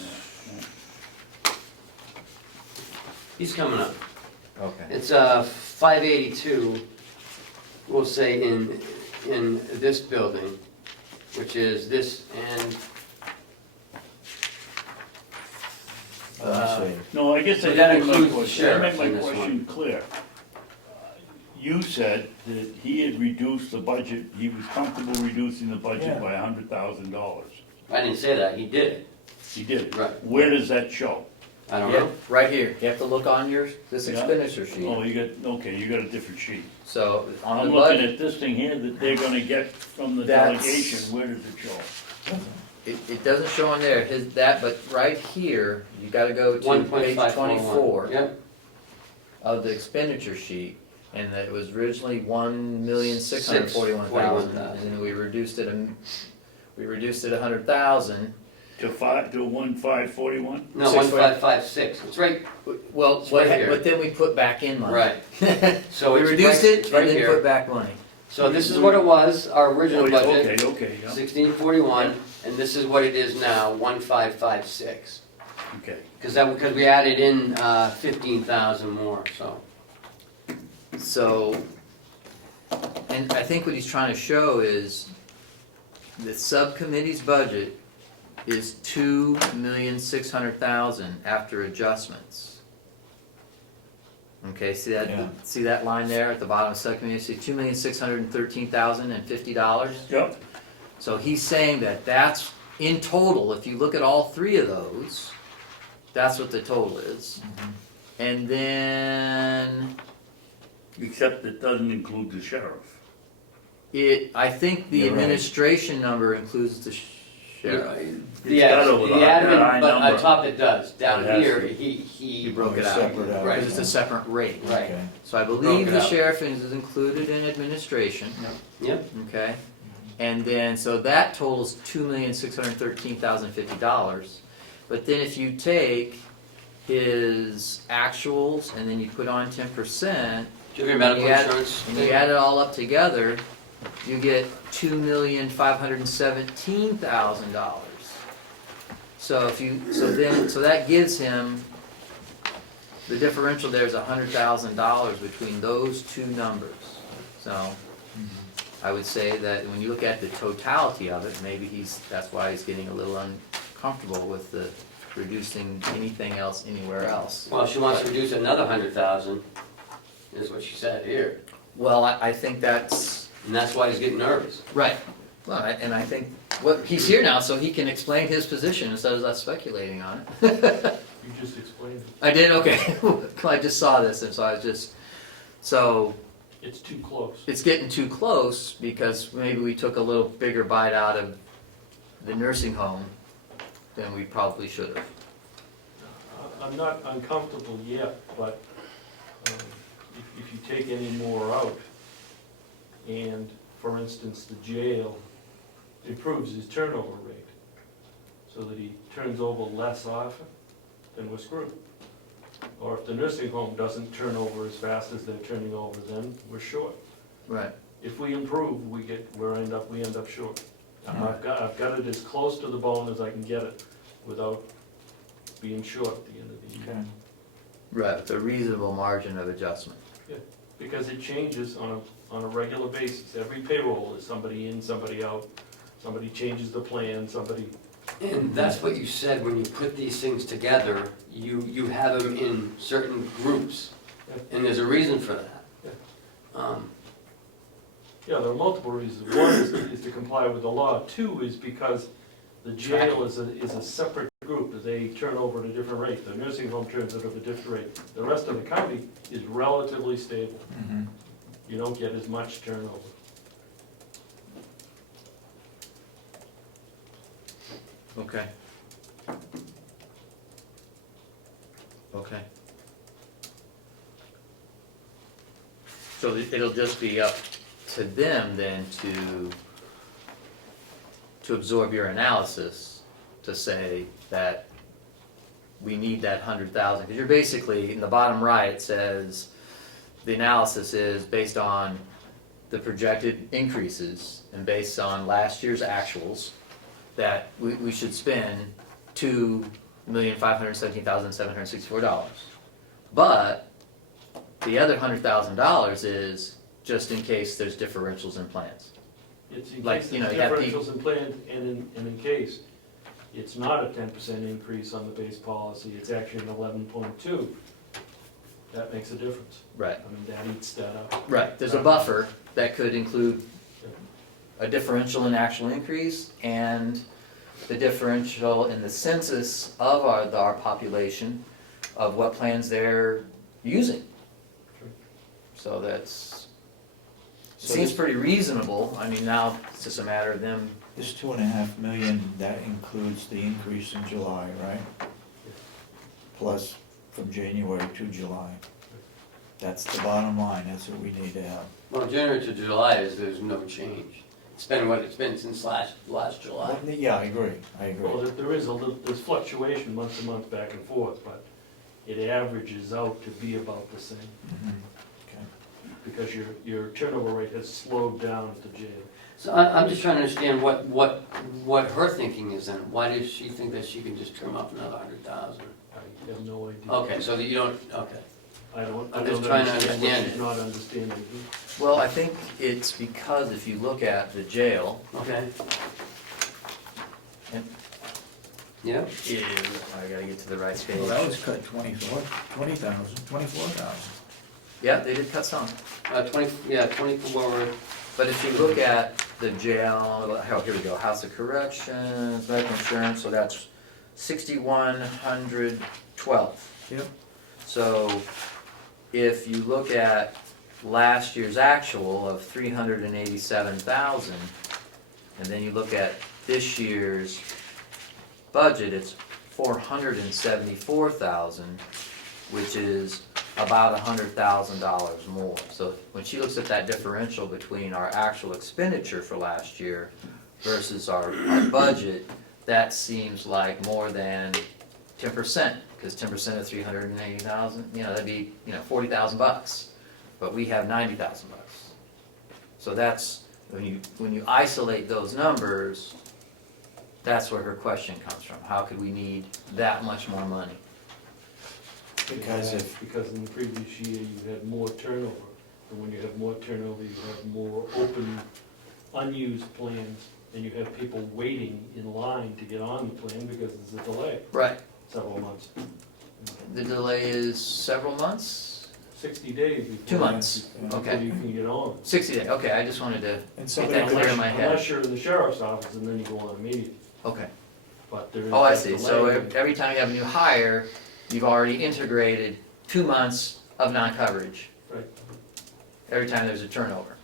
there. He's coming up. okay. It's 582, we'll say in this building, which is this and, I see. No, I guess So I that didn't make includes my the question, I sheriff make in my this question clear. You said that he had reduced the budget, he was comfortable reducing the budget Yeah. by $100,000. I didn't say that, he did it. He did. Right. Where does that show? I don't Yeah, know. right here, you have to look on this Yeah. expenditure sheet. Oh, you got, okay, you got a different sheet. So, on I'm the looking budget, at this thing here that they're gonna get from the That's- delegation, where does it show? it doesn't show on there, but right here, you gotta go to page 24 Yep, of the expenditure sheet, and that it was originally 1,641,000, and then we reduced it 100,000. To 1541? no, 1556, it's right, Well, It's right here. but then we put back in money. right. So We it's reduced right- it it's right and then here. put back money. So this is what it was, our original Oh, yeah, budget, okay, yeah, 1641, and this is what it is now, 1556. okay. Because we added in 15,000 more, so. So, and I think what he's trying to show is the subcommittee's budget is 2,600,000 after adjustments. Okay, see Yeah. that line there at the bottom of subcommittee, see $2,613,050? Yep, So he's saying that that's, in total, if you look at all three of those, that's what the total is. And then, except it doesn't include the sheriff. I think the You're right. administration number includes the sheriff. Yes, got over the that admin, but number. on top it does. Down It has here, to. He he, broke it It's out, separate out. Right. because it's a separate rate. right, Okay. So I Broke believe it the out. sheriff is included in administration, yep, okay? And then, so that totals $2,613,050. But then if you take his actuals and then you put on 10%, do you have your medical You add- insurance? and you add it all up together, you get $2,517,000. So so that gives him, the differential there is $100,000 between those two numbers. So I would say that when you look at the totality of it, maybe that's why he's getting a little uncomfortable with the reducing anything else anywhere else. Well, she wants to reduce another 100,000, is what she said here. Well, I think that's And that's why he's getting nervous. right. Well, and I think he's here now, so he can explain his position instead of us speculating on it. You just explained it. I did, okay. I just saw this, and so I was just, so It's too close. it's getting too close because maybe we took a little bigger bite out of the nursing home than we probably should have. I'm not uncomfortable yet, but if you take any more out, and, for instance, the jail improves his turnover rate, so that he turns over less often, then we're screwed. Or if the nursing home doesn't turn over as fast as they're turning over, then we're short. Right. If we improve, we end up short. I've got it as close to the bone as I can get it, without being short at the end of the year. Okay. Right, with a reasonable margin of adjustment. Because it changes on a regular basis. Every payroll is somebody in, somebody out, somebody changes the plan, somebody, And that's what you said, when you put these things together, you have them in certain groups, and there's a reason for that. yeah, there are multiple reasons. One is to comply with the law. Two is because the jail is a separate group. They turn over at a different rate. The nursing home turns over at a different rate. The rest of the county is relatively stable. Mhm. You don't get as much turnover. Okay. Okay. So it'll just be up to them then to absorb your analysis, to say that we need that 100,000, because you're basically, in the bottom right, it says, the analysis is based on the projected increases and based on last year's actuals, that we should spend $2,517,764. But the other $100,000 is just in case there's differentials in plans. It's in Like, case you there's know, you got the- differentials in plan, and in case it's not a 10% increase on the base policy, it's actually an 11.2. That makes a difference. Right. I mean, that eats that up. Right, there's a buffer that could include a differential in actual increase and the differential in the census of our population of what plans they're using. So that's, seems pretty reasonable. I mean, now it's just a matter of them, This 2.5 million, that includes the increase in July, right? Plus from January to July. That's the bottom line, that's what we need to have. Well, January to July there's no change. It's been what it's been since last July. Yeah, I agree, Well, there is there's fluctuation month to month, back and forth, but it averages out to be about the same, Mhm. Okay. because your turnover rate has slowed down at the jail. So I'm just trying to understand what her thinking is then. Why does she think that she can just trim up another 100,000? I have no idea. Okay, so that you don't, okay. I'm just trying to understand what it. she's not understanding. well, I think it's because if you look at the jail, Okay. and Yeah, I gotta get to the right page. Well, that was cut 24,000. Yeah, they did cut some. 24, But if you look at the jail, oh, here we go, House of Corrections, medical insurance, so that's 6,112. Yep. So if you look at last year's actual of 387,000, and then you look at this year's budget, it's 474,000, which is about $100,000 more. So when she looks at that differential between our actual expenditure for last year versus our budget, that seems like more than 10%, because 10% of 380,000, that'd be, $40,000. But we have $90,000. So that's, when you isolate those numbers, that's where her question comes from. How could we need that much more money? Because Because in the previous year, you had more turnover, and when you have more turnover, you have more open, unused plans, and you have people waiting in line to get on the plan because there's a delay, Right. several months. The delay is several months? 60 days before. 2 months. Yeah. Okay. Before you can get on. 60 days, okay, I just wanted to And get somebody that could, clear in my head. Unless you're in the sheriff's office, and then you go on immediately, Okay. but there is. Oh, I that see. So delay. every time you have a new hire, you've already integrated 2 months of non-coverage. Right. Every time there's a turnover.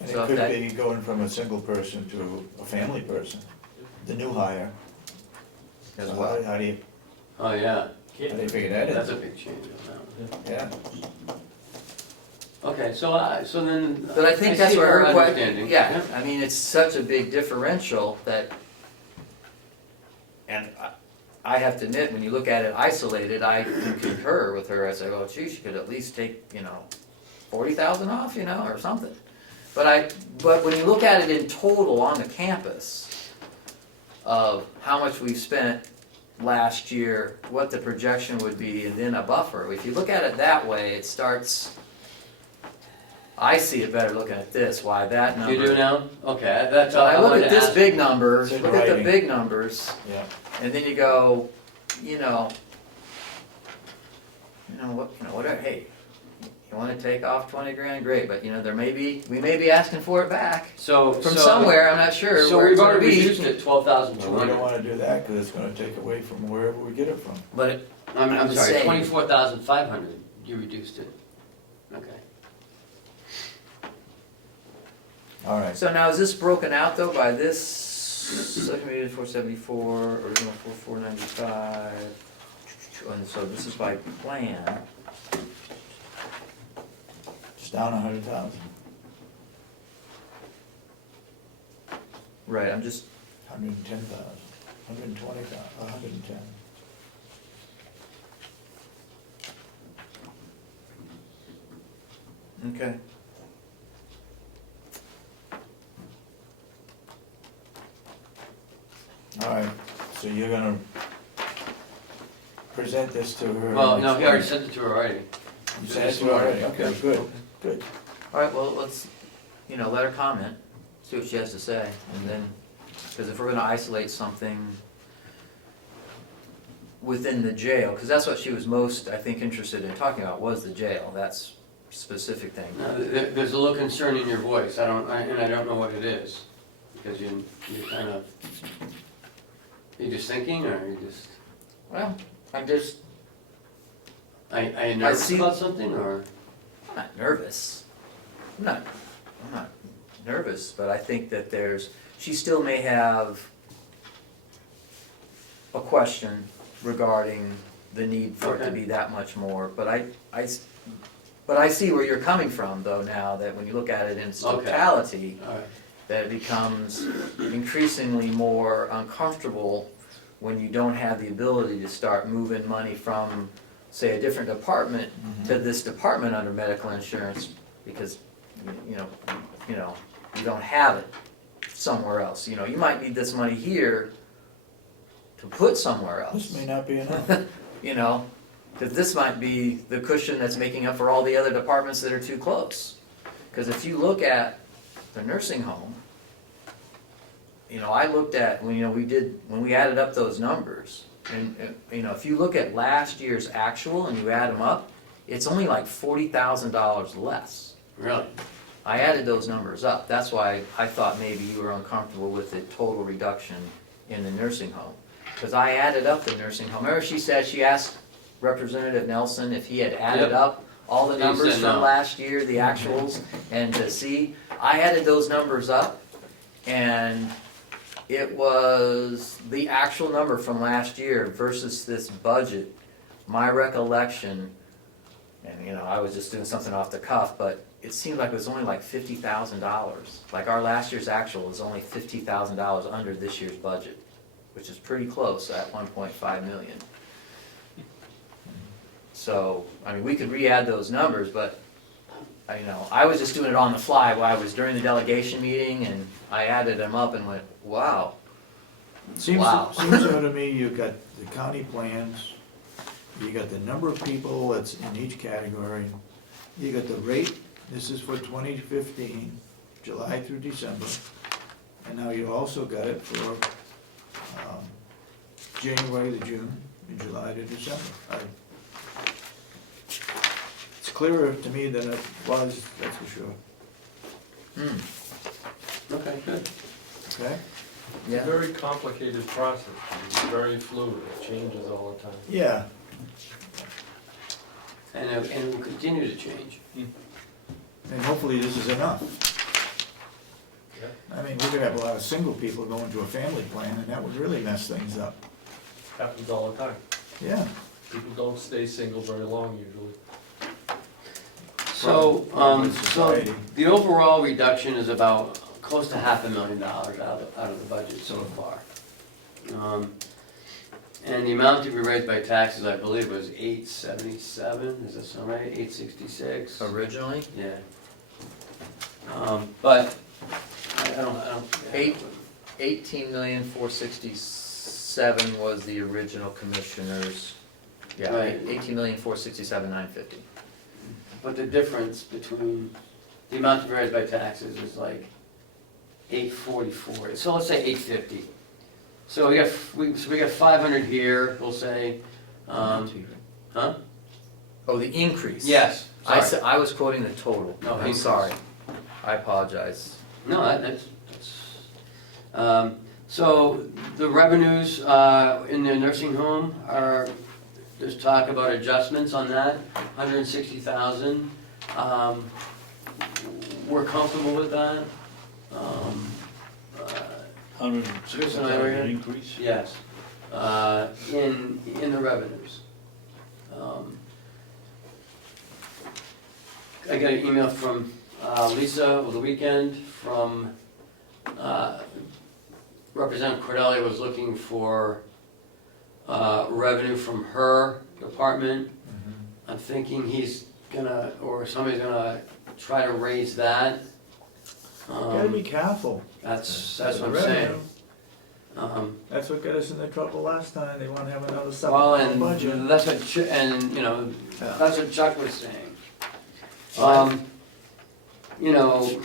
and So it if could that- be going from a single person to a family person, the new hire. As So well. How do you oh, yeah, figure that that's in? a big change on that one. Yeah, Okay, so then. But I think that's see where her understanding. yeah, I mean, it's such a big differential that, and I have to admit, when you look at it isolated, I can concur with her. I say, oh, geez, you could at least take, 40,000 off, or something. But when you look at it in total on the campus of how much we've spent last year, what the projection would be, and then a buffer, if you look at it that way, it starts, I see it better looking at this, why that number. You do now? Okay, that's So all I look wanted at to this ask. big number, It's in look at the writing. big numbers, yeah. and then you go, whatever, hey, you wanna take off 20 grand, great, but we may be asking for it back So. from so- somewhere, I'm not sure So where we've it's gonna already be. reduced it Well, we don't 12,200. wanna do that, cause it's gonna take away from wherever we get it from. But I'm I'm sorry, saying- 24,500, you reduced it. Okay. All right, so now is this broken out though by this subcommittee 474, original 4495. And so this is by plan. It's down 100,000, Right, I'm just, 110,000, 120,000, 110. okay. All right, so you're gonna present this to her? Well, next no, he already week? sent it to her already. You sent it to her already, okay, good, good. All right, well, let's, let her comment, see what she has to say, and then, because if we're gonna isolate something within the jail, because that's what she was most, I think, interested in talking about, was the jail, that's specific thing. No, there's a little concern in your voice, and I don't know what it is, because you kind of, you just thinking, or you just, Well, I'm just, are you nervous see- about something, or? I'm not nervous. I'm not nervous, but I think that she still may have a question regarding the need for it to Okay. be that much more, but I see where you're coming from, though, now, that when you look at it in its totality, All right. that it becomes increasingly more uncomfortable when you don't have the ability to start moving money from, say, a different department to this department under medical insurance, because, you don't have it somewhere else. You might need this money here to put somewhere else. This may not be enough. Because this might be the cushion that's making up for all the other departments that are too close. Because if you look at the nursing home, I looked at, when we added up those numbers, and, if you look at last year's actual and you add them up, it's only like $40,000 less. Really? I added those numbers up, that's why I thought maybe you were uncomfortable with the total reduction in the nursing home. Because I added up the nursing home, remember she asked Representative Nelson if he had added Yep. up all the He numbers said from no. last year, the actuals, and to see, I added those numbers up, and it was the actual number from last year versus this budget. My recollection, and I was just doing something off the cuff, but it seemed like it was only like $50,000. Like our last year's actual was only $50,000 under this year's budget, which is pretty close at 1.5 million. So, we could re-add those numbers, but, I was just doing it on the fly while I was during the delegation meeting, and I added them up and went, wow. Seems Wow. so to me, you've got the county plans, you got the number of people that's in each category, you got the rate, this is for 2015, July through December, and now you also got it for January to June, and July to December. It's clearer to me than it was, that's for sure. Okay, good. Okay? It's a very complicated process, it's very fluid, it changes all the time. Yeah, And it will continue to change. and hopefully this is enough. Yeah. We're gonna have a lot of single people going to a family plan, and that would really mess things up. Happens all the time. Yeah. People don't stay single very long usually. So, Problem with so society. the overall reduction is about close to $500,000 out of the budget so far. And the amount to be raised by taxes, I believe, was $877, is that sound right? $866? Originally, Yeah. But, I don't. 18,467,000 was the original commissioners. Yeah, Right. 18,467,950. But the difference between the amount to be raised by taxes is like $844, so let's say $850. So we got 500 here, we'll say, huh? Oh, the increase? Yes, sorry. I was quoting the total. No, I'm increase. sorry. I apologize. No, that's, so the revenues in the nursing home are, there's talk about adjustments on that, 160,000. We're comfortable with that. 106 Am I right? increase? Yes, in the revenues. I got an email from Lisa over the weekend from Representative Cordelli was looking for revenue from her department. I'm thinking he's gonna, or somebody's gonna try to raise that. Gotta be careful. That's The what I'm revenue. saying. That's what got us into trouble last time, they wanna have another Well, supplemental and budget. that's what, and, you know, Yeah. that's what Chuck was saying. You know,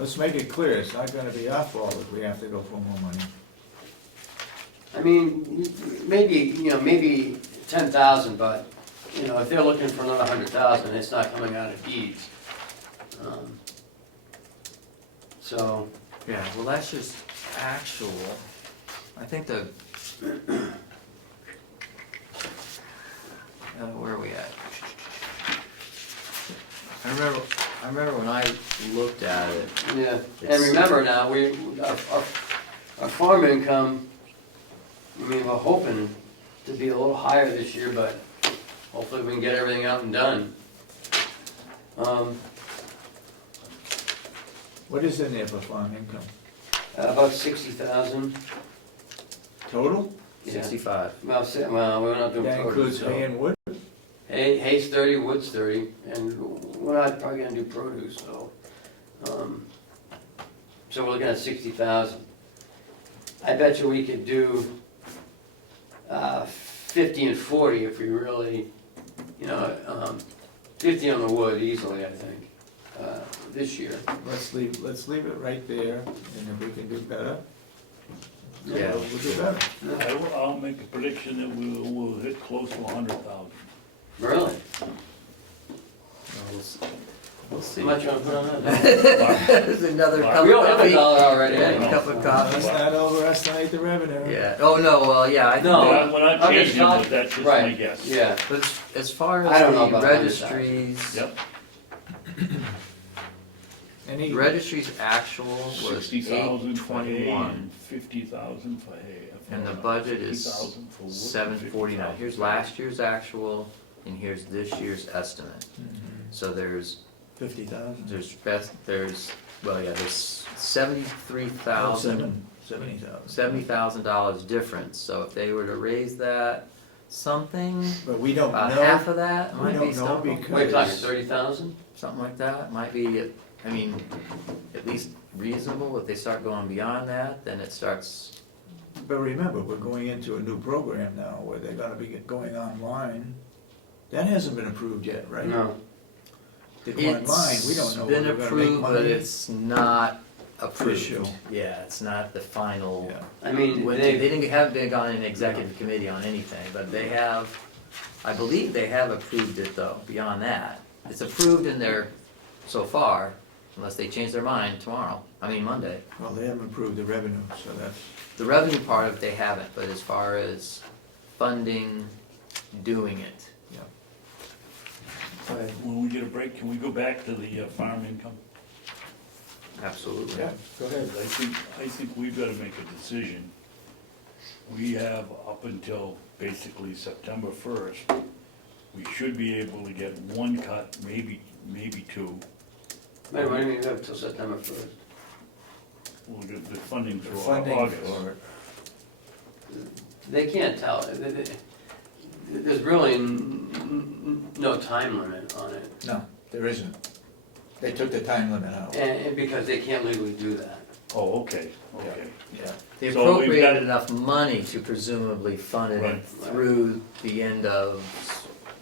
Let's make it clear, it's not gonna be our fault if we have to go for more money. I mean, maybe 10,000, but, you know, if they're looking for another 100,000, it's not coming out of deeds. So, Yeah, well, that's just actual. I think the, where are we at? I remember when I looked at it, yeah, and remember now, our farm income, I mean, we're hoping to be a little higher this year, but hopefully we can get everything out and done. What is in there for farm income? About 60,000. Total? Yeah. 65. Well, we're not doing That produce, includes so. hay and wood? Hay's 30, wood's 30, and we're not probably gonna do produce, so. So we're looking at 60,000. I bet you we could do 50 and 40 if we really, you know, 50 on the wood easily, I think, this year. Let's leave it right there, and if we can do better, Yeah. we'll do better. I'll make a prediction that we'll hit close to 100,000. Really? We'll see. How much you wanna put on that? There's another cup We don't have of a dollar already. Yeah, anyway, cup of so. coffee. Let's not overestimate the revenue. Yeah, oh, no, well, yeah, I think No. that, We're not Okay, changing, not- but that's just right, my guess. Yeah, but as far I don't as know the about 100,000. registries, Yep, Any, the registry's actual was 60,000 for hay 821, and 50,000 for hay. and the budget is 50,000 for wood, 749. 50,000 Here's for- last year's actual, and here's this year's estimate. So there's 50,000? there's 73,000, 70,000. $70,000 difference. So if they were to raise that something, But we don't about half know, of that we might be don't know something. what are you talking, because, 30,000? Something like that, might be, I mean, at least reasonable. If they start going beyond that, then it starts, but remember, we're going into a new program now where they're gonna be going online. That hasn't been approved yet, right? No. They go online, we don't know it's been whether we're gonna make approved, but money. it's not approved. Official. Yeah, it's not the final. Yeah. I mean, They haven't been gone in executive committee on anything, but they have, I believe they have approved it though, beyond that. It's approved in there so far, unless they change their mind tomorrow, Monday. Well, they haven't approved the revenue, so that's, The revenue part of it, they haven't, but as far as funding, doing it. When we get a break, can we go back to the farm income? Absolutely. yeah, go ahead. I think we've gotta make a decision. We have up until basically September 1st, we should be able to get one cut, maybe two. Wait, what do you mean, you have till September 1st? We'll get the funding The through funding August. for it. They can't tell. There's really no time limit on it, No, there isn't. They took the time limit out. and because they can't legally do that. Oh, okay. Yeah. They So we've appropriated got- enough money to presumably fund it Right. through the end of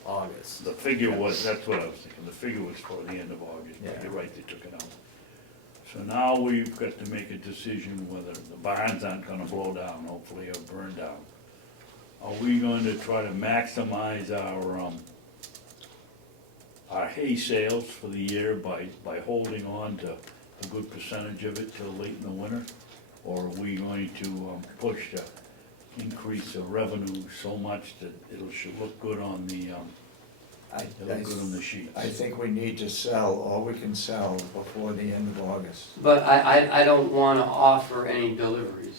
August. The figure was, that's what I was thinking, the figure was for the end of August, but Yeah. you're right, they took it out. So now we've got to make a decision whether the barns aren't gonna blow down, hopefully, or burn down. Are we going to try to maximize our hay sales for the year by holding on to a good percentage of it till late in the winter? Or are we going to push to increase the revenue so much that should look good on the They look good on the sheets. I think we need to sell all we can sell before the end of August. But I don't wanna offer any deliveries.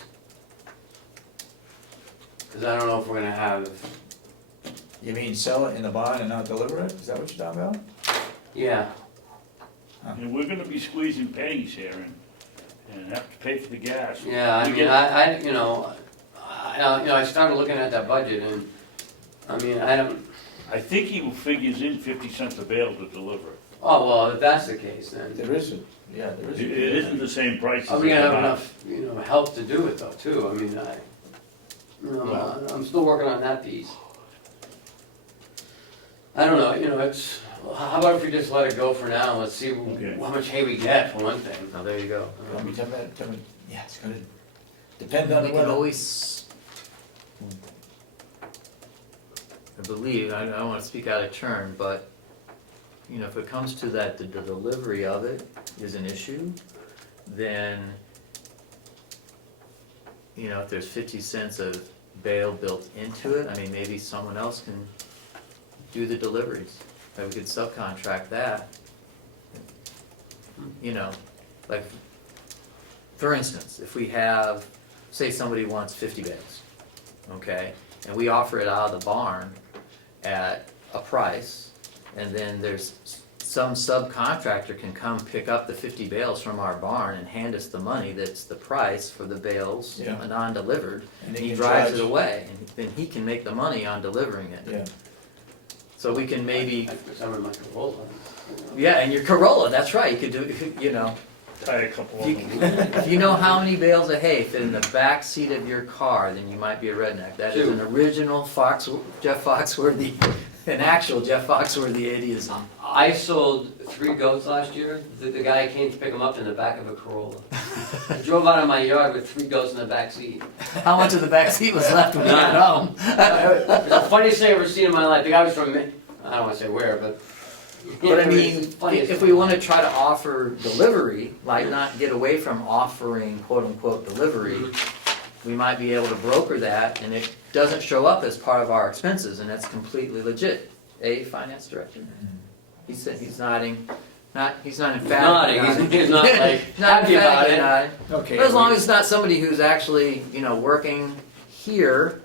Cause I don't know if we're gonna have, You mean sell it in the barn and not deliver it? Is that what you're talking about? yeah, And we're gonna be squeezing pennies here and have to pay for the gas. yeah, I We mean, get- I started looking at that budget and, I mean, I don't, I think he figures in 50 cents a bale to deliver it. oh, well, if that's the case, then, There isn't, yeah, there It isn't. isn't the same price are as we gonna have the enough, help to do it though, too? I mean, I'm still working on that piece. I don't know, it's, how about if we just let it go for now, let's see Okay. how much hay we get, for one thing. Now, there you go. Tell me, yeah, it's gonna depend on We the can weather. always, I believe, I don't wanna speak out of turn, but, if it comes to that, the delivery of it is an issue, then, if there's 50 cents of bale built into it, I mean, maybe someone else can do the deliveries. Maybe we could subcontract that. Like, for instance, if we have, say somebody wants 50 bales, okay? And we offer it out of the barn at a price, and then there's some subcontractor can come pick up the 50 bales from our barn and hand us the money that's the price for the bales, Yeah. non-delivered. And He can drives charge- it away, and then he can make the money on delivering it. Yeah, So we can maybe, I put some in my Corolla. yeah, and your Corolla, that's right, you could do, tie a couple of If them. if you know how many bales of hay fit in the back seat of your car, then you might be a redneck. That is an original Jeff Foxworthy, an actual Jeff Foxworthy idiom. I sold 3 goats last year. The guy came to pick them up in the back of a Corolla. I drove out of my yard with 3 goats in the back seat. How much of the back seat was left when you got home? It's the funniest thing I've ever seen in my life. The guy was from, I don't want to say where, but. But I It was mean, the funniest if thing. we want to try to offer delivery, like not get away from offering quote-unquote delivery, we might be able to broker that, and it doesn't show up as part of our expenses, and that's completely legit. Finance director? He said, he's nodding, he's not emphatic. Nodding, he's not like Not happy about emphatic it. nodding. okay. But as long as it's not somebody who's actually, working here,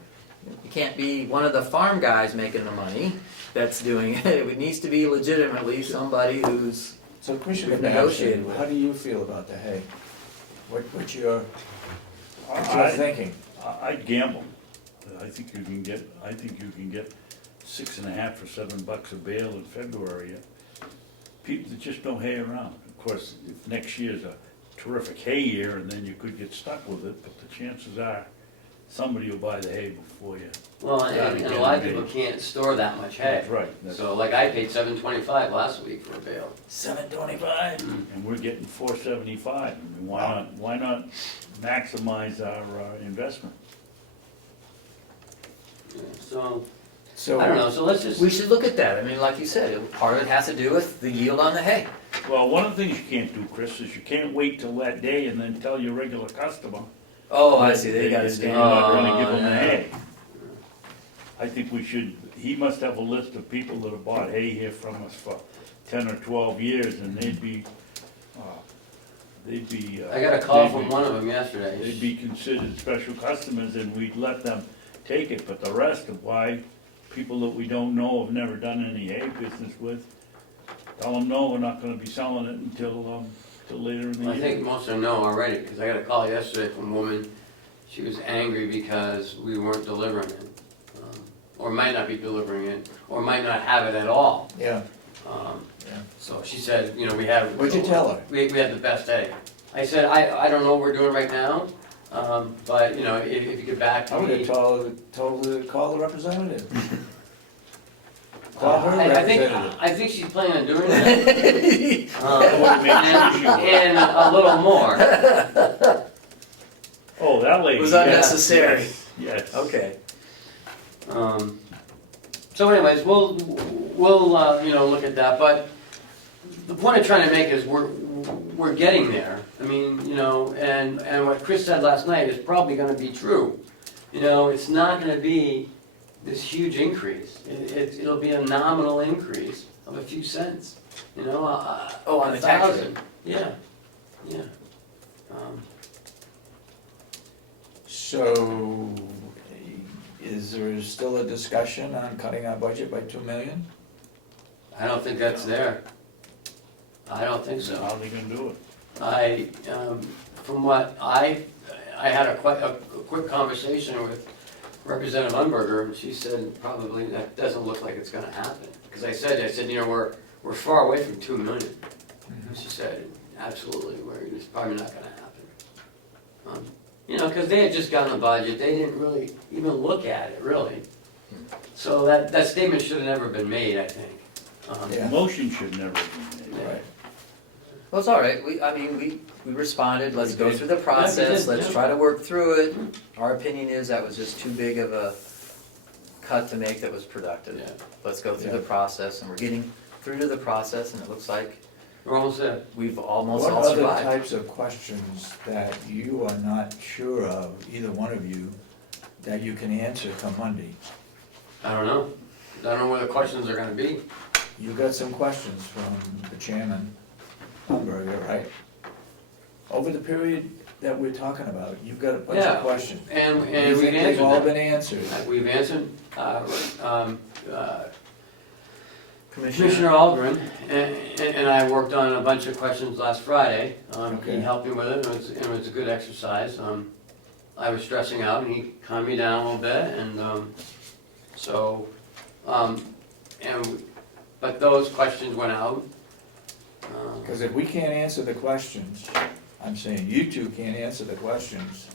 it can't be one of the farm guys making the money that's doing it. It needs to be legitimately somebody who's, So Commissioner We've negotiated Babson, with. how do you feel about the hay? What's your I- thinking? I'd gamble. I think you can get 6.5 or $7 a bale in February. People that just don't hay around. Of course, if next year's a terrific hay year, and then you could get stuck with it, but the chances are somebody will buy the hay before you. Well, and a lot of people can't store that much hay. That's right. That's- So like I paid $7.25 last week for a bale. $7.25. And we're getting $4.75. I mean, why not maximize our investment? Yeah, so, So, I don't know, so let's just. we should look at that. I mean, like you said, part of it has to do with the yield on the hay. Well, one of the things you can't do, Chris, is you can't wait till that day and then tell your regular customer. Oh, I see, they gotta You're stand. not gonna give them the yeah. hay. I think we should, he must have a list of people that have bought hay here from us for 10 or 12 years, and they'd be. I got a call they'd from be- one of them yesterday. They'd be considered special customers, and we'd let them take it, but the rest of why, people that we don't know, have never done any hay business with, tell them, no, we're not gonna be selling it until later in the year. I think most of them know already, because I got a call yesterday from a woman. She was angry because we weren't delivering it. Or might not be delivering it, or might not have it at all. yeah, So she said, we have. what'd you tell her? We have the best day. I said, I don't know what we're doing right now, but, if you get back I to would me. have told her to call the representative. Call her I representative. think she's planning on doing that. That would've made sense. And a little more. Oh, that lady. It was yes, unnecessary. Yes. Okay. So anyways, we'll look at that, but the point I'm trying to make is we're getting there. I mean, and what Chris said last night is probably gonna be true. It's not gonna be this huge increase. It'll be a nominal increase of a few cents, you know, Oh, on the tax rate. 1,000. Yeah, yeah. So, is there still a discussion on cutting our budget by 2 million? I don't think that's there. I don't think How so. are they gonna do it? From what I had a quick conversation with Representative Unberger, and she said probably that doesn't look like it's gonna happen. Because I said, you know, we're far away from 2 million. And she said, absolutely, it's probably not gonna happen. You know, because they had just gotten the budget, they didn't really even look at it, really. So that statement should have never been made, I think. Yeah. Motion should never be made. Right. Well, it's all right, we responded, let's go through the Yeah, process, we did, let's yeah. try to work through it. Our opinion is that was just too big of a cut to make that was productive. Yeah. Let's go through Yeah. the process, and we're getting through to the process, and it looks like We're almost there. we've almost What all other survived. types of questions that you are not sure of, either one of you, that you can answer come Monday? I don't know. I don't know where the questions are gonna be. You got some questions from the chairman, Humberger, right? Over the period that we're talking about, you've got a bunch Yeah. of questions. And You we've think they've answered all them. been answered? We've answered, Commissioner Ahlgren, and I worked on a bunch of questions last Friday. He Okay. helped me with it, it was a good exercise. I was stressing out, and he calmed me down a little bit, and, but those questions went out. Because if we can't answer the questions, I'm saying you two can't answer the questions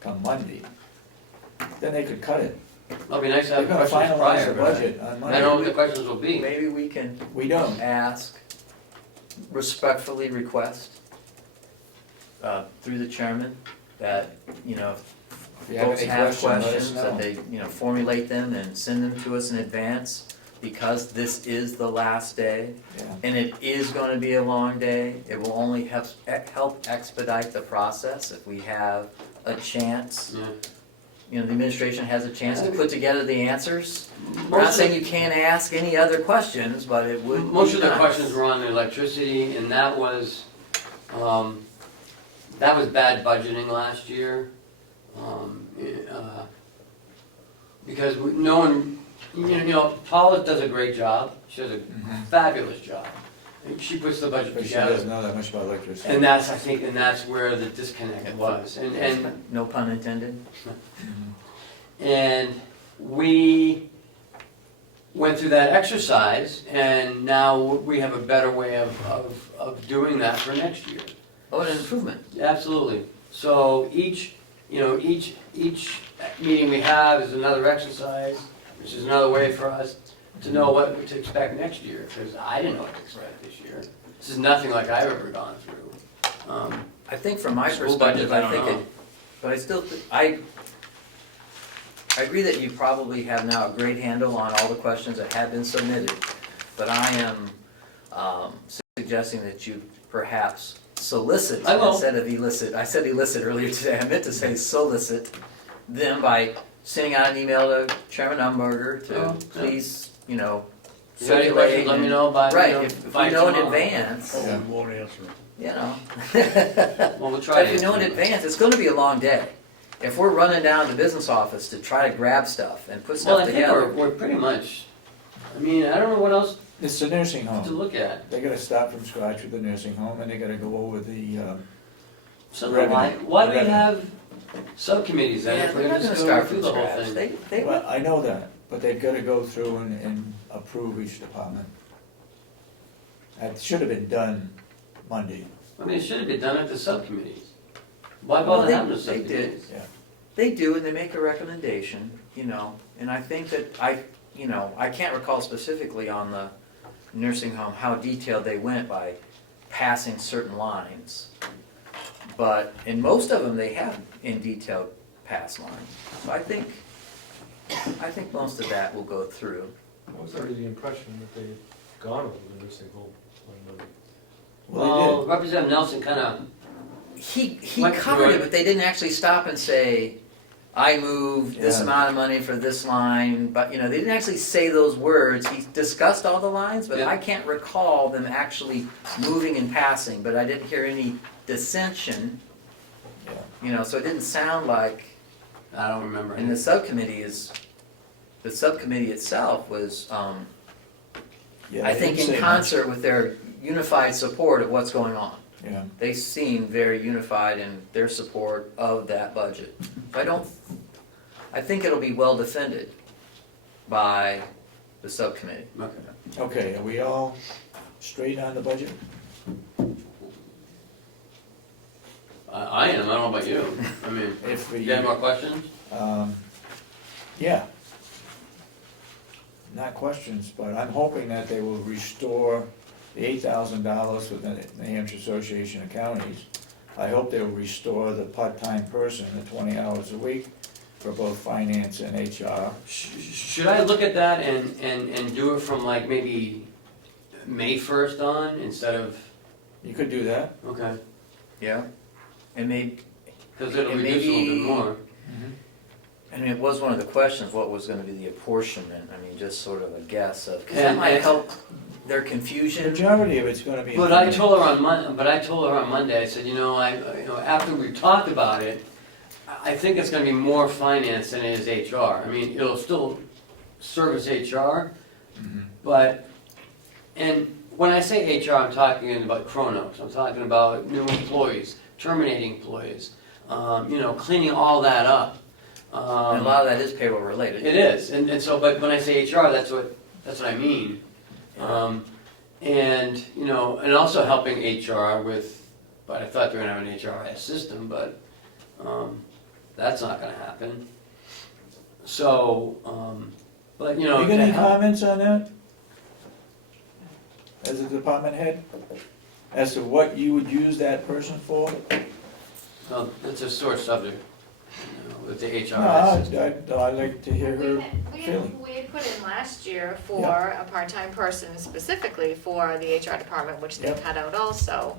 come Monday, then they could cut it. It'll be nice to They're have gonna questions finalize prior, the but budget on I don't know Monday. what the questions will be. Maybe we can We don't. ask, respectfully request, through the chairman, that, you know, If you have folks any have questions, let us questions, that know. they, you know, formulate them and send them to us in advance, because this is the last day, Yeah. and it is gonna be a long day. It will only help expedite the process if we have a chance, Yeah. you know, the administration has a chance to put together the answers. We're not Most of saying the- you can't ask any other questions, but it would be Most of the nice. questions were on the electricity, and that was bad budgeting last year. Because no one, you know, Paula does a great job, she does a fabulous job. And she puts the budget But she doesn't together, know that much about electricity. and that's, I think, and that's where the disconnect was, and No pun intended. And we went through that exercise, and now we have a better way of doing that for next year. Oh, an improvement. Absolutely. So each meeting we have is another exercise, which is another way for us to know what to expect next year, because I didn't know what to expect this year. This is nothing like I've ever gone through. I think from my School perspective, budgets, I I don't think know. it, but I still, I agree that you probably have now a great handle on all the questions that have been submitted, but I am suggesting that you perhaps solicit I will. instead of elicit. I said elicit earlier today, I meant to say solicit them by sending out an email to Chairman Umberger to Oh, yeah. please, you know, If you have any circulate. questions, let me and- know by, Right, if by we know in tomorrow. advance, Oh, we won't answer them. you know. Well, we'll try But to. if you know in advance, it's gonna be a long day. If we're running down to the business office to try to grab stuff and put Well, stuff I think together. we're pretty much, I mean, I don't know what else It's a nursing to home. look at. They gotta start from scratch with the nursing home, and they gotta go over the, So why do we Revenue. have subcommittees then Yeah, if we're they're not just gonna gonna start go from through the whole scratch. thing? They, well, I know that, but they've gotta go through and approve each department. That should have been done Monday, I mean, it should have been done at the subcommittees. Why Well, bother they- having the they did. subcommittees? yeah. They do, and they make a recommendation, you know, and I think that you know, I can't recall specifically on the nursing home how detailed they went by passing certain lines. But in most of them, they have in detailed pass lines. So I think most of that will go through. I was under the impression that they had gone over the nursing home on Monday. Well, Representative Nelson kinda, He Went covered through it, it. but they didn't actually stop and say, I moved this Yeah. amount of money for this line, but, they didn't actually say those words. He discussed all the lines, but Yeah. I can't recall them actually moving and passing, but I didn't hear any dissension, Yeah. so it didn't sound like, I don't remember. and the subcommittee itself was, Yeah, I they think didn't say in much. concert with their unified support of what's going on. Yeah, They seem very unified in their support of that budget. I think it'll be well defended by the subcommittee. Okay. okay, are we all straight on the budget? I am, I don't know about you. I mean, If we, you got more questions? yeah. Not questions, but I'm hoping that they will restore the $8,000 within the New Hampshire Association of Counties. I hope they will restore the part-time person, the 20 hours a week for both finance and HR. Should I look at that and do it from like maybe May 1st on instead of, You could do that. okay, Yeah? And maybe, because it'll And reduce a little bit maybe- more. it was one of the questions, what was gonna be the apportionment? Just sort of a guess of, because that And- might and- help their The confusion. majority of it's gonna be. But I told her on Monday, I said, after we talked about it, I think it's gonna be more finance than it is HR. I mean, it'll still service HR, Mhm. but, and when I say HR, I'm talking about Kronos, I'm talking about new employees, terminating employees, cleaning all that up. And a lot of that is payroll related. It is, and so, but when I say HR, that's what I mean. And also helping HR with, but I thought they were gonna have an HRIS system, but, that's not gonna happen. So, but, You got to any help- comments on that? As a department head? As to what you would use that person for? well, it's a sore subject, with the No, HRIS system. I'd like to hear her feeling. We had put in last year for Yeah. a part-time person specifically for the HR department, which they Yep. cut out also.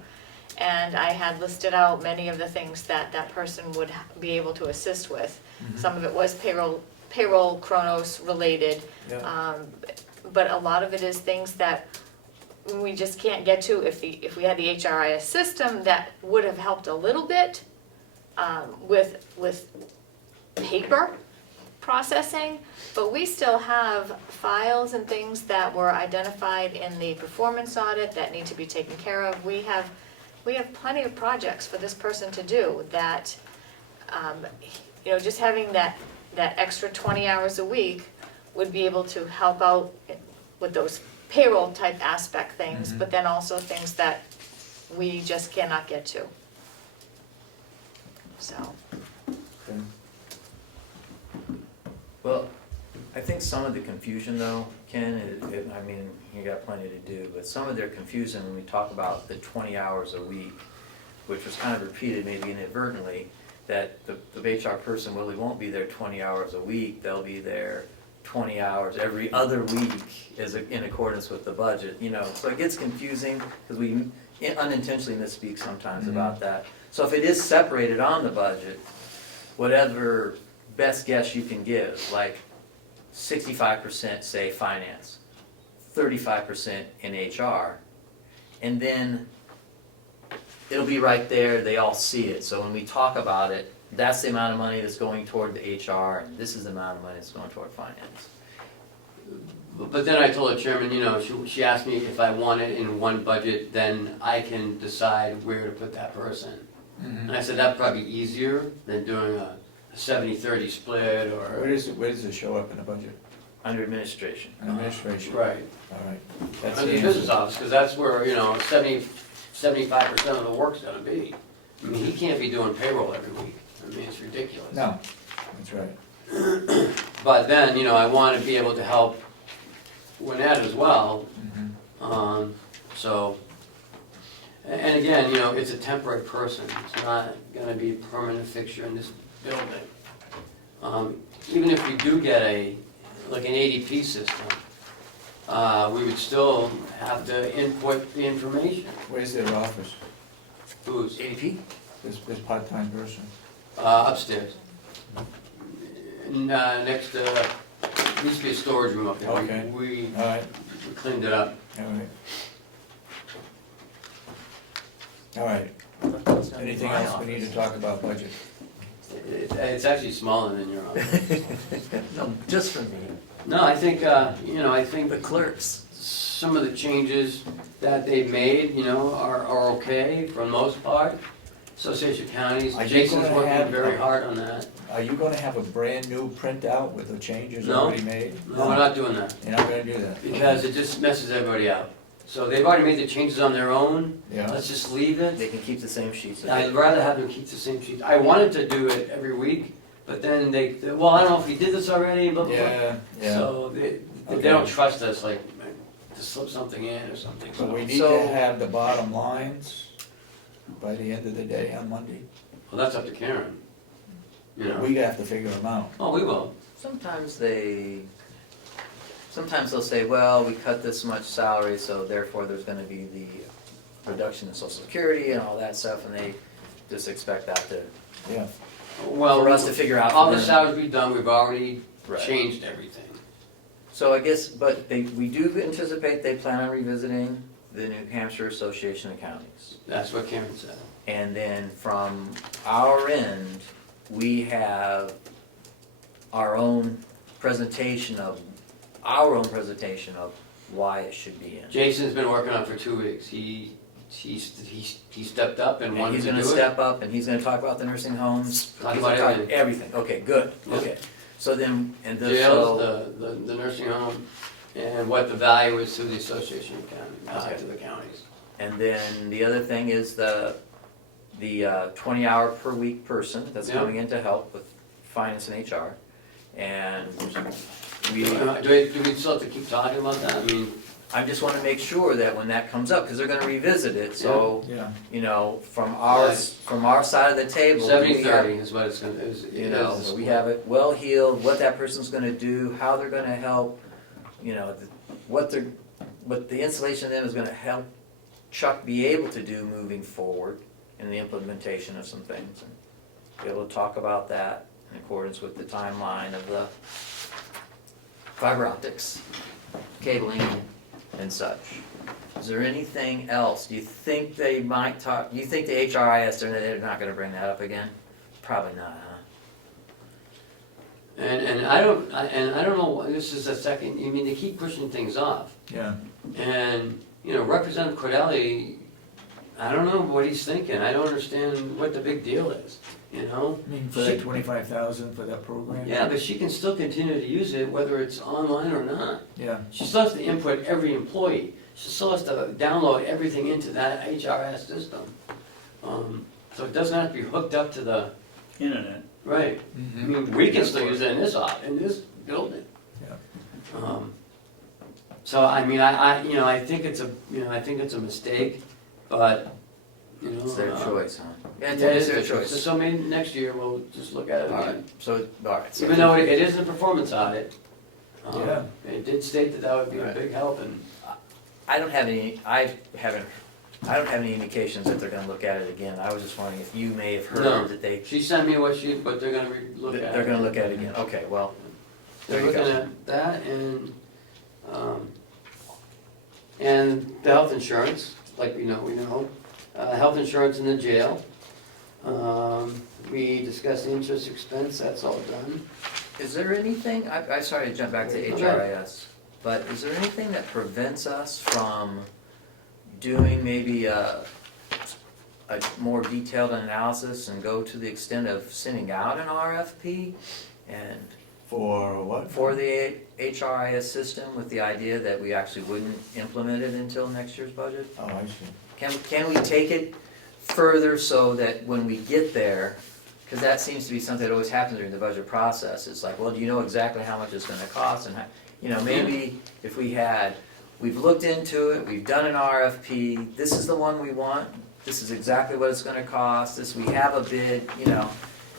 And I had listed out many of the things that that person would be able to assist with. Mm-hmm. Some of it was payroll Kronos related. Yeah. But a lot of it is things that we just can't get to. If we had the HRIS system, that would have helped a little bit with paper processing, but we still have files and things that were identified in the performance audit that need to be taken care of. We have plenty of projects for this person to do that, just having that extra 20 hours a week would be able to help out with those payroll type aspect things, Mhm. but then also things that we just cannot get to. So. Okay. Well, I think some of the confusion though, Ken, you got plenty to do, but some of their confusion when we talk about the 20 hours a week, which was kind of repeated maybe inadvertently, that the HR person really won't be there 20 hours a week, they'll be there 20 hours every other week in accordance with the budget, so it gets confusing because we unintentionally misspeak sometimes about that. So if it is separated on the budget, whatever best guess you can give, like 65% say finance, 35% in HR, and then it'll be right there, they all see it. So when we talk about it, that's the amount of money that's going toward the HR, and this is the amount of money that's going toward finance. But then I told the chairman, she asked me if I want it in one budget, then I can decide where to put that person. And I said that'd probably be easier than doing a 70-30 split Where or. does it show up in the budget? Under administration. Administration? Right. All right. That's Under the the business answer. office, because that's where, 75% of the work's gonna be. I mean, he can't be doing payroll every week. I mean, it's ridiculous. No, that's right. But then, I want to be able to help Gwinnett as well. Mhm. So, and again, it's a temporary person. It's not gonna be a permanent fixture in this building. Even if we do get an ADP system, we would still have to input the information. Where's their office, Who's, ADP? this part-time person? upstairs. next, used to be a storage room up there. Okay. We All right, cleaned it up. all right. All right, anything else we need to talk about budget? It's actually smaller than your office. No, just for me, No, I think, I think the clerks. some of the changes that they've made, are okay for the most part. Association of Counties, Are you Jason's gonna working have- very hard on that. Are you gonna have a brand new printout with the changes No. already made? No, we're not doing that, You're not gonna do that? because it just messes everybody out. So they've already made the changes on their own, Yeah, let's just leave it. They can keep the same sheets. I'd rather have them keep the same sheet. I wanted to do it every week, but then well, I don't know if we did this already, blah, blah, blah. yeah, yeah. So they Okay. don't trust us, like, to slip something in or something, So we so. need So- to have the bottom lines by the end of the day on Monday. Well, that's up to Karen. We have to figure them out. Oh, we will. Sometimes they'll say, well, we cut this much salary, so therefore there's gonna be the reduction in social security and all that stuff, and they just expect that to, Yeah, Well, for us to figure out. all for the them. salaries we've done, we've already Right. changed everything. So I guess, but we do anticipate they plan on revisiting the New Hampshire Association of Counties. That's what Karen said. And then from our end, we have our own presentation of why it should be in. Jason's been working on it for 2 weeks. He stepped up and And wanted he's to do gonna it. step up and he's gonna talk about the nursing homes. Talk He's about gonna everything. Everything, okay, good, Yeah. okay. So then, and the, Jails, so, the nursing home, and what the value is to the association of counties, not Okay. to the counties. and then the other thing is the 20-hour per week person that's Yeah. coming in to help with finance and HR. And we, Do we still have to keep talking about that? I mean, I just wanna make sure that when that comes up, cause they're gonna revisit it, so, yeah. from our side of the table. we have- 70/30 is what it's gonna, is. So we have it well healed, what that person's gonna do, how they're gonna help, what the installation of them is gonna help Chuck be able to do moving forward in the implementation of some things. And be able to talk about that in accordance with the timeline of the fiber optics, cabling and such. Is there anything else? Do you think they might talk, do you think the HRIS, they're not gonna bring that up again? Probably not, huh? And I don't know, this is the second, they keep pushing things off. Yeah, And, Representative Cordelli, I don't know what he's thinking, I don't understand what the big deal is, I mean, for that 25,000 for that program? Yeah, but she can still continue to use it whether it's online or not. Yeah, She still has to input every employee, she still has to download everything into that HRS system. So it doesn't have to be hooked up to the, Internet. right, we can still use it in this building. yeah. So, I think it's a mistake, but, It's their choice, huh? Yeah, Yeah, it's their choice. So maybe next year we'll just look at it Alright, again. so, alright. So Even though it is a performance audit, Yeah. it did state that would be a Right. big help, and I don't have any indications that they're gonna look at it again. I was just wondering if you may have No. heard that she sent me but they're gonna look at it. they're gonna look at it again. Okay, well, They're there you looking go. at that and the health insurance, like we know, health insurance in the jail. We discussed the interest expense, that's all done. Is there anything, I sorry to jump back to HRIS, but is there anything that prevents us from doing maybe a more detailed analysis and go to the extent of sending out an RFP and For what? for the HRIS system with the idea that we actually wouldn't implement it until next year's budget? Oh, I see. Can we take it further so that when we get there, because that seems to be something that always happens during the budget process, it's like, well, do you know exactly how much it's gonna cost and how, maybe if we've looked into it, we've done an RFP, this is the one we want, this is exactly what it's gonna cost, we have a bid,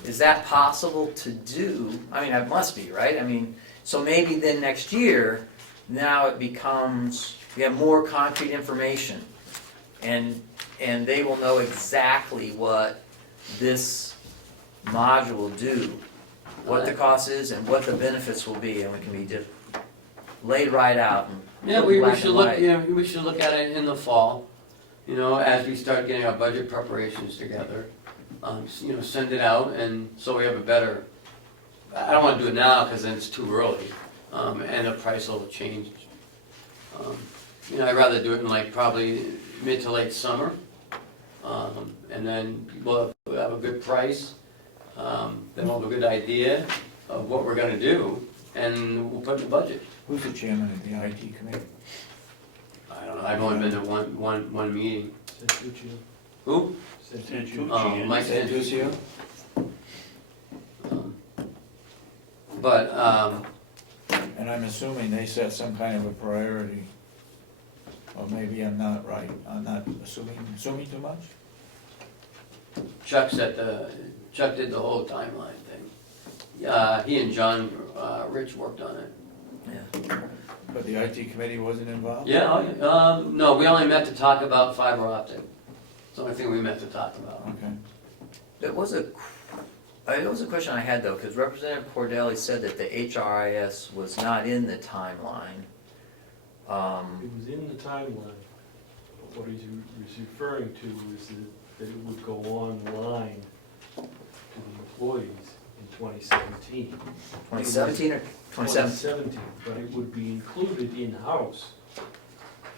is that possible to do? I mean, it must be, right? I mean, so maybe then next year, now it becomes, we have more concrete information. And they will know exactly what this module will do. what the cost is and what the benefits will be, and we can be just laid right out and Yeah, we black should and look, white. yeah, we should look at it in the fall, you know, as we start getting our budget preparations together. You know, send it out, and so we have a better, I don't wanna do it now, cause then it's too early, and the price will change. You know, I'd rather do it in like probably mid to late summer, and then we'll have a good price, then we'll have a good idea of what we're gonna do, and we'll put in the budget. Who's the chairman of the IT committee? I don't know, I've only been to one meeting. Santuccio. Who? Santuccio. Mike Santuccio? But, And I'm assuming they set some kind of a priority. Or maybe I'm not right, I'm not assuming too much? Chuck did the whole timeline thing. He and John, Rich worked on it. Yeah. But the IT committee wasn't involved? Yeah, no, we only met to talk about fiber optic. It's the only thing we met to talk about. Okay. It was a question I had though, because Representative Cordelli said that the HRIS was not in the timeline. It was in the timeline. But what he's referring to is that it would go online to the employees in 2017. 2017 or 2017? 2017, but it would be included in-house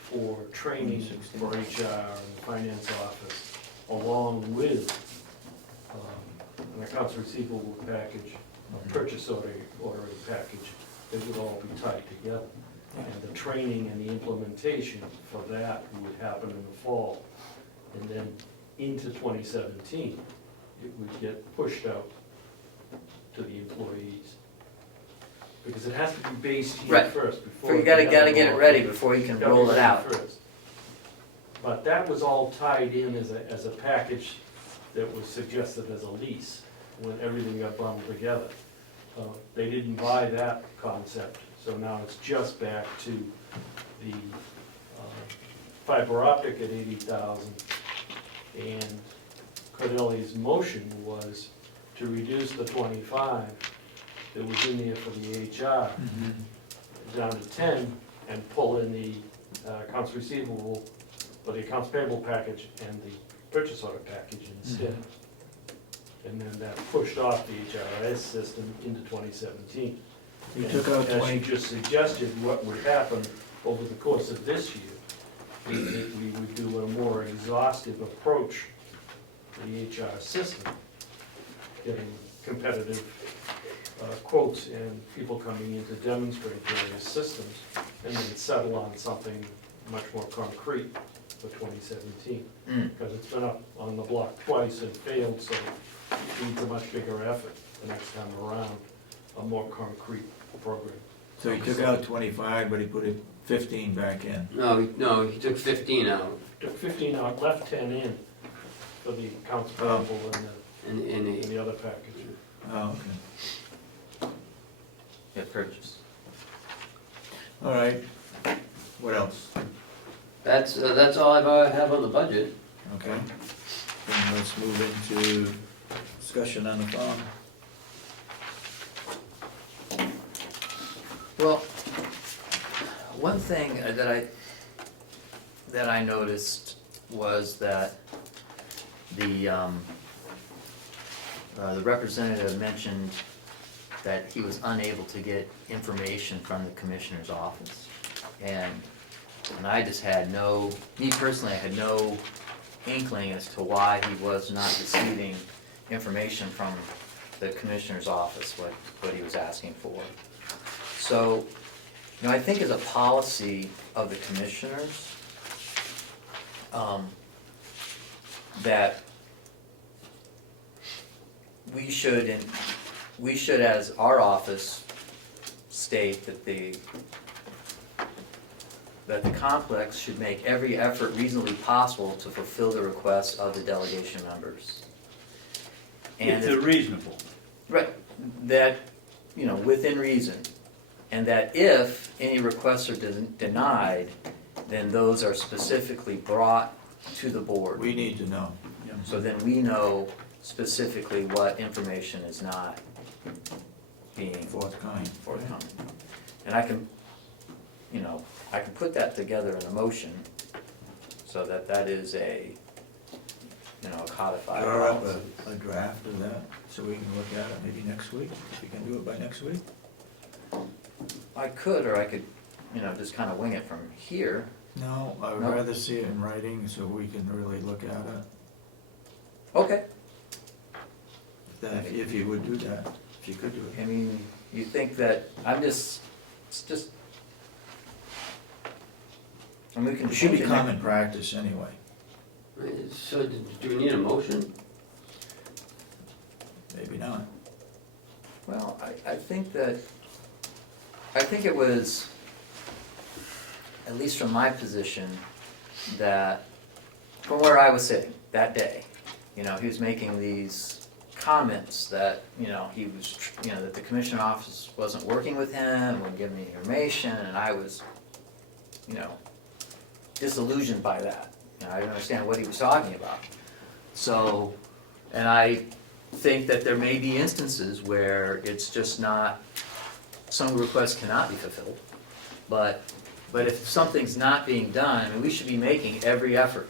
for training 2016. for HR and the finance office, along with an accounts receivable package, a purchase ordering package. They would all be tied together. And the training and the implementation for that would happen in the fall. And then into 2017, it would get pushed out to the employees. Because it has to be based here Right. first before. You it gotta can get go it out. ready before you can Gotta roll get it out. first. But that was all tied in as a package that was suggested as a lease, when everything got bundled together. They didn't buy that concept, so now it's just back to the fiber optic at 80,000. And Cordelli's motion was to reduce the 25 that was in there for the HR down to 10 and pull in the accounts receivable, or the accounts payable package and the purchase order package instead. And then that pushed off the HRIS system into 2017. You And took out as 20, you just suggested, what would happen over the course of this year, we would do a more exhaustive approach to the HR system, getting competitive quotes and people coming in to demonstrate various systems, and then settle on something much more concrete for 2017. Because it's been up on the block twice and failed, so it needs a much bigger effort the next time around, a more concrete program. so he took out 25, but he put 15 back in. No, he took 15 out, Took 15 out, left 10 in for the accounts payable and and the other package. Oh, okay. Yeah, purchase. All right. What else? that's all I have on the budget. Okay. Then let's move into discussion on the phone. Well, one thing that I noticed was that the representative mentioned that he was unable to get information from the commissioner's office. And I just had me personally, I had no inkling as to why he was not receiving information from the commissioner's office, what he was asking for. So, I think as a policy of the commissioners, that we should as our office state that the complex should make every effort reasonably possible to fulfill the requests of the delegation members. If they're reasonable. Right, that, within reason. And that if any requests are denied, then those are specifically brought to the board. We need to know. So then we know specifically what information is not being Forthcoming. forthcoming. And I can, I can put that together in a motion so that that is a codified Draw up policy. a draft of that, so we can look at it maybe next week, if you can do it by next week. I could, or I could, just kind of wing it from here. No, I would No? rather see it in writing so we can really look at it, Okay. if you would do that, if you could do I it. mean, you think that, it's just, and we can It should be change it. common practice anyway. So do we need a motion? Maybe not. Well, I think it was, at least from my position, that, from where I was sitting that day, he was making these comments that, he was, that the commissioner office wasn't working with him, wouldn't give me information, and I was, disillusioned by that. I didn't understand what he was talking about. So, and I think that there may be instances where it's just not, some requests cannot be fulfilled. But if something's not being done, I mean, we should be making every effort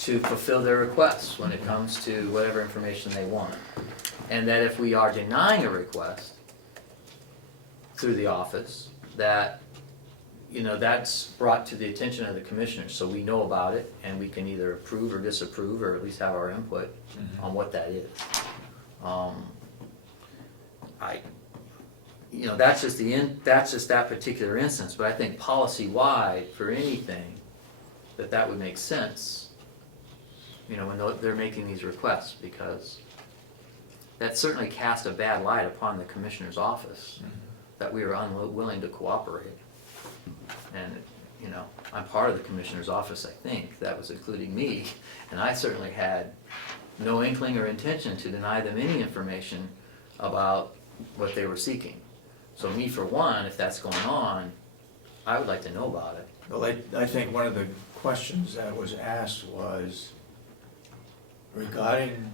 to fulfill their requests when it comes to whatever information they want. And that if we are denying a request through the office, that, that's brought to the attention of the commissioners, so we know about it, and we can either approve or disapprove, or at least have our input on what that is. That's just that particular instance, but I think policy-wide, for anything, that would make sense, when they're making these requests, because that certainly cast a bad light upon the commissioner's office, that we are unwilling to cooperate. And, I'm part of the commissioner's office, I think, that was including me, and I certainly had no inkling or intention to deny them any information about what they were seeking. So me, for one, if that's going on, I would like to know about it. Well, I think one of the questions that was asked was regarding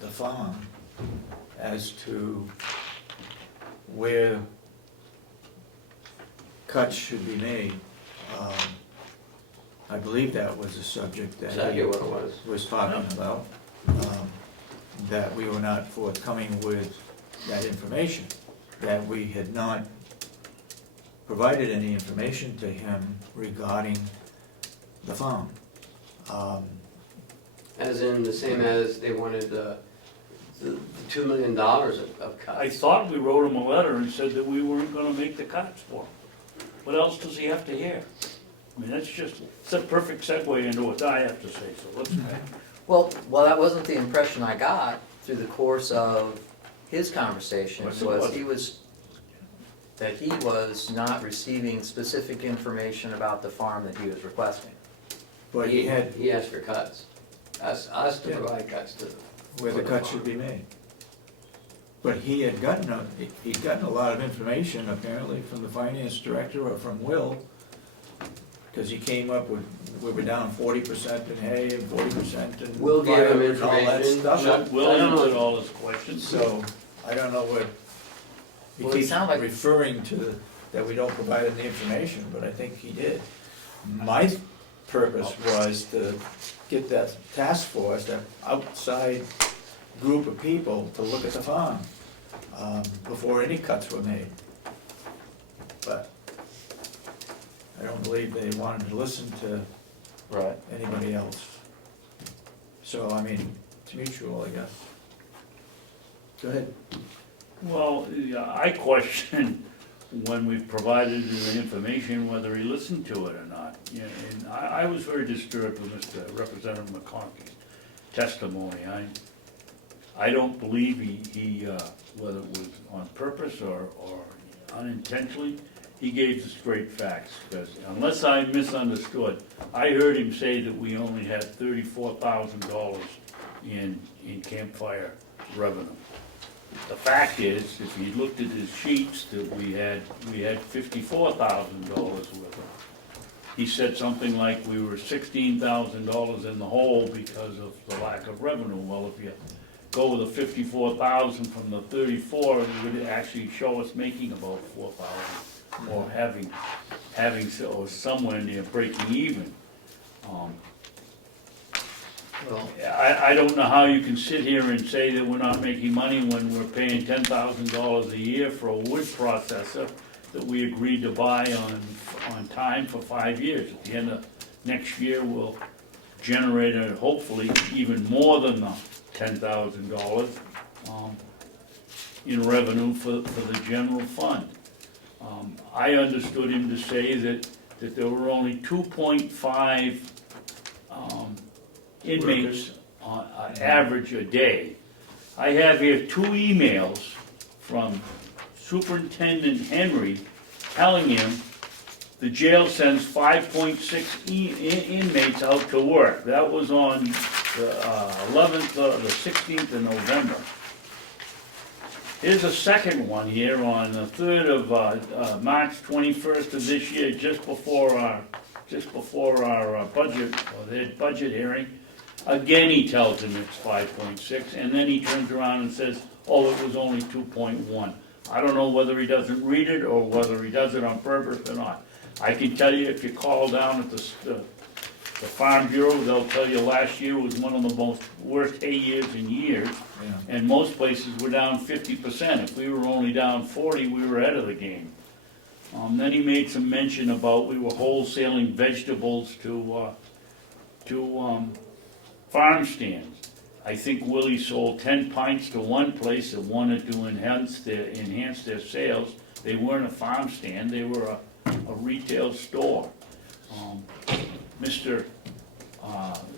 the farm as to where cuts should be made. I believe that was a subject that Exactly he what it was. was talking about, that we were not forthcoming with that information, that we had not provided any information to him regarding the farm. As in the same as they wanted the $2 million of cuts. I thought we wrote him a letter and said that we weren't gonna make the cuts for him. What else does he have to hear? I mean, it's a perfect segue into what I have to say, so let's, Well, that wasn't the impression I got through the course of his conversation, Yes, it was that he was not receiving specific information about the farm that he was requesting. But he had, He asked for cuts. Us to Yeah. provide cuts to. where the cut should be made. But he had he'd gotten a lot of information apparently from the finance director or from Will, because he came up with, we were down 40% in hay and 40% in Will gave him firewood and all that information. stuff. Will I don't know. answered all his questions. So, I don't know what, he Well, it keeps sounded like- referring to that we don't provide any information, but I think he did. My purpose was to get that task force, that outside group of people to look at the farm, before any cuts were made. But I don't believe they wanted to listen to Right. anybody else. So, I mean, it's mutual, I guess. Go ahead. Well, yeah, I question when we provided him the information, whether he listened to it or not. Yeah, and I was very disturbed with Mr. Representative McConkey's testimony. I don't believe he, whether it was on purpose or unintentionally, he gave the straight facts, because unless I misunderstood, I heard him say that we only had $34,000 in campfire revenue. The fact is, if you looked at his sheets, that we had $54,000 with him. He said something like we were $16,000 in the hole because of the lack of revenue. Well, if you go with the 54,000 from the 34, it would actually show us making about 4,000, or or somewhere near breaking even. Well, I don't know how you can sit here and say that we're not making money when we're paying $10,000 a year for a wood processor that we agreed to buy on time for 5 years. At the end of next year, we'll generate hopefully even more than the $10,000 in revenue for the general fund. I understood him to say that there were only 2.5 inmates on average a day. I have here 2 emails from Superintendent Henry telling him the jail sends 5.6 inmates out to work. That was on the 11th, the 16th of November. Here's a second one here on the 3rd of March 21st of this year, just before our budget, or their budget hearing. Again, he tells him it's 5.6, and then he turns around and says, oh, it was only 2.1. I don't know whether he doesn't read it or whether he does it on purpose or not. I can tell you, if you call down at the Farm Bureau, they'll tell you last year was one of the most worst hay years in years, and most places were down 50%. If we were only down 40, we were ahead of the game. Then he made some mention about we were wholesaling vegetables to farm stands. I think Willie sold 10 pints to one place that wanted to enhance their sales. They weren't a farm stand, they were a retail store.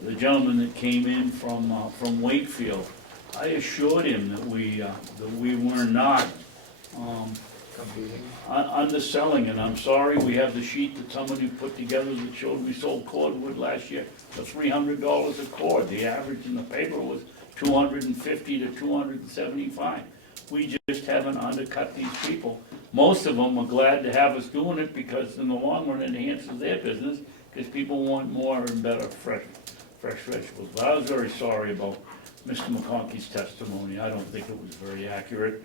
The gentleman that came in from Wakefield, I assured him that we were not underselling, and I'm sorry, we have the sheet that somebody put together that showed we sold cordwood last year for $300 a cord. The average in the paper was $250 to $275. We just haven't undercut these people. Most of them are glad to have us doing it because in the long run it enhances their business, because people want more and better fresh vegetables. But I was very sorry about Mr. McConkey's testimony. I don't think it was very accurate,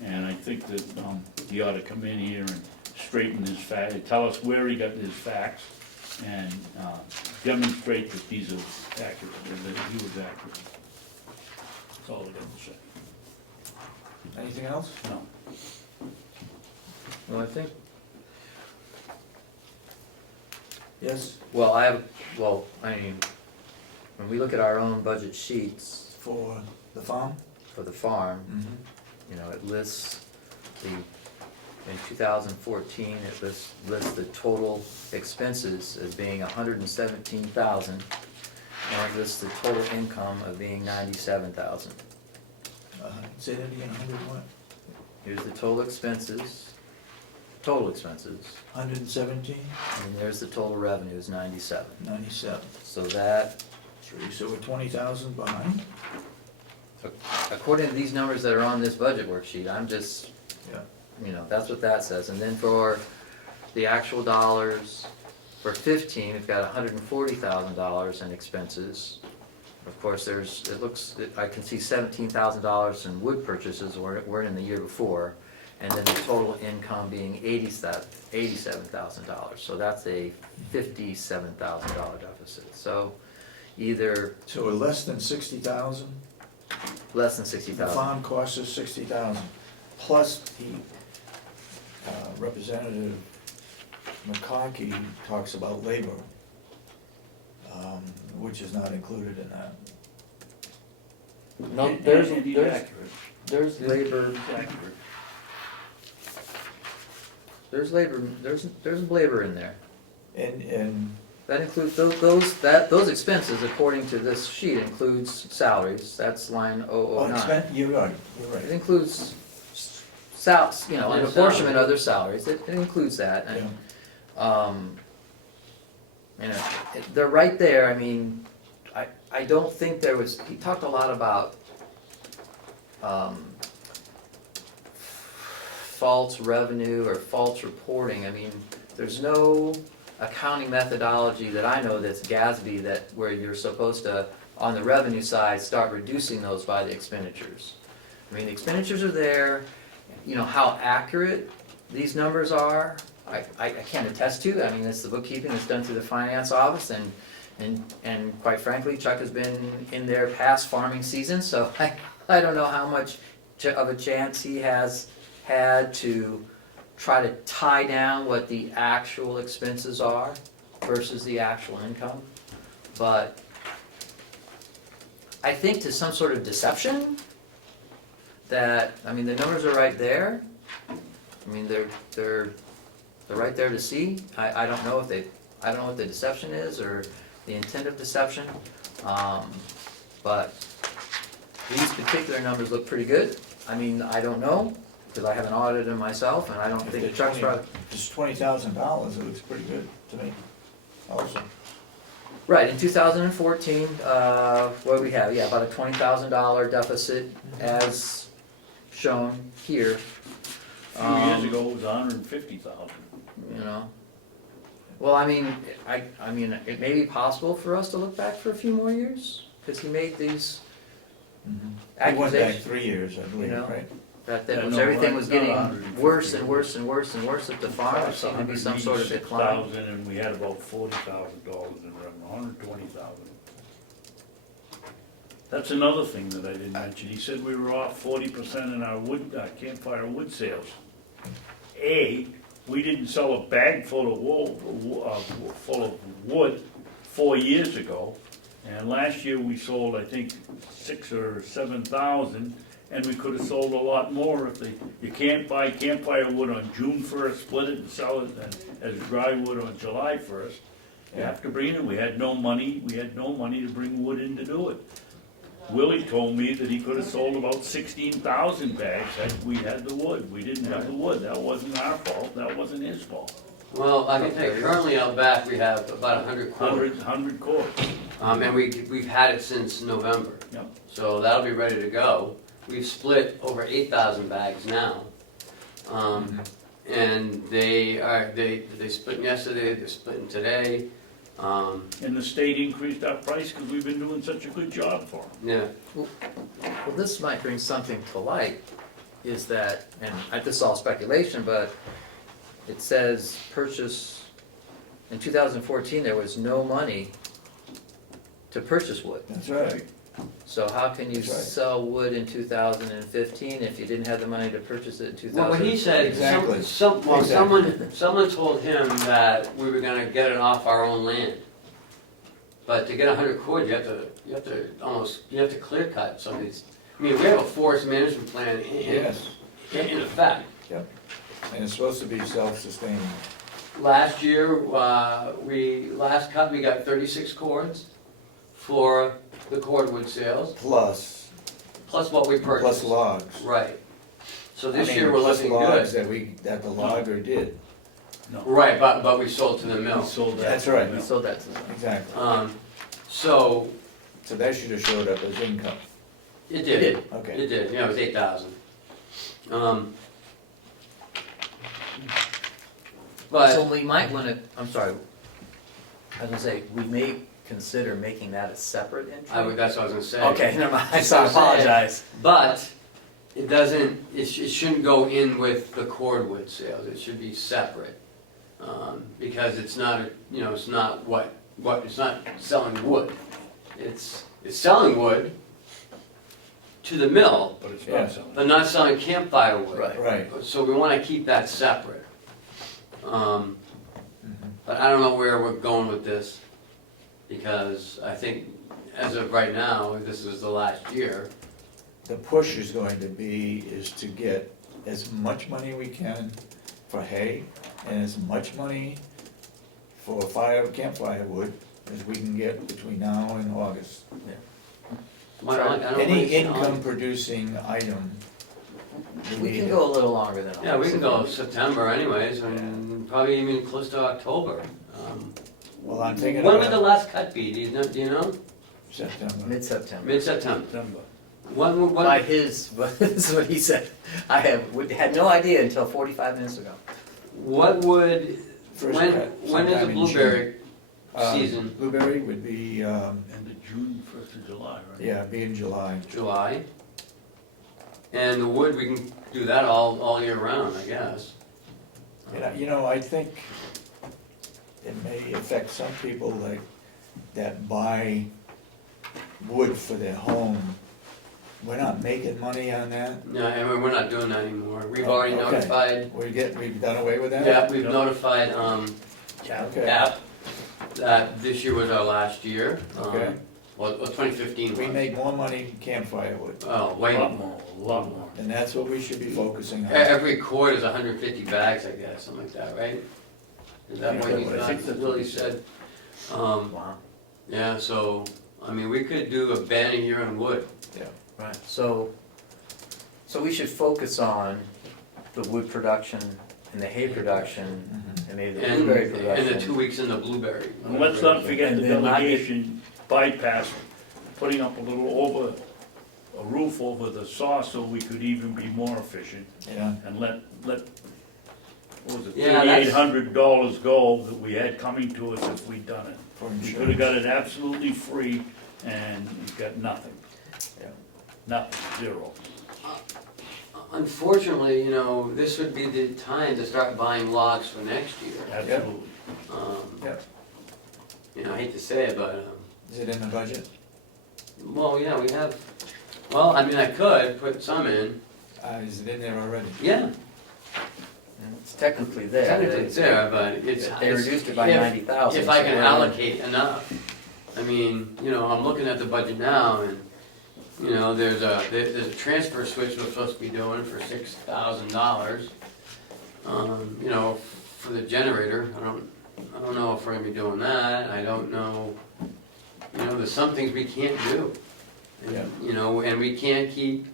and I think that he ought to come in here and straighten his facts, tell us where he got his facts, and demonstrate that these are accurate, and that he was accurate. That's all I got to say. Anything else? No. well, I think, Yes, I mean, when we look at our own budget sheets for the farm? for the farm, you know, it lists in 2014, it lists the total expenses as being $117,000, and it lists the total income of being $97,000. Say that again, 100 what? Here's the total expenses, 117, and there's the total revenues, 97. 97. So that, So we're 20,000 behind? according to these numbers that are on this budget worksheet, I'm just, Yeah. you know, that's what that says. And then for the actual dollars, for 15, we've got $140,000 in expenses. Of course, I can see $17,000 in wood purchases weren't in the year before, and then the total income being $87,000. So that's a $57,000 deficit. So either So we're less than 60,000? less than The 60,000. farm costs us 60,000, plus Representative McConkey talks about labor, which is not included in that. No, And there's he's accurate. labor, He's accurate. there's labor in there. And That includes, those expenses, according to this sheet, includes salaries, that's line 009. you're right, It includes an apportionment of their salaries, it includes that, and, they're right there, I mean, I don't think there was, he talked a lot about, false revenue or false reporting, I mean, there's no accounting methodology that I know that's GASB where you're supposed to on the revenue side, start reducing those by the expenditures. I mean, the expenditures are there, you know, how accurate these numbers are, I can't attest to. I mean, it's the bookkeeping that's done through the finance office, and quite frankly, Chuck has been in their past farming season, so I don't know how much of a chance he has had to try to tie down what the actual expenses are versus the actual income. But I think to some sort of deception that, I mean, the numbers are right there. I mean, they're right there to see. I don't know if I don't know what the deception is or the intent of deception. But these particular numbers look pretty good. I mean, I don't know, because I haven't audited them myselst, and I don't think Chuck's probably. Just $20,000, it looks pretty good to me, also. Right, in 2014, what do we have? Yeah, about a $20,000 deficit as shown here. A few years ago, it was 150,000. You know? Well, I mean, I mean, it may be possible for us to look back for a few more years, because he made these He went back accusations. 3 years, I believe, You know? right? That Yeah, was, no, everything right, was not getting 150. worse and worse and worse and worse at the farm. There seemed to be some sort of decline. 186,000, and we had about $40,000 in revenue, 120,000. That's another thing that I didn't mention. He said we were off 40% in our wood, campfire wood sales. We didn't sell a bag full of wood 4 years ago, and last year we sold, I think, 6,000 or 7,000, and we could have sold a lot more if you can't buy campfire wood on June 1st, split it and sell it as dry wood on July 1st. You have to bring it, we had no money to bring wood in to do it. Willie told me that he could have sold about 16,000 bags had we had the wood. We didn't have the wood. That wasn't our fault, that wasn't his fault. Well, I can tell you, currently out back, we have about 100 cords. 100 cords. And we've had it since November. Yep. So that'll be ready to go. We've split over 8,000 bags now. And they split yesterday, they're splitting today. And the state increased our price because we've been doing such a good job for them. Yeah, Well, this might bring something to light, is that, and this is all speculation, but it says purchase, in 2014, there was no money to purchase wood. That's right. So how can you That's right. sell wood in 2015 if you didn't have the money to purchase it in 2000? well, what he said, Exactly. someone told him that we were gonna get it off our own land. But to get 100 cord, you have to clear cut some of these. I mean, we have a forest management plan Yes, in effect. and it's supposed to be self-sustaining. Last year, last cut, we got 36 cords for the cordwood sales, Plus plus what we purchased. logs. Right. So I this mean, year, we're plus looking logs good. that the logger did. No. Right, but we sold to the We mill. sold that. That's right. We sold that to them. Exactly. So, So that should have showed up as income. it did. Okay. It did, yeah, it was 8,000. So But, we might wanna, I'm sorry, I was gonna say, we may consider making that a separate entry. that's what I was gonna say. Okay, never mind, I That's what I'm saying. apologize. But, it doesn't, it shouldn't go in with the cordwood sales, it should be separate. Because it's not, it's not it's not selling wood. It's selling wood to the mill, But it's Yeah. not selling. but not selling campfire wood. Right. Right. So we wanna keep that separate. But I don't know where we're going with this, because I think, as of right now, this is the last year. The push is going to be is to get as much money we can for hay and as much money for campfire wood as we can get between now and August. I don't Any really- income producing item. We need can it. go a little longer than. Yeah, we can go August. September anyways, and probably even close to October. Well, I'm thinking When would the about last cut be, do you know? September. Mid-September. Mid-September. September. By his, this is what he said. I had no idea until 45 minutes ago. What would, First when cut is the sometime in blueberry June. season? Blueberry would be, End of June, August to July, right? Yeah, be in July. July. And the wood, we can do that all year round, I guess. You know, I think it may affect some people that buy wood for their home. We're not making money on that. No, and we're not doing that anymore. We've already Okay. notified, We've done away with that? yeah, we've Yep. notified, Okay. app that this year was our last year. Okay. Well, 2015 We was. make more money in campfire wood, Oh, A way lot more. more, a lot more. and that's what we should be focusing on. Every cord is 150 bags, I guess, something like that, right? Is that what Yeah, you I think that's what really he said? Wow. Yeah, so, I mean, we could do a ban a year on wood. Right, so we should focus on the wood production and the hay production and maybe the And, blueberry and production. the 2 weeks in the blueberry. And let's not forget And the then not get- delegation bypass, putting up a roof over the saw so we could even be more efficient. Yeah, And let, what was it, Yeah, that's- $3,800 go that we had coming to us if we'd done it. for We insurance. could've got it absolutely free and we got nothing. Yeah. Nothing, zero. Unfortunately, you know, this would be the time to start buying logs for next year. Absolutely. Yeah. You know, I hate to say it, but, Is it in the budget? well, yeah, we have, well, I mean, I could put some in, Is it in there already? yeah, It's technically there. technically it's there, but it's. They reduced it by if- 90,000. If I so can we're- allocate enough. I mean, you know, I'm looking at the budget now and, you know, there's a transfer switch we're supposed to be doing for $6,000. You know, for the generator, I don't know if we're gonna be doing that, I don't know. You know, there's some things we can't do. And, Yeah. You know, and we can't keep,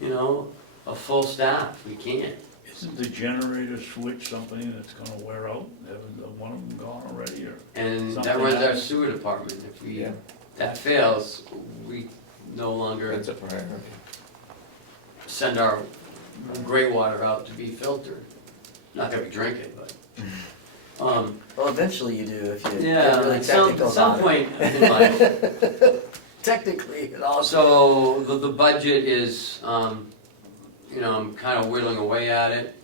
you know, a full staff, we can't. Isn't the generator switch something that's gonna wear out? Haven't one of them gone already, or? And that Something runs our happens. sewer department, if we, Yeah, that fails, we no longer that's a priority. send our gray water out to be filtered. Not that we drink it, but, Well, eventually you do if you yeah, get really at some technical about it. point in life. Technically, it also. So, the budget is, you know, I'm kinda whittling away at it.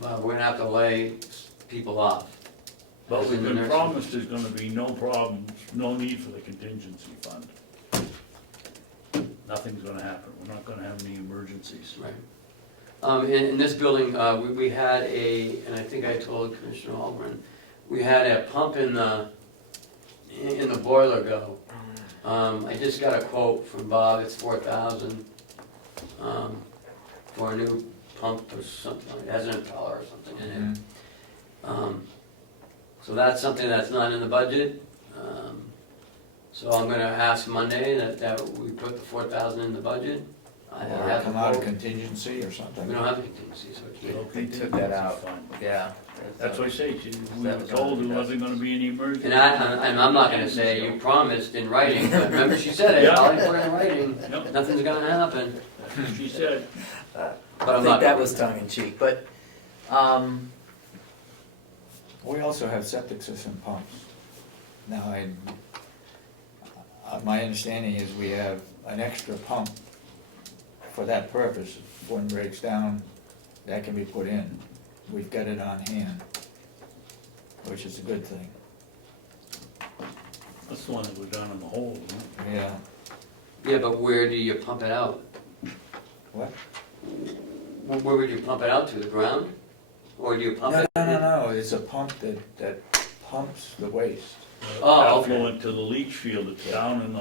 But we're gonna have to lay people off. But As we've in the been nursing. promised there's gonna be no problems, no need for the contingency fund. Nothing's gonna happen, we're not gonna have any emergencies. Right. In this building, we had and I think I told Commissioner Ahlgren, we had a pump in the boiler go. I just got a quote from Bob, it's 4,000, for a new pump or something, it has an impeller or something in it. Mhm. So that's something that's not in the budget. So I'm gonna ask Monday that we put the 4,000 in the budget. I Or have come the out of quote. contingency or something? We don't have a contingency, so it can't. They took that out. Fine. Yeah. That's what I say, we That were was told there already wasn't gonna be any emergency. And I'm not gonna say you promised in writing, but remember she said it, Yeah. I'll put it in writing, Yep, nothing's gonna happen. that's what she said. But I I'm think not. that was tongue in cheek, but, We also have septic system pumps. Now, my understanding is we have an extra pump for that purpose. If one breaks down, that can be put in. We've got it on hand, which is a good thing. That's the one that was down in the hole, isn't it? Yeah, Yeah, but where do you pump it out? what? Where would you pump it out to, the ground? Or do you pump No, it? no, it's a pump that pumps the waste Oh, okay. Outflow into the leach field, it's down in the,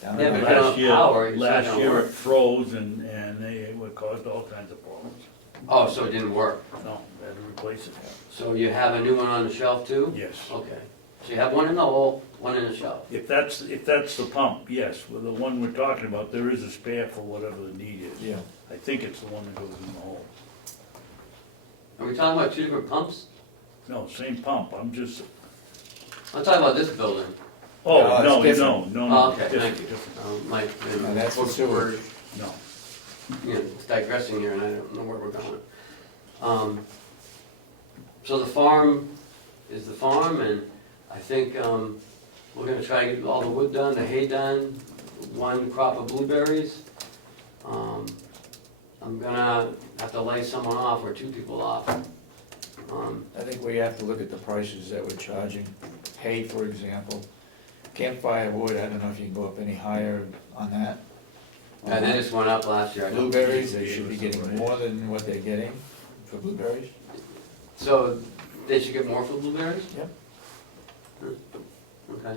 down Yeah, in but the- you don't last year, power, it's not last gonna year work. it froze and it caused all kinds of problems. Oh, so it didn't work. No, we had to replace it. So you have a new one on the shelf too? Yes. Okay. So you have one in the hole, one in the shelf. If that's the pump, yes, with the one we're talking about, there is a spare for whatever the need is. Yeah, I think it's the one that goes in the hole. Are we talking about two different pumps? No, same pump, I'm just, I'm talking about this building. oh, No, it's no, different. no, Oh, no, okay, different, thank you. different, Mike, No, that's the sewage. no. You know, it's digressing here and I don't know where we're going. So the farm is the farm and I think, We're gonna try to get all the wood done, the hay done, one crop of blueberries. I'm gonna have to lay someone off or two people off. I think we have to look at the prices that we're charging. Hay, for example, campfire wood, I don't know if you can go up any higher on that. And they just went up last year. I don't- Blueberries, they should be getting more than what they're getting for blueberries. So they should get more for blueberries? Yep. Okay.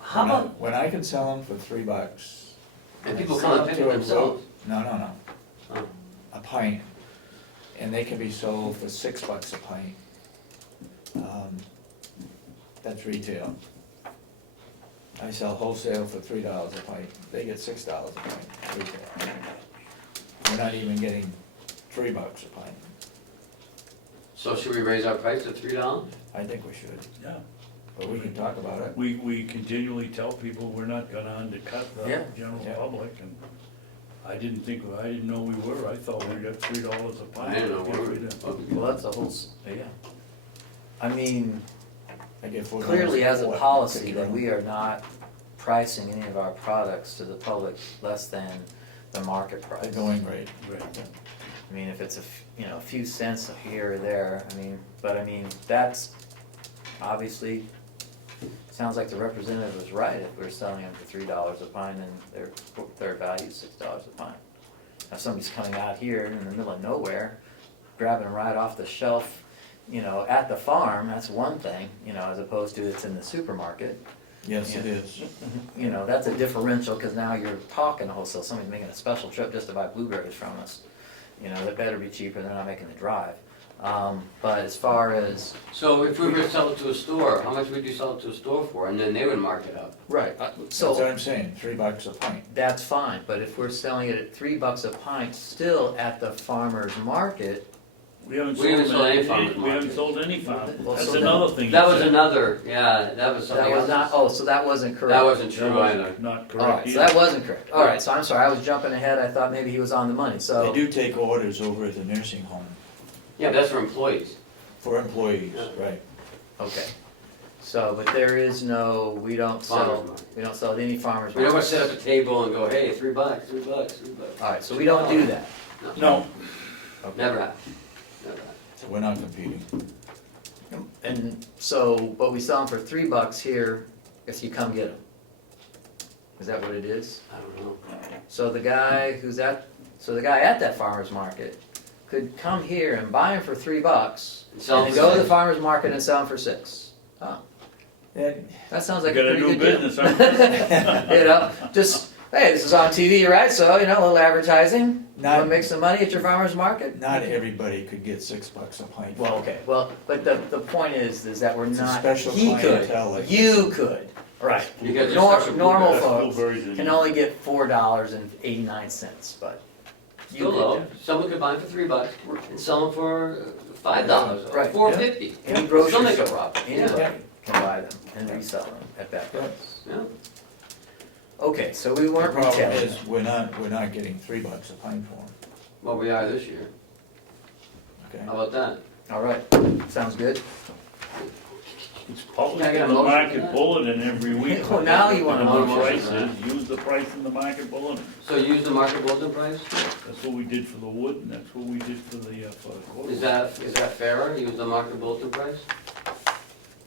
How about, When I can sell them for $3. And people come and pick it themselves? No. Oh. A pint, and they can be sold for $6 a pint. That's retail. I sell wholesale for $3 a pint, they get $6 a pint, retail. We're not even getting $3 a pint, So should we raise our price to $3? I think we should, Yeah, but we can talk about it. we continually tell people we're not gonna undercut the Yeah. general Yeah. public, and I didn't know we were, I thought we got $3 a pint. I didn't know Yes, we we did. were. well, that's a whole, yeah. I mean, I get $4 clearly as a what, policy, pick that your own. we are not pricing any of our products to the public less than the market The price. going rate. Right. I mean, if it's a few cents here or there, that's obviously, sounds like the representative was right if we're selling them for $3 a pint and their value is $6 a pint. If somebody's coming out here in the middle of nowhere, grabbing right off the shelf, at the farm, that's one thing, as opposed to it's in the supermarket. Yes, it is. That's a differential, cause now you're talking wholesale, somebody's making a special trip just to buy blueberries from us. That better be cheaper, they're not making the drive. But as far as, So if we were to sell it to a store, how much would you sell it to a store for? And then they would mark it up. right, That's what so I'm saying, $3 a pint. that's fine, but if we're selling it at $3 a pint, still at the farmer's market, We haven't We haven't sold sold any any, farmers we haven't market. sold any farm, Well, that's so another thing. That you was said. another, yeah, that was something that was else. not, so that wasn't correct. That wasn't That true was either. not correct Alright, so either. that wasn't correct, alright, so I'm sorry, I was jumping ahead, I thought maybe he was on the money, They so, do take orders over at the nursing home Yeah, that's for employees. for employees, Yeah. right? okay. So, but there is no, we don't Farmer's sell, market. we don't sell at any farmer's We don't market. set up a table and go, hey, $3, $3. Alright, so we don't do that. No, Okay. Never have. Never have. So we're not competing. And so, but we sell them for $3 here if you come get them. Is that what it is? I don't know. So the guy at that farmer's market could come here and buy them for $3 And sell and them then go to for the farmer's market and sell them for $6. Oh, Yeah, that sounds we like got a a pretty new good deal. business, huh? Just, hey, this is on TV, right? So, a little advertising. Not- Wanna make some money at your farmer's market? Not everybody could get $6 a pint. Well, okay, well, but the point is that we're It's a not, special he clientele, could, like you could, right. You got your Nor- special Normal That's folks blueberries in can it. only get $4.89, but you Still could low. do. Someone could buy them for $3 and sell them for $5 or Right, $4.50. Any Still grocery make a store, profit. anybody Yeah. can buy them and resell them at that Yeah. price. Yeah. Okay, so we The weren't problem retailing is, them. we're not getting $3 a pint for them, Well, we are this year. okay? How about that? All right, sounds good. It's published Can I get in a the motion for market that? bulletin every week. Well, now you want a What the motion price for that. is, use the price in the market bulletin. So use the market bulletin price? That's what we did for the wood, and that's what we did for the quote. Is that fairer? Use the market bulletin price?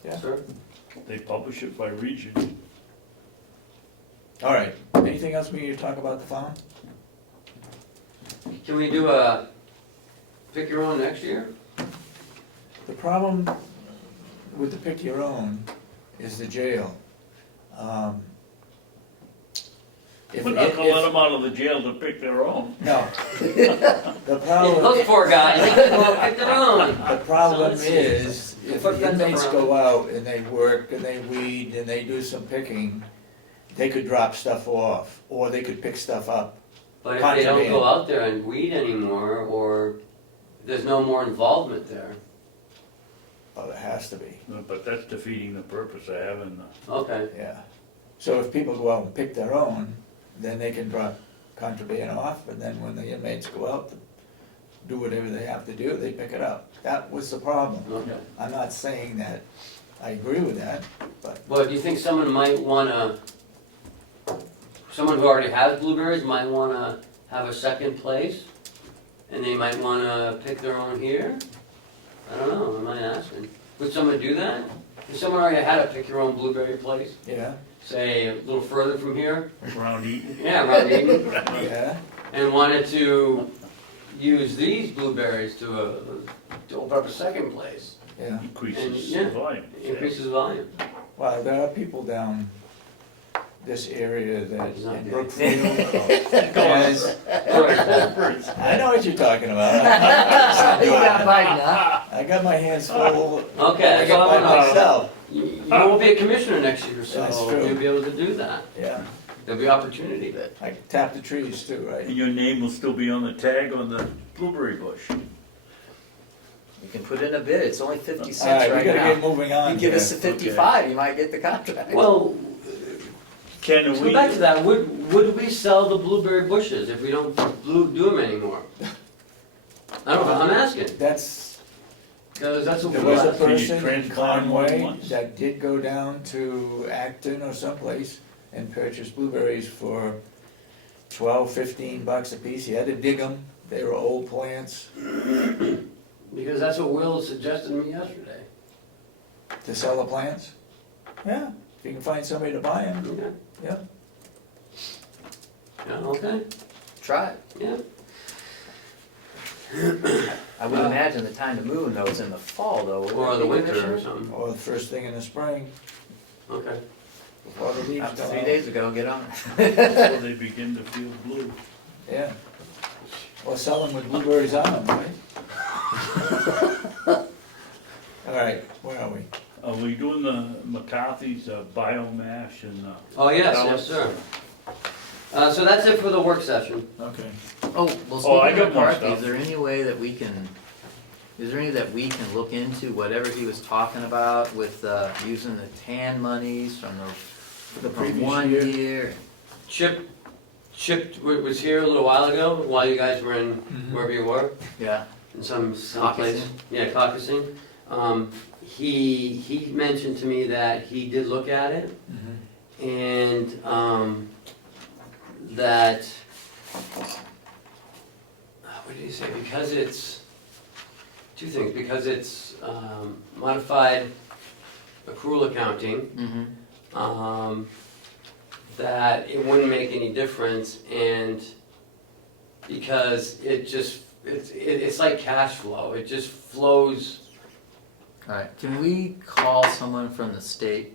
Yeah. Sir? They publish it by region. All right, anything else we need to talk about the farm? Can we do a pick your own next year? The problem with the pick your own is the jail. If- We're not gonna if- let them out of the jail to pick their own. No. The problem. Those poor guys, they can go pick their own. The problem So let's see. is, if Put the fence up inmates around go out and they work and they weed and they do some picking, they could drop stuff off, or they could pick stuff up. But if they don't Contraband. go out there and weed anymore, or there's no more involvement there, Well, there has to be, But that's defeating the purpose of having the. okay. yeah. So if people go out and pick their own, then they can drop contraband off, and then when the inmates go out to do whatever they have to do, they pick it up. That was the problem. Okay. I'm not saying that I agree with that, but, Well, do you think someone might wanna, someone who already has blueberries might wanna have a second place? And they might wanna pick their own here? I don't know, am I asking? Would someone do that? If someone already had a pick your own blueberry place, yeah, say a little further from here, Around Eaton. yeah, around Eden, yeah, and wanted to use these blueberries to open up a second place, yeah. Increases And, yeah, volume. increases volume. Well, there are people down this area that, It's not in good. Brookfield. and- I know what you're talking about. You got Biden, huh? I got my hands full. Okay, I got so, by myself, You won't be a commissioner next year, That's so true. you'll be able to do that. yeah. There'll be opportunity. I can tap the trees too, right? And your name will still be on the tag on the blueberry bush. You can put in a bid, it's only 50 All cents right, we right gotta get now. moving on. You give us the here. 55, you might get the contract. Well, Ken, let's are go we, back to that. Would we sell the blueberry bushes if we don't do them anymore? I don't know, I'm asking, That's, because that's what there we was a last. Can you person in transplant more than Conway once? that did go down to Acton or someplace and purchase blueberries for 12, 15 bucks a piece. He had to dig them, they were old plants, Because that's what Will suggested to me yesterday. to sell the plants. Yeah, if you can find somebody to buy them, Okay, yeah. yeah, okay, Try it. yeah. I would imagine the time to move them though is in the fall though. wouldn't Or it the be, winter or Commissioner? something, Or the first thing in the spring, okay. before the leaves come 3 out. days ago, get on it. so they begin to feel blue? Yeah. Or sell them with blueberries on them, right? All right, where are we? Are we doing the McCarthy's biomass and, Oh, yes, sir. So that's it for the work session. Okay. Oh, well, Oh, I speaking got of more McCarthy, stuff. is there any way that we can, is there any that we can look into whatever he was talking about with, using the TAN monies from The from previous 1 year. year? Chip was here a little while ago, while you guys were in wherever you were, Yeah, in some place. Caucusing. Yeah, caucusing. He mentioned to me that he did look at it, and that, what did he say, because it's, two things, because it's modified accrual accounting, mm-hmm, that it wouldn't make any difference, and because it's like cash flow, it just flows. alright, can we call someone from the state,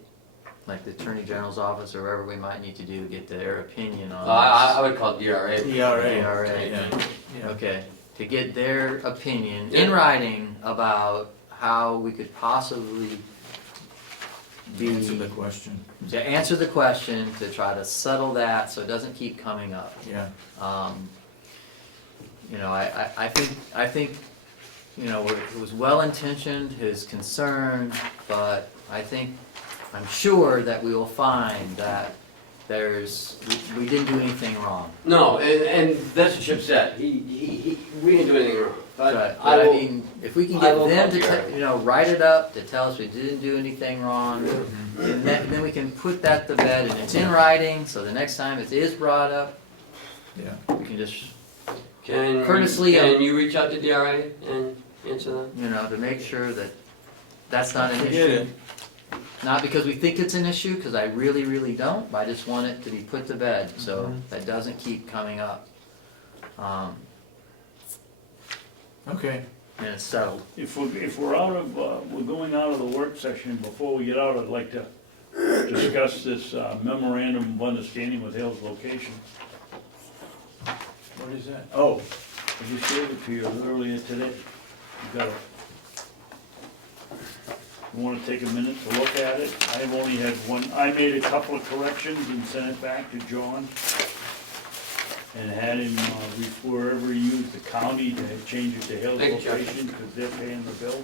like the Attorney General's office or wherever we might need to do, get their opinion on I this? would call it DRA. DRA, Yeah. Okay, to get their opinion in writing about how we could possibly Answer the question, to answer the question, to try to settle that so it doesn't keep coming up. yeah. You know, I think, you know, it was well-intentioned, his concern, but I'm sure that we will find that we didn't do anything wrong. No, and that's what Chip said, we didn't do anything wrong. But But I I will, mean, if we can I get will them to, call DRA. you know, write it up, to tell us we didn't do anything wrong, and then we can put that to bed, and it's in writing, so the next time it is brought up, Yeah. we can just, can Courtesy can of- you reach out to DRA and answer that? you know, to make sure that that's not an Forget issue. it. Not because we think it's an issue, because I really, really don't, but I just want it to be put to bed, so that doesn't keep coming up. Okay, And it's settled. if we're out of, we're going out of the work session, before we get out, I'd like to discuss this memorandum of understanding with Hales Location. what is that? Oh, I just gave it to you earlier today. You got it. You wanna take a minute to look at it? I've only had one, I made a couple of corrections and sent it back to John. And had him, wherever he used the county, to change it to Hales Thank you, Chuck. Location, because they're paying the bill.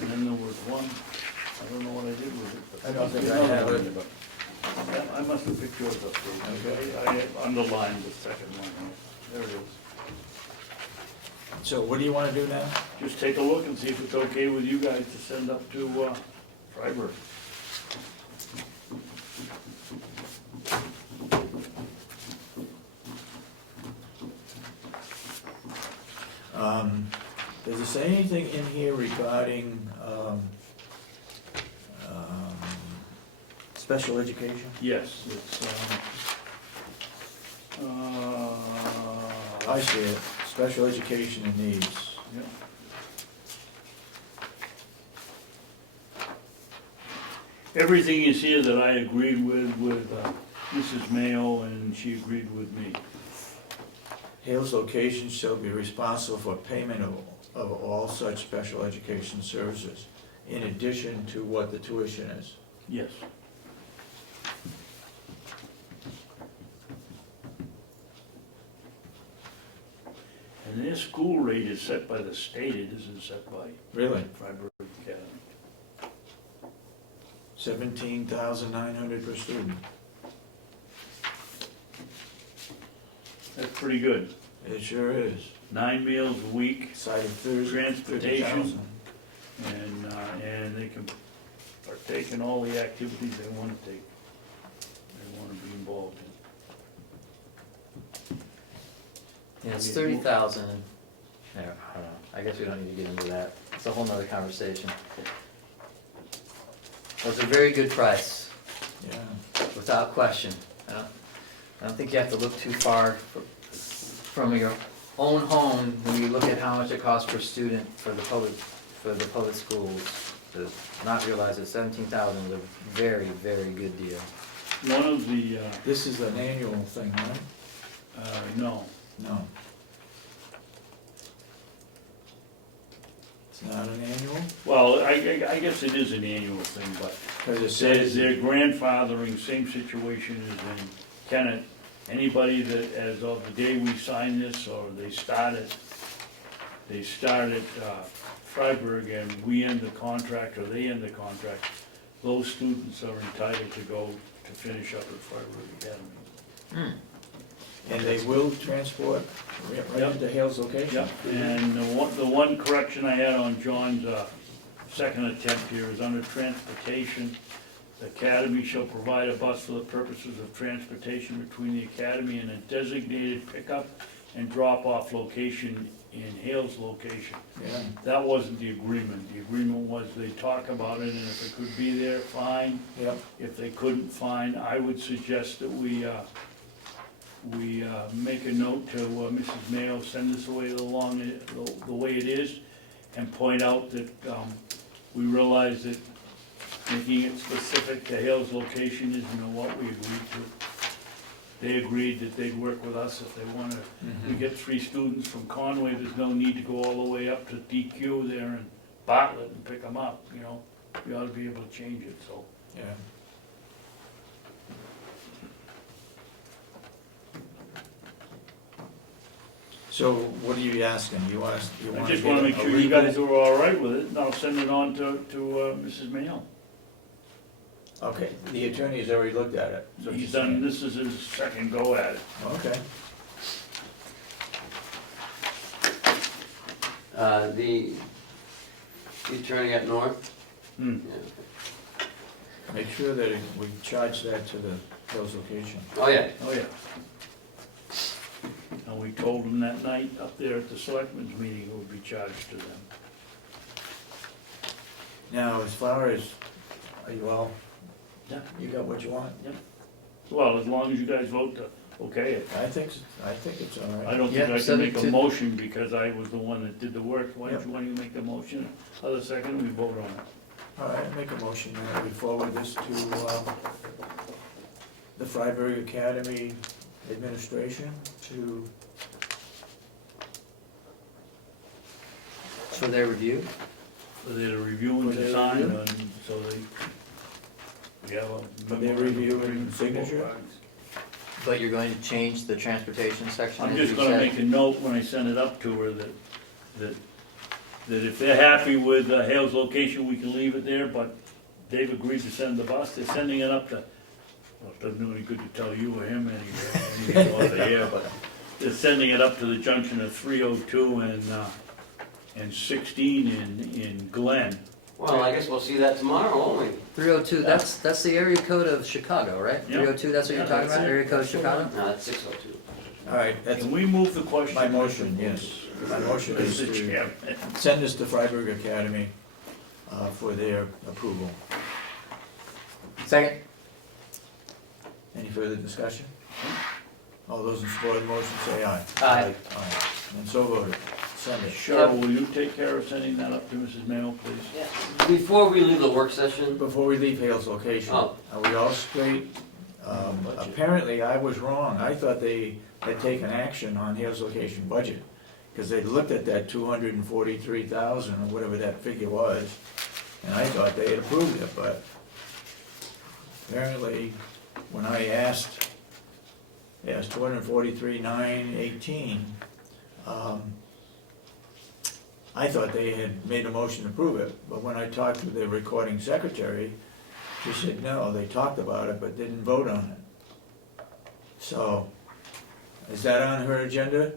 And then there was one, I don't know what I did with it. but- I don't think I have it. Yeah, I must have picked yours up, Dave. I underlined the second one, there it is. So what do you wanna do now? Just take a look and see if it's okay with you guys to send up to Freiburg. Does it say anything in here regarding, special education? Yes, it's, I see it, special education and needs. yeah. Everything is here that I agreed with Mrs. Mayo, and she agreed with me. Hales location shall be responsible for payment of all such special education services, in addition to what the tuition is. Yes. And their school rate is set by the state, it isn't set by Really? Freiburg Academy. 17,900 per student. That's pretty good. It sure is. 9 meals a week, Side of Thursday. transportation, and they can partake in all the activities they want to take, they want to be involved in. Yeah, it's 30,000. I don't know, I guess we don't need to get into that, it's a whole nother conversation. Well, it's a very good price, Yeah. without question. I don't think you have to look too far from your own home when you look at how much it costs per student for the public schools, to not realize that 17,000 is a very, very good deal. One of the, This is an annual thing, right? no, No. It's not an annual? well, I guess it is an annual thing, but Because it says says, they're grandfathering, same situation as in Kennett. Anybody that, as of the day we sign this, or they start at Freiburg and we end the contract, or they end the contract, those students are entitled to go to finish up at Freiburg Academy. and they will transport right Yep. into Hales location? Yep, and the one correction I had on John's second attempt here is under transportation. The academy shall provide a bus for the purposes of transportation between the academy and a designated pickup and drop-off location in Hales location. Yeah. That wasn't the agreement. The agreement was they talk about it, and if it could be there, fine. Yep. If they couldn't, fine. I would suggest that we make a note to Mrs. Mayo, send this away along the way it is, and point out that we realize that making it specific to Hales location isn't what we agreed to. They agreed that they'd work with us if they wanted. We get 3 students from Conway, there's no need to go all the way up to DQ there in Bartlett and pick them up, you know? We ought to be able to change it, so. Yeah. So what are you asking? You want us, you I want just to wanna get make a sure you legal- guys are all right with it, and I'll send it on to Mrs. Mayo. Okay, the attorney's already looked at it. is what He's you're done, saying. this is his second go at it. Okay. The attorney up north? Hmm. Yeah. Make sure that we charge that to the Hales location. Oh, yeah. Oh, yeah. And we told them that night up there at the selectmen's meeting it would be charged to them. Now, as far as, are you all, Yeah. you got what you want? Well, as long as you guys vote to okay it. I think it's all I right. don't think Yeah, I can subject make a to- motion because I was the one that did the work. Why Yep. don't you make the motion? Other second, we vote on it. All right, make a motion that we forward this to the Freiburg Academy administration to, For their review? So they're reviewing For their design, review? and so we have a. For their review and signature? But you're going to change the transportation section? I'm as just you gonna said? make a note when I send it up to her that if they're happy with Hale's location, we can leave it there, but they've agreed to send the bus. They're sending it up to, well, it doesn't do any good to tell you or him anyway, while they're here, but they're sending it up to the junction of 302 and 16 in Glen. Well, I guess we'll see that tomorrow, won't we? 302, that's the area code of Chicago, right? Yeah. 302, that's what you're Yeah, talking that's about, it. area code of That's the Chicago? No, that's 602. All right, that's Can we move the question? my motion, yes. My motion is Mr. to Chairman. send this to Freiburg Academy for their approval. Second? Any further discussion? All those in support of the motion say aye. Aye. Aye. And so voted. Send it. Cheryl, will you take care of sending that up to Mrs. Mayo, please? Before we leave the work session, Before we leave Hale's location, Oh. are we all straight? Apparently, I was wrong. I thought they had taken action on Hale's location budget, because they looked at that 243,000, or whatever that figure was, and I thought they had approved it, but apparently, when I asked, yes, 243,918, I thought they had made a motion to approve it, but when I talked to the recording secretary, she said, no, they talked about it, but didn't vote on it. So, is that on her agenda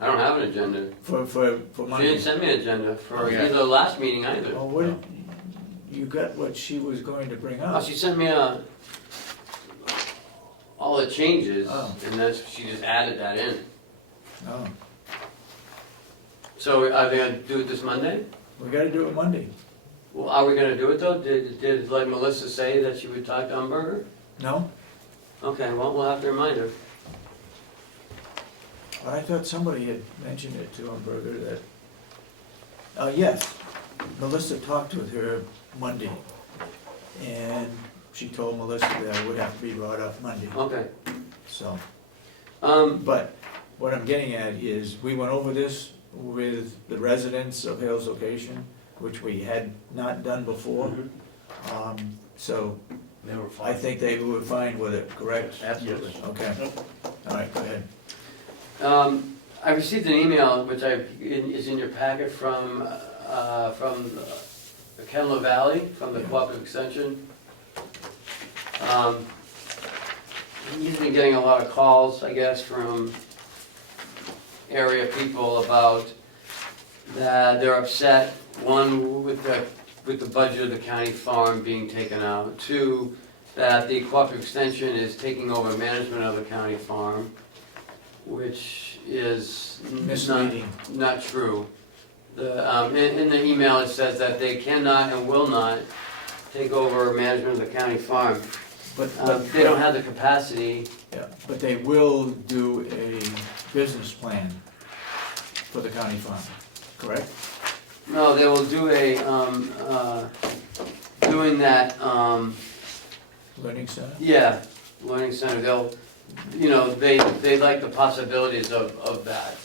I don't have an agenda. for She Monday? didn't send me an agenda for Okay. either last meeting either. Well, what, you got what she was going to bring Oh, up. she sent me all the changes, Oh. and she just added that in. Oh, So are they gonna do it this Monday? we gotta do it Monday. Well, are we gonna do it though? Did like Melissa say that she would talk to Umberger? No? Okay, well, we'll have to remind her. But I thought somebody had mentioned it to Umberger that, yes, Melissa talked with her Monday, and she told Melissa that it would have to be brought up Monday, Okay. so. Um, But what I'm getting at is, we went over this with the residents of Hale's location, which we had not done before. mhm. So They were I fine. think they were fine with it, correct? Absolutely. Okay, all right, go ahead. I received an email, which is in your packet from Kenla Valley, from the Cooperative Extension. He's been getting a lot of calls, I guess, from area people about that they're upset, one, with the budget of the county farm being taken out, two, that the Cooperative Extension is taking over management of the county farm, which is Misleading. not true. In the email, it says that they cannot and will not take over management of the county farm. But They don't have the capacity. Yeah, but they will do a business plan for the county farm, correct? No, they will do doing that, Learning center? yeah, learning center, they like the possibilities of that.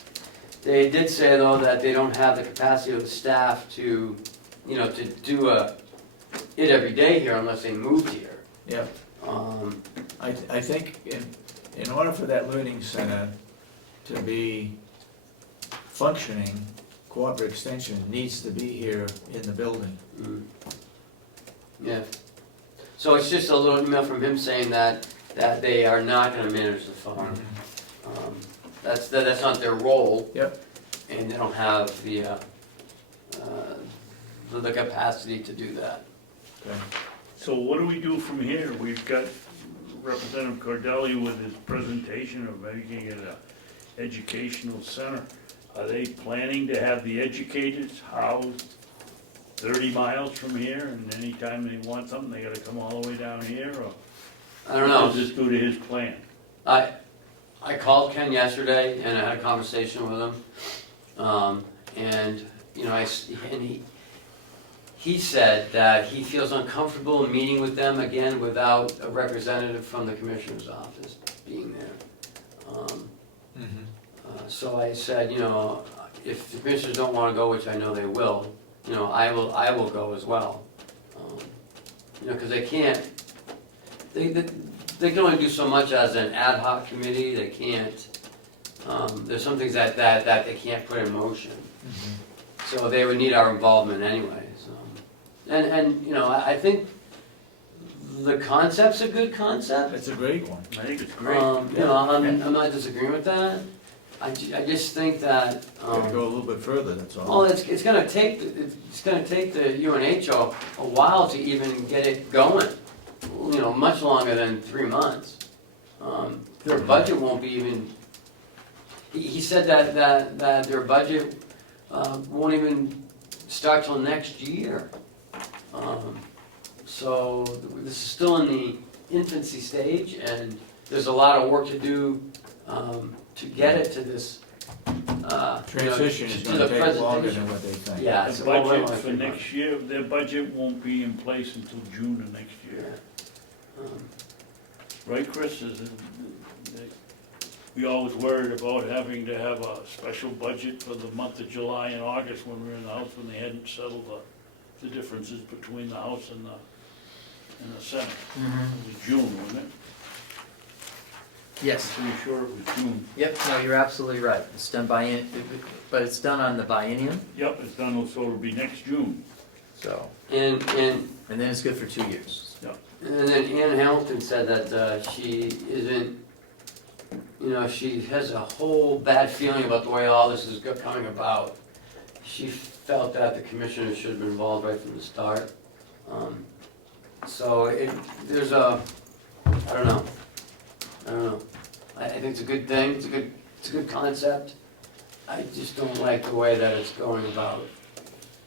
They did say though that they don't have the capacity of the staff to do it every day here unless they moved here. Yeah, I think in order for that learning center to be functioning, Cooperative Extension needs to be here in the building. Mm. Yeah. So it's just a little email from him saying that they are not gonna manage the farm. That's not their role. Yep. And they don't have the capacity to do that. Okay. So what do we do from here? We've got Representative Cordelli with his presentation of making it an educational center. Are they planning to have the educators housed 30 miles from here, and anytime they want something, they gotta come all the way down here, or? I don't know. Does this go to his plan? I called Ken yesterday and I had a conversation with him. And he said that he feels uncomfortable meeting with them again without a representative from the commissioner's office being there. So I said, if the commissioners don't wanna go, which I know they will, I will go as well. Cause they can't, they can only do so much as an ad hoc committee, they can't, there's some things that they can't put in motion. So they would need our involvement anyway, so. And I think the concept's a good concept. That's a great one. I think it's great. I'm not disagreeing with that. I just think that, Gotta go a little bit further, that's well, all. it's gonna take the UNH a while to even get it going. You know, much longer than 3 months. Their budget won't be even, he said that their budget, won't even start till next year. So this is still in the infancy stage, and there's a lot of work to do, to get it to this, Transition is to gonna the take longer presentation. than what they think. Yeah, The it's a little bit budget like for 3 months. next year, their budget won't be in place until June of next Yeah. year. Right, Chris? We always worried about having to have a special budget for the month of July and August when we were in the House, when they hadn't settled the differences between the House and the Senate. It was June, wasn't it? Yes. Pretty sure it was June. Yep, no, you're absolutely right. It's done but it's done on the biennium, Yep, it's done, so it'll be next June. so, And and then it's good for 2 years. And then Ann Hamilton said that she isn't, you know, she has a whole bad feeling about the way all this is coming about. She felt that the commissioners should have been involved right from the start. So there's I don't know. I think it's a good thing, it's a good concept. I just don't like the way that it's going about,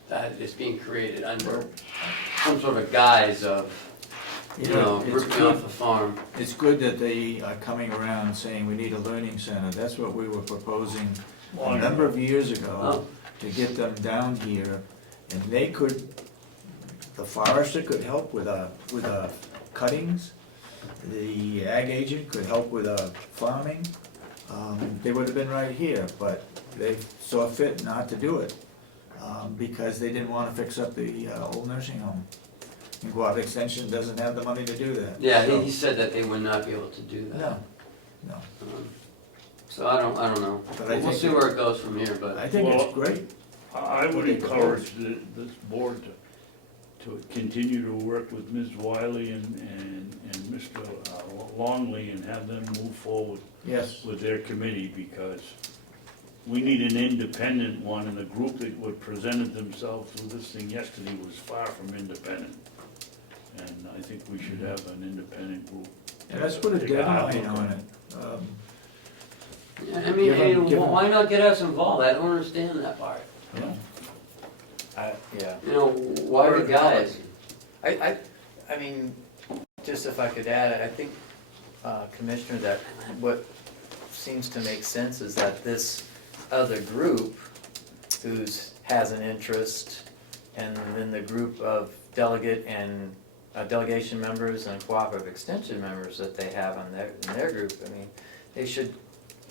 that it's being created under some sort of guise of, you know, it's ripping good. off a farm. It's good that they are coming around saying we need a learning center. That's what we were proposing a number of years ago, Oh. to get them down here. And they could, the forester could help with cuttings. The ag agent could help with farming. They would have been right here, but they saw fit not to do it, because they didn't want to fix up the old nursing home. And Guava Extension doesn't have the money to do that. Yeah, So- he said that they would not be able to do that. No. So I don't know. But I We'll think see where it goes from here, I but, think Well, it's great. I would Okay, encourage this board to continue to work with Ms. Wiley and Mr. Longley and have them move forward Yes. with their committee, because we need an independent one, and the group that would presented themselves with this thing yesterday was far from independent. And I think we should have an independent group. And let's put a Take hard deadline look on at it. I mean, Give 'em- hey, give 'em- why not get us involved? I don't understand that part. Yeah. Yeah. You know, why the guys? I mean, just if I could add, I think, Commissioner, that what seems to make sense is that this other group has an interest, and then the group of delegate and delegation members and cooperative extension members that they have in their group, I mean, they should,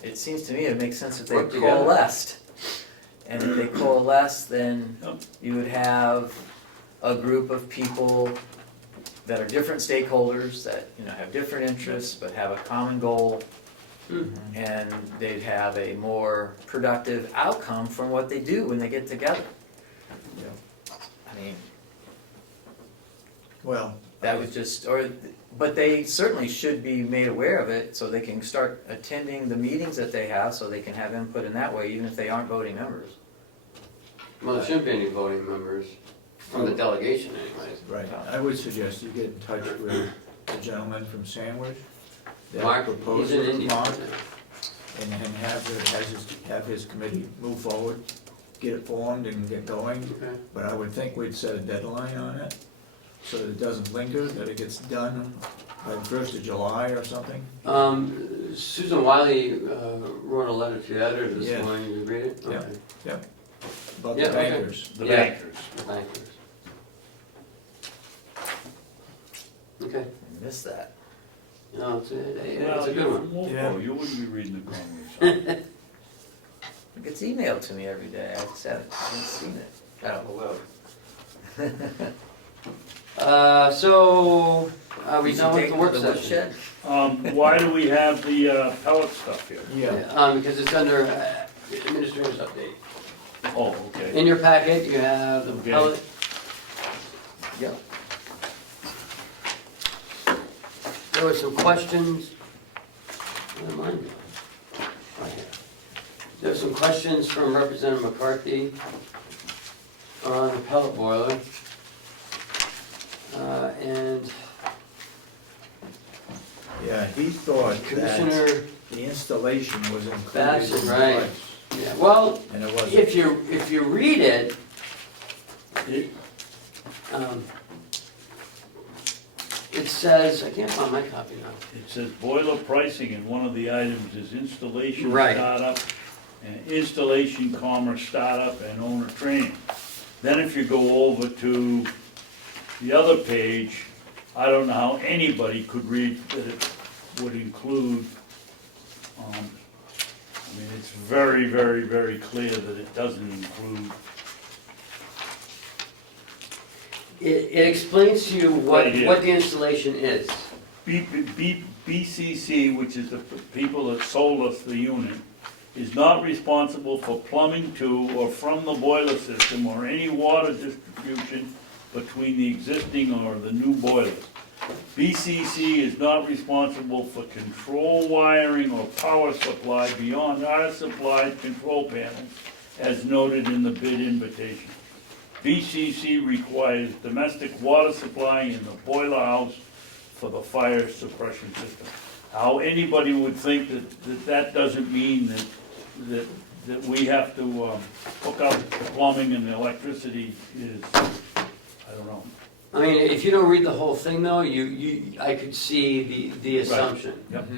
it seems to me it makes sense if they Work together. coalesced. And if they coalesce, then Yep. you would have a group of people that are different stakeholders, that, you know, have different interests, but have a common goal, and they'd have a more productive outcome from what they do when they get together. I mean, Well, that would just, but they certainly should be made aware of it, so they can start attending the meetings that they have, so they can have input in that way, even if they aren't voting members. Well, there shouldn't be any voting members from the delegation anyways. right, I would suggest you get in touch with the gentleman from Sandwich. that Mark, proposed he's in it, India. Mark, and have his committee move forward, get it formed and get going. Okay. But I would think we'd set a deadline on it, so that it doesn't linger, that it gets done by the 1st of July or something. Susan Wiley wrote a letter to the editor this Yes. morning. Did you read it? Yeah. Okay. About Yeah, the okay. bankers. The Yeah. bankers. Thank you. Okay. I missed that. No, it's a Well, good you're one. from Wolfboro, Yeah. you wouldn't be reading the Congress. It gets emailed to me every day, I just haven't seen it. Hello. So, are we You done should with take the it work to the session? woodshed. Why do we have the pellet stuff here? Yeah, Because it's under administrator's update. Oh, okay. In your packet, you have the Okay. pellet. Yep. There were some questions. Where am I now? Right here. There's some questions from Representative McCarthy on the pellet boiler. And Yeah, he thought that Commissioner the installation was included in Babson, the right. price, Yeah, well, and it wasn't. if you read it, it says, I can't find my copy now. It says boiler pricing, and one of the items is installation, Right. startup, and installation, startup, and owner training. Then if you go over to the other page, I don't know how anybody could read that it would include, I mean, it's very, very, very clear that it doesn't include. It explains to you what, Right here. what the installation is. BCC, which is the people that sold us the unit, is not responsible for plumbing to or from the boiler system or any water distribution between the existing or the new boilers. BCC is not responsible for control wiring or power supply beyond our supplied control panels, as noted in the bid invitation. BCC requires domestic water supply in the boiler house for the fire suppression system. How anybody would think that doesn't mean that we have to hook up the plumbing and the electricity is, I don't know. I mean, if you don't read the whole thing though, I could see the assumption. Yep.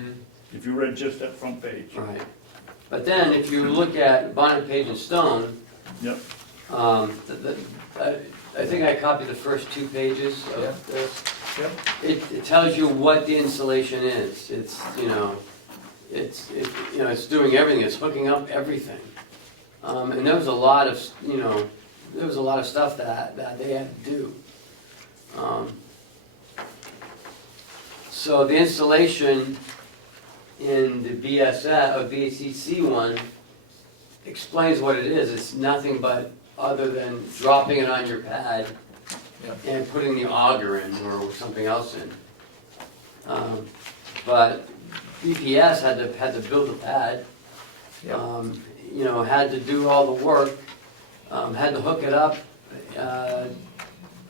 If you read just that front page. Right. But then if you look at Bonnet, Page and Stone, Yep. I think I copied the first 2 pages Yeah. of this. Yep. It tells you what the installation is. It's, it's doing everything, it's hooking up everything. And there was a lot of, there was a lot of stuff that they had to do. So the installation in the BCC one explains what it is. It's nothing but other than dropping it on your pad Yep. and putting the auger in or something else in. But BPS had to build a pad, Yep. had to do all the work, had to hook it up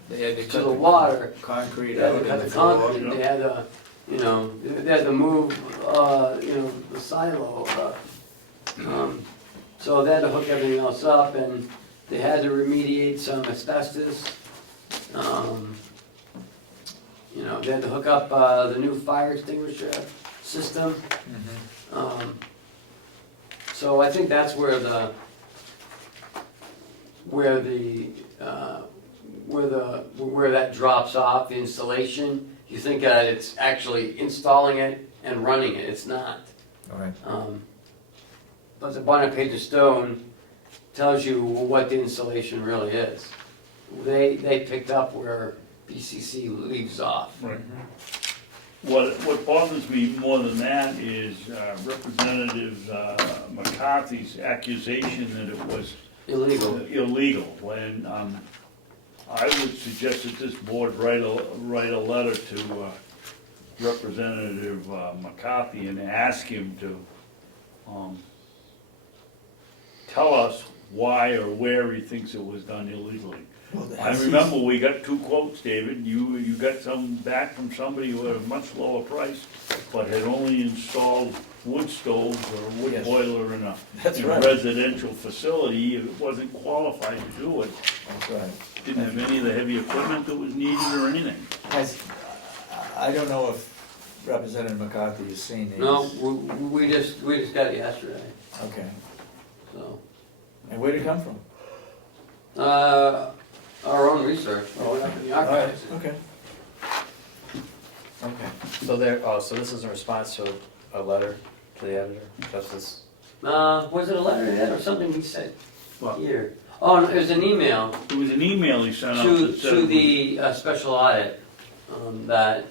They had to to cut the water. concrete They had out to in cut the the floor. concrete, they had to, they had to move, the silo. So they had to hook everything else up, and they had to remediate some asbestos. They had to hook up the new fire extinguisher system. Mhm. So I think that's where that drops off, the installation. You think that it's actually installing it and running it, it's not. All right. But the Bonnet, Page and Stone tells you what the installation really is. They picked up where BCC leaves off. Right. What bothers me more than that is Representative McCarthy's accusation that it was Illegal. illegal, when I would suggest that this board write a letter to Representative McCarthy and ask him to tell us why or where he thinks it was done illegally. Well, I remember we got 2 quotes, David. You got some back from somebody who had a much lower price, but had only installed wood stoves or a wood Yes. boiler in That's a right. residential facility. It wasn't qualified to do it. That's right. Didn't have any of the heavy equipment that was needed or anything. I don't know if Representative McCarthy has seen these. No, we just got it yesterday, Okay. so. And where'd it come from? Our own research, we went up in the archives. Okay. Okay. So this is in response to a letter to the editor, Justice? Was it a letter to that or something we said What? here? Oh, no, it was an email It was an email he sent out to, that said. to the special audit, that,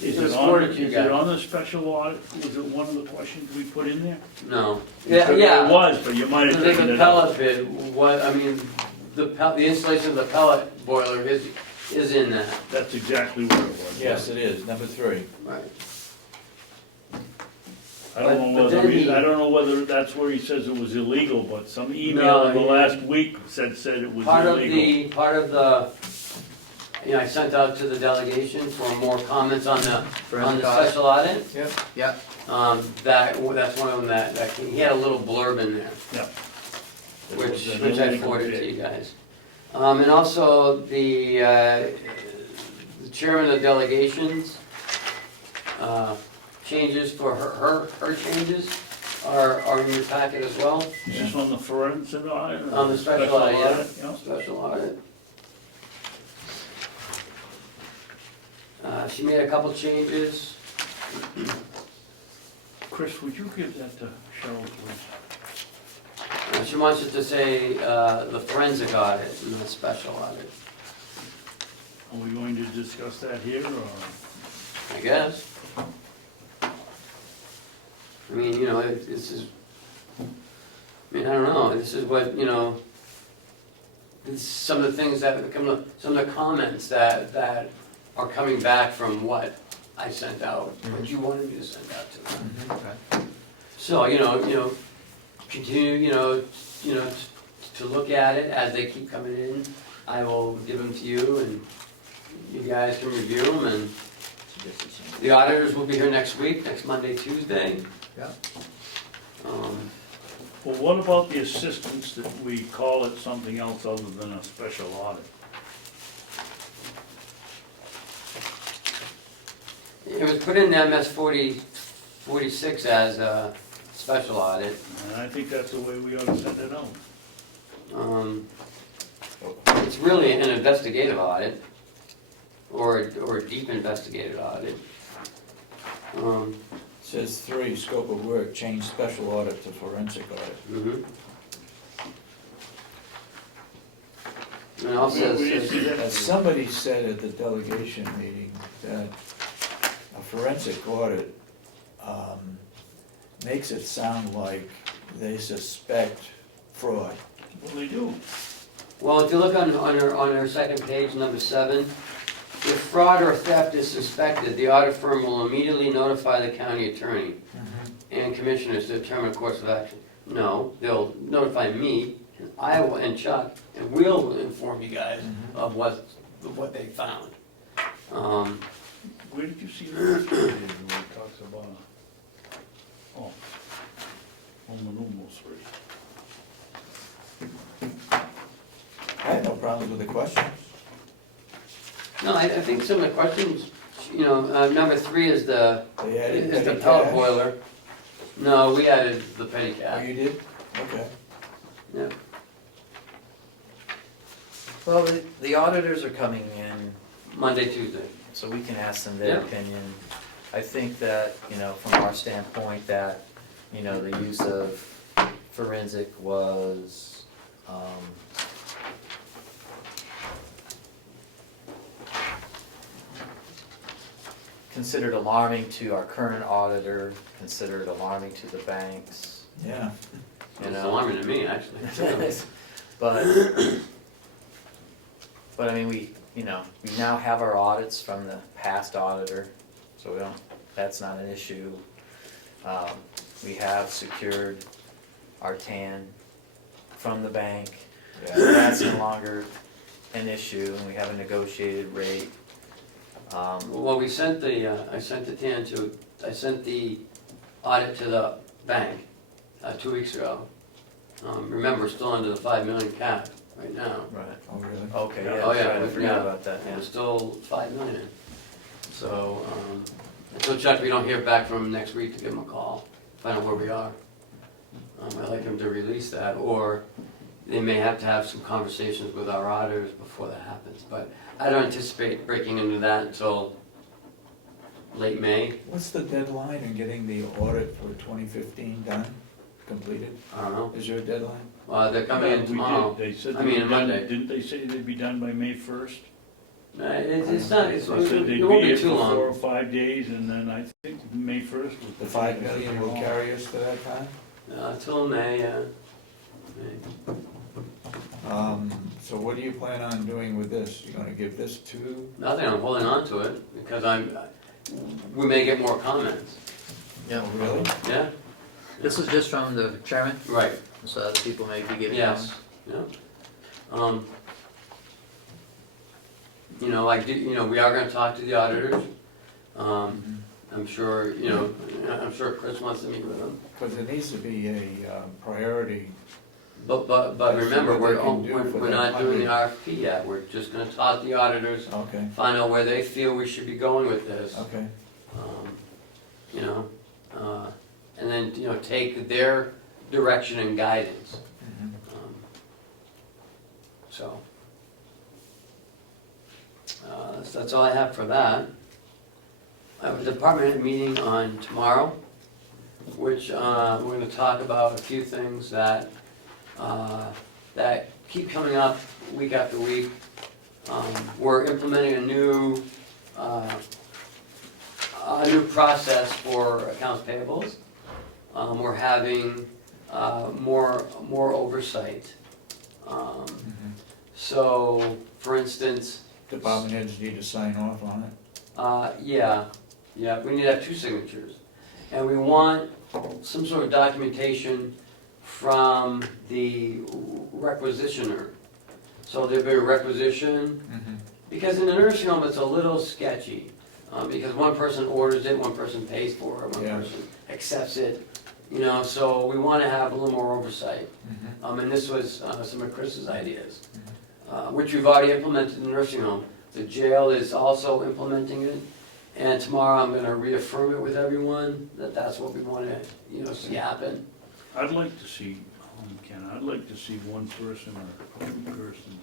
Is it was it on, forwarded to you is guys. it on the special audit? Was it one of the questions we put in there? No. You Yeah, said yeah. It was, but you might have The taken it out. pellet bid, the installation of the pellet boiler is in that. That's exactly what it was. Yes, it is, number 3. Right. I don't know But then he- I don't know whether that's where he says it was illegal, but some No, email in the he- last week said it was Part of illegal. I sent out to the delegation for more comments on the Forensic audit. special audit. Yep, That's one of them that he had a little blurb in there, Yeah. It which was an I illegal forwarded bid. to you guys. And also the chairman of delegations, changes for her changes are in your packet as well, Is this on the forensic audit? on the special audit, yeah, Yeah. special audit. She made a couple changes. Chris, would you give that to Cheryl, please? She wants it to say the forensic audit and the special audit, Are we going to discuss that here, or? I guess. I mean, this is, I don't know, this is what, this is some of the things that, some of the comments that are coming back from what I sent out, what you wanted me to send out to them. okay. So, continue, to look at it as they keep coming in. I will give them to you and you guys can review them, and the auditors will be here next week, next Monday, Tuesday. Yeah. Well, what about the assistance that we call it something else other than a special audit? It was put in MS 46 as a special audit. And I think that's the way we ought to send it out. It's really an investigative audit, or a deep investigative audit. Says 3, scope of work, change special audit to forensic audit. Mhm. And it also Where do you says, see that? As somebody said at the delegation meeting, that a forensic audit makes it sound like they suspect fraud. Well, they do. well, if you look on our second page, number 7, if fraud or theft is suspected, the audit firm will immediately notify the county attorney and commissioners to determine a course of action. No, they'll notify me, and I will, and Chuck, and we'll inform you guys of what they found. Where did you see that? Where it talks about, oh, Roman numeral 3. I had no problems with the questions. No, I think some of the questions, number 3 is the They added pellet petty cash. boiler. No, we added the petty Oh, cap. you did? Okay. Yeah. Well, the auditors are coming in, Monday, Tuesday. so we can ask them their Yeah. opinion. I think that, from our standpoint, that, the use of forensic was, considered alarming to our current auditor, considered alarming to the banks, Yeah. you It's know. alarming to me, actually. But I mean, we now have our audits from the past auditor, so that's not an issue. We have secured our TAN from the bank, so that's no longer an issue, and we have a negotiated rate. Well, I sent the audit to the bank 2 weeks ago. Remember, we're still under the 5 million cap right now. Right. Oh, really? Okay, yeah, Oh, that's yeah, right, I we forgot forgot. about that, yeah. We're still 5 million. So, until Chuck, we don't hear back from him next week to give him a call, find out where we are. I'd like him to release that, or they may have to have some conversations with our auditors before that happens. But I don't anticipate breaking into that until late May. What's the deadline in getting the audit for 2015 done, completed? I don't know. Is there a deadline? They're coming in We tomorrow. did, they said I they'd mean, be done, Monday. didn't they say they'd be done by May 1st? It's not, They said they'd it won't be be here too for 4 or long. 5 days, and then I think May 1st was. The 5 million will carry us to that time? Until May, May. So what do you plan on doing with this? You gonna give this to? Nothing, I'm holding on to it, because we may get more comments. Yeah. Really? Yeah, This is just from the chairman, right, so other people may be giving yes, yeah. You know, like, you know, we are gonna talk to the auditors. I'm sure, you know, I'm sure Chris wants to meet with them. Because it needs to be a priority. But Let's see remember, what they can do for we're that not doing the 100. RFP yet, we're just gonna talk to the auditors, Okay, find out where they feel we should be going with this. okay. You know, and then, you know, take their direction and guidance. Mhm. So. That's all I have for that. I have a department head meeting on tomorrow, which, we're gonna talk about a few things that, that keep coming up week after week. We're implementing a new process for accounts payables. We're having, more oversight. So, for instance, Department heads need to sign off on it. yeah, we need to have 2 signatures. And we want some sort of documentation from the requisitioner. So there'll be a requisition, because in a nursing home, it's a little sketchy. Because one person orders it, one person pays for it, one Yeah. person accepts it. You know, so we wanna have a little more oversight. And this was some of Chris's ideas, which we've already implemented in the nursing home. The jail is also implementing it, and tomorrow I'm gonna reaffirm it with everyone, that that's what we wanna, you know, see happen. I'd like to see, Ken, I'd like to see one person or 2 persons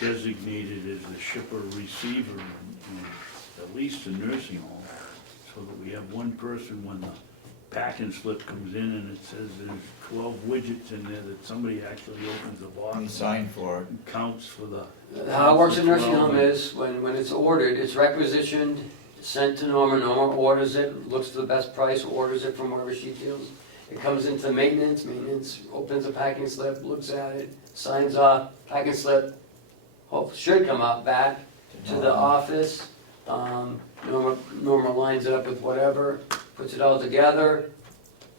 designated as the shipper receiver in at least a nursing home, so that we have one person when the packing slip comes in and it says there's 12 widgets in there, that somebody actually opens the box And sign for it. and counts for the. How it works in nursing home is, when it's ordered, it's requisitioned, sent to Norma, Norma orders it, looks for the best price, orders it from wherever she feels. It comes into maintenance opens a packing slip, looks at it, signs off, packing slip, should come out back to the office. Norma lines it up with whatever, puts it all together,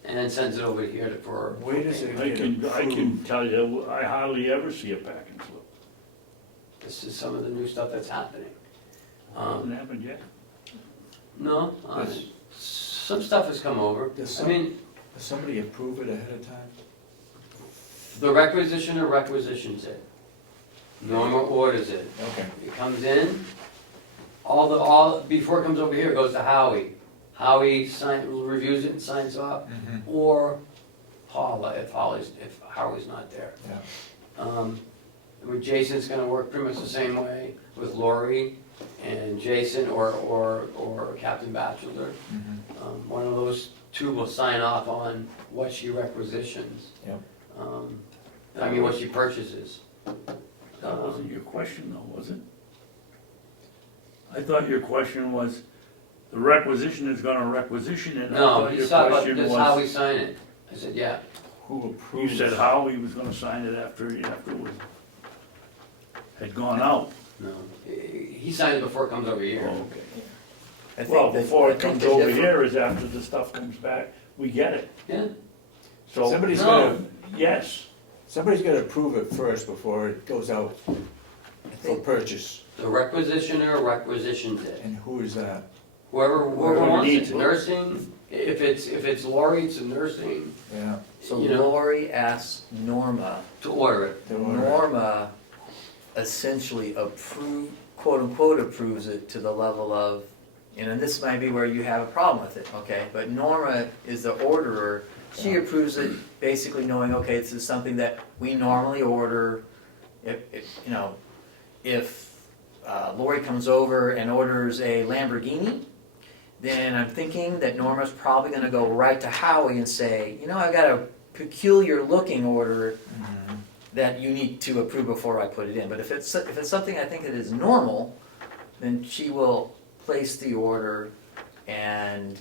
and sends it over here for. Where does it I get can approved? tell you, I hardly ever see a packing slip. This is some of the new stuff that's happening. Hasn't happened yet. No, Does- some stuff has come over. Does I mean, Does somebody approve it ahead of time? the requisitioner requisitions it. Norma orders it. Okay. It comes in, before it comes over here, it goes to Howie. Howie reviews it and signs off, or Paula, if Howie's not there. Yeah. With Jason's gonna work pretty much the same way with Lori and Jason or Captain Batchelor. One of those 2 will sign off on what she requisitions. Yep. What she purchases. That wasn't your question though, was it? I thought your question was, the requisition is gonna requisition it. I No, thought he's your talking about question this was- how we sign it. I said, yeah. Who approves? You said how he was gonna sign it after it had gone out. No, he signs it before it comes over here. Oh, okay. I think Well, that- before I it think comes the over difference- here is after the stuff comes back, we get it. Yeah, So, Somebody's No. gotta, yes, somebody's gotta approve it first before it goes out I for think purchase. the requisitioner requisitions it. And who is that? Whoever wants needs it, it. nursing, if it's Lori, it's a nursing Yeah. So you know. Lori asks Norma, to order it. they want it. Norma essentially quote unquote approves it to the level of, and this might be where you have a problem with it, okay? But Norma is the orderer, she approves it basically knowing, okay, this is something that we normally order. If Lori comes over and orders a Lamborghini, then I'm thinking that Norma's probably gonna go right to Howie and say, I got a peculiar looking order that you need to approve before I put it in. But if it's something I think that is normal, then she will place the order and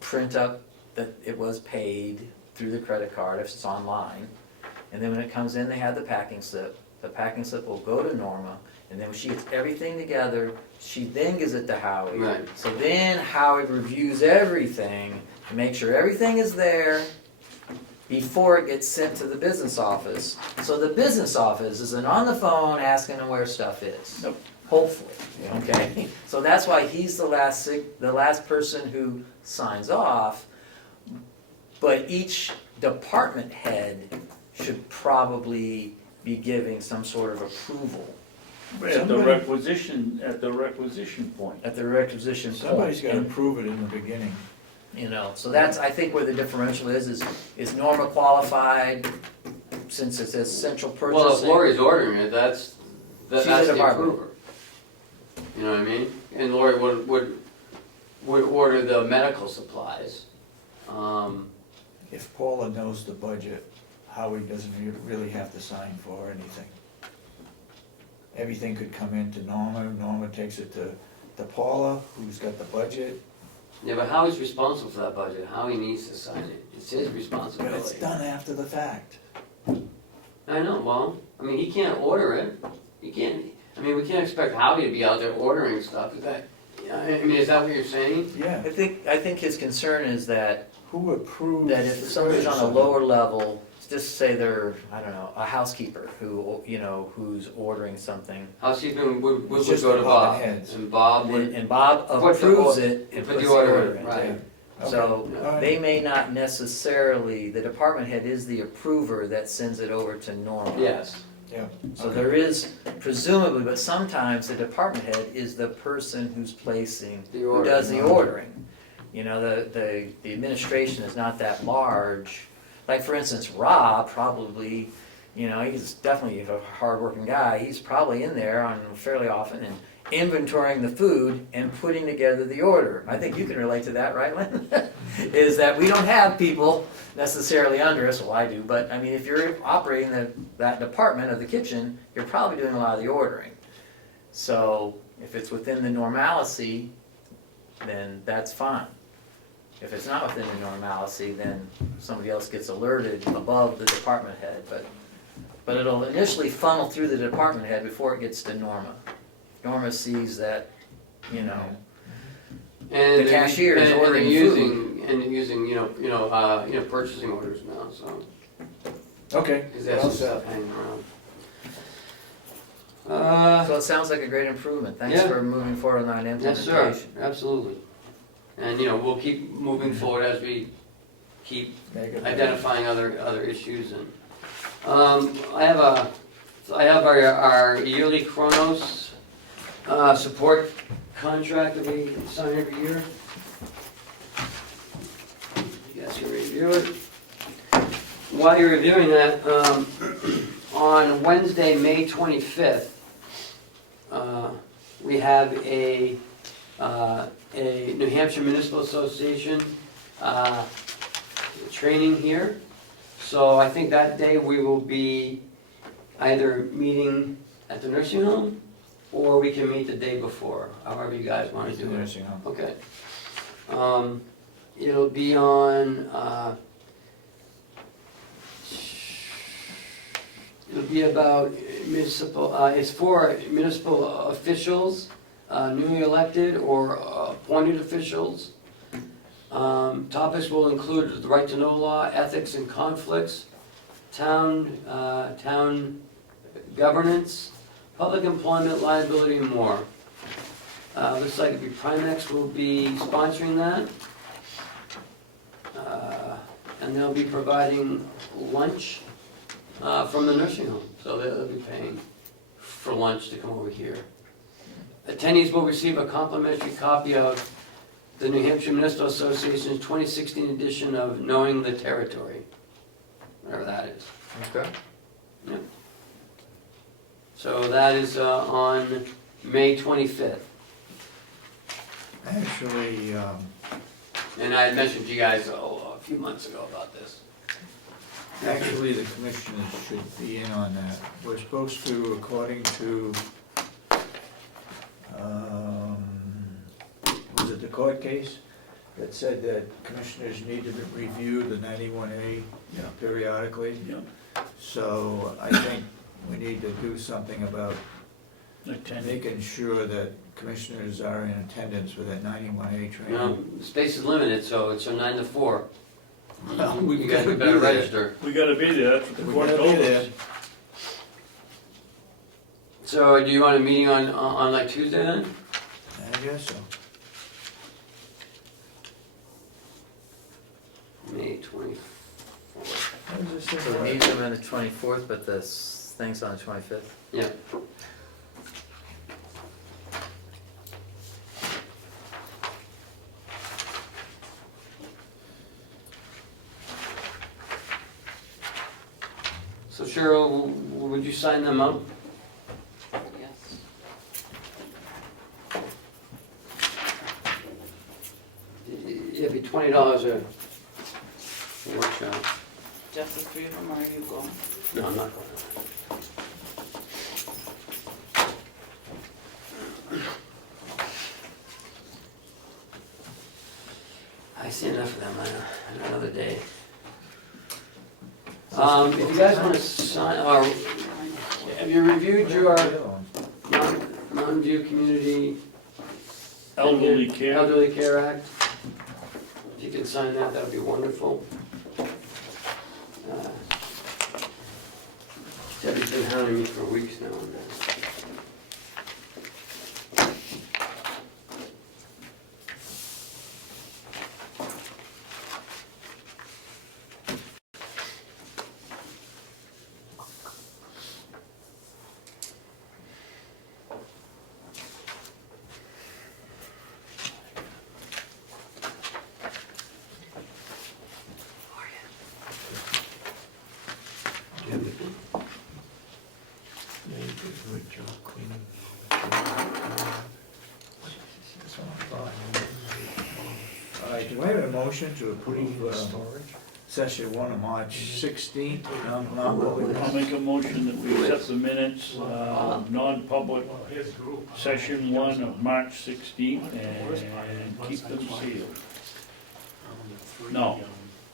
print up that it was paid through the credit card if it's online. And then when it comes in, they have the packing slip. The packing slip will go to Norma, and then when she gets everything together, she then gives it to Howie. Right. So then Howie reviews everything and make sure everything is there before it gets sent to the business office. So the business office isn't on the phone asking them where stuff is. Nope. Hopefully, okay? So that's why he's the last person who signs off. But each department head should probably be giving some sort of approval At the requisition point. at the requisition point. Somebody's gotta And, prove it in the beginning. you know, so that's, I think where the differential is Norma qualified, since it says central purchasing? Well, if Lori's ordering it, that's She's the a department. approver. You know what I mean? And Lori would order the medical supplies. If Paula knows the budget, Howie doesn't really have to sign for anything. Everything could come into Norma, Norma takes it to Paula, who's got the budget. Yeah, but Howie's responsible for that budget. Howie needs to sign it. It's his But responsibility. it's done after the fact. I know, well, I mean, he can't order it. He can't, I mean, we can't expect Howie to be out there ordering stuff. Is that, I mean, is that what you're saying? Yeah, I think his concern is that who approves? that if the somebody's on a purchase? lower level, just say they're, I don't know, a housekeeper who, you know, who's ordering something, Housekeeping would It's go just to Bob. department heads. And Bob would, and Bob Put the approves or- it and put puts the the order order in, in. right. So Okay. they may not necessarily, the department head is the approver that sends it over to Norma. yes. Yeah. So there is presumably, but sometimes the department head is the person who's placing, The who order. does the ordering. You know, the administration is not that large. Like, for instance, Rob probably, you know, he's definitely a hardworking guy. He's probably in there on fairly often and inventorying the food and putting together the order. I think you can relate to that, right, Lynn? Is that we don't have people necessarily under us, well, I do, but I mean, if you're operating that department of the kitchen, you're probably doing a lot of the ordering. So if it's within the normalcy, then that's fine. If it's not within the normalcy, then somebody else gets alerted above the department head, but it'll initially funnel through the department head before it gets to Norma. Norma sees that, you know, And The cashier is ordering they're using, you know, purchasing orders now, so. Okay. Because that's well some said. stuff hanging around. so it sounds like a great improvement. Thanks Yeah. for moving forward on that Yes, implementation. sir, absolutely. And, you know, we'll keep moving forward as we keep Make it better. identifying other issues and, I have our yearly Chronos, support contract that we sign every year. You guys can review it. While you're reviewing that, on Wednesday, May 25th, we have a New Hampshire Municipal Association training here. So I think that day we will be either meeting at the nursing home, or we can meet the day before, however you guys want to It's a do it. nursing home. Okay. It'll be on, it'll be about municipal, it's for municipal officials, newly elected or appointed officials. Topics will include the right to know law, ethics and conflicts, town governance, public employment, liability, and more. Looks like it'll be Primex will be sponsoring that. And they'll be providing lunch from the nursing home, so they'll be paying for lunch to come over here. Attendees will receive a complimentary copy of the New Hampshire Municipal Association's 2016 edition of Knowing the Territory, whatever that is. Okay. So that is on May 25th. Actually, And I had mentioned to you guys a few months ago about this. actually, the commissioners should be in on that. We're supposed to, according to, was it the court case that said that commissioners need to review the 91A periodically? Yeah. So I think we need to do something about attending. making sure that commissioners are in attendance for that 91A You training. know, space is limited, so it's from 9 to 4. Well, we You gotta guys be better there. register. We gotta be there, that's what the We court gotta told be us. there. So do you want a meeting on like Tuesday then? I guess so. May 24th. What does this So the say? meetings are on the 24th, but the thing's on the 25th. Yeah. So Cheryl, would you sign them up? Yes. It'd be $20 a workshop. Just the three of them, or are you going? No, I'm not going. I see enough of them on another day. If you guys want to sign, or have you reviewed your Mountain View Community Elderly care. Elderly Care Act? If you could sign that, that would be wonderful. Debbie's been hounding me for weeks now on that. Good job cleaning. All right, do I have a motion to approve session 1 of March 16th? I'll make a motion that we accept the minutes, non-public session 1 of March 16th and keep them sealed. No,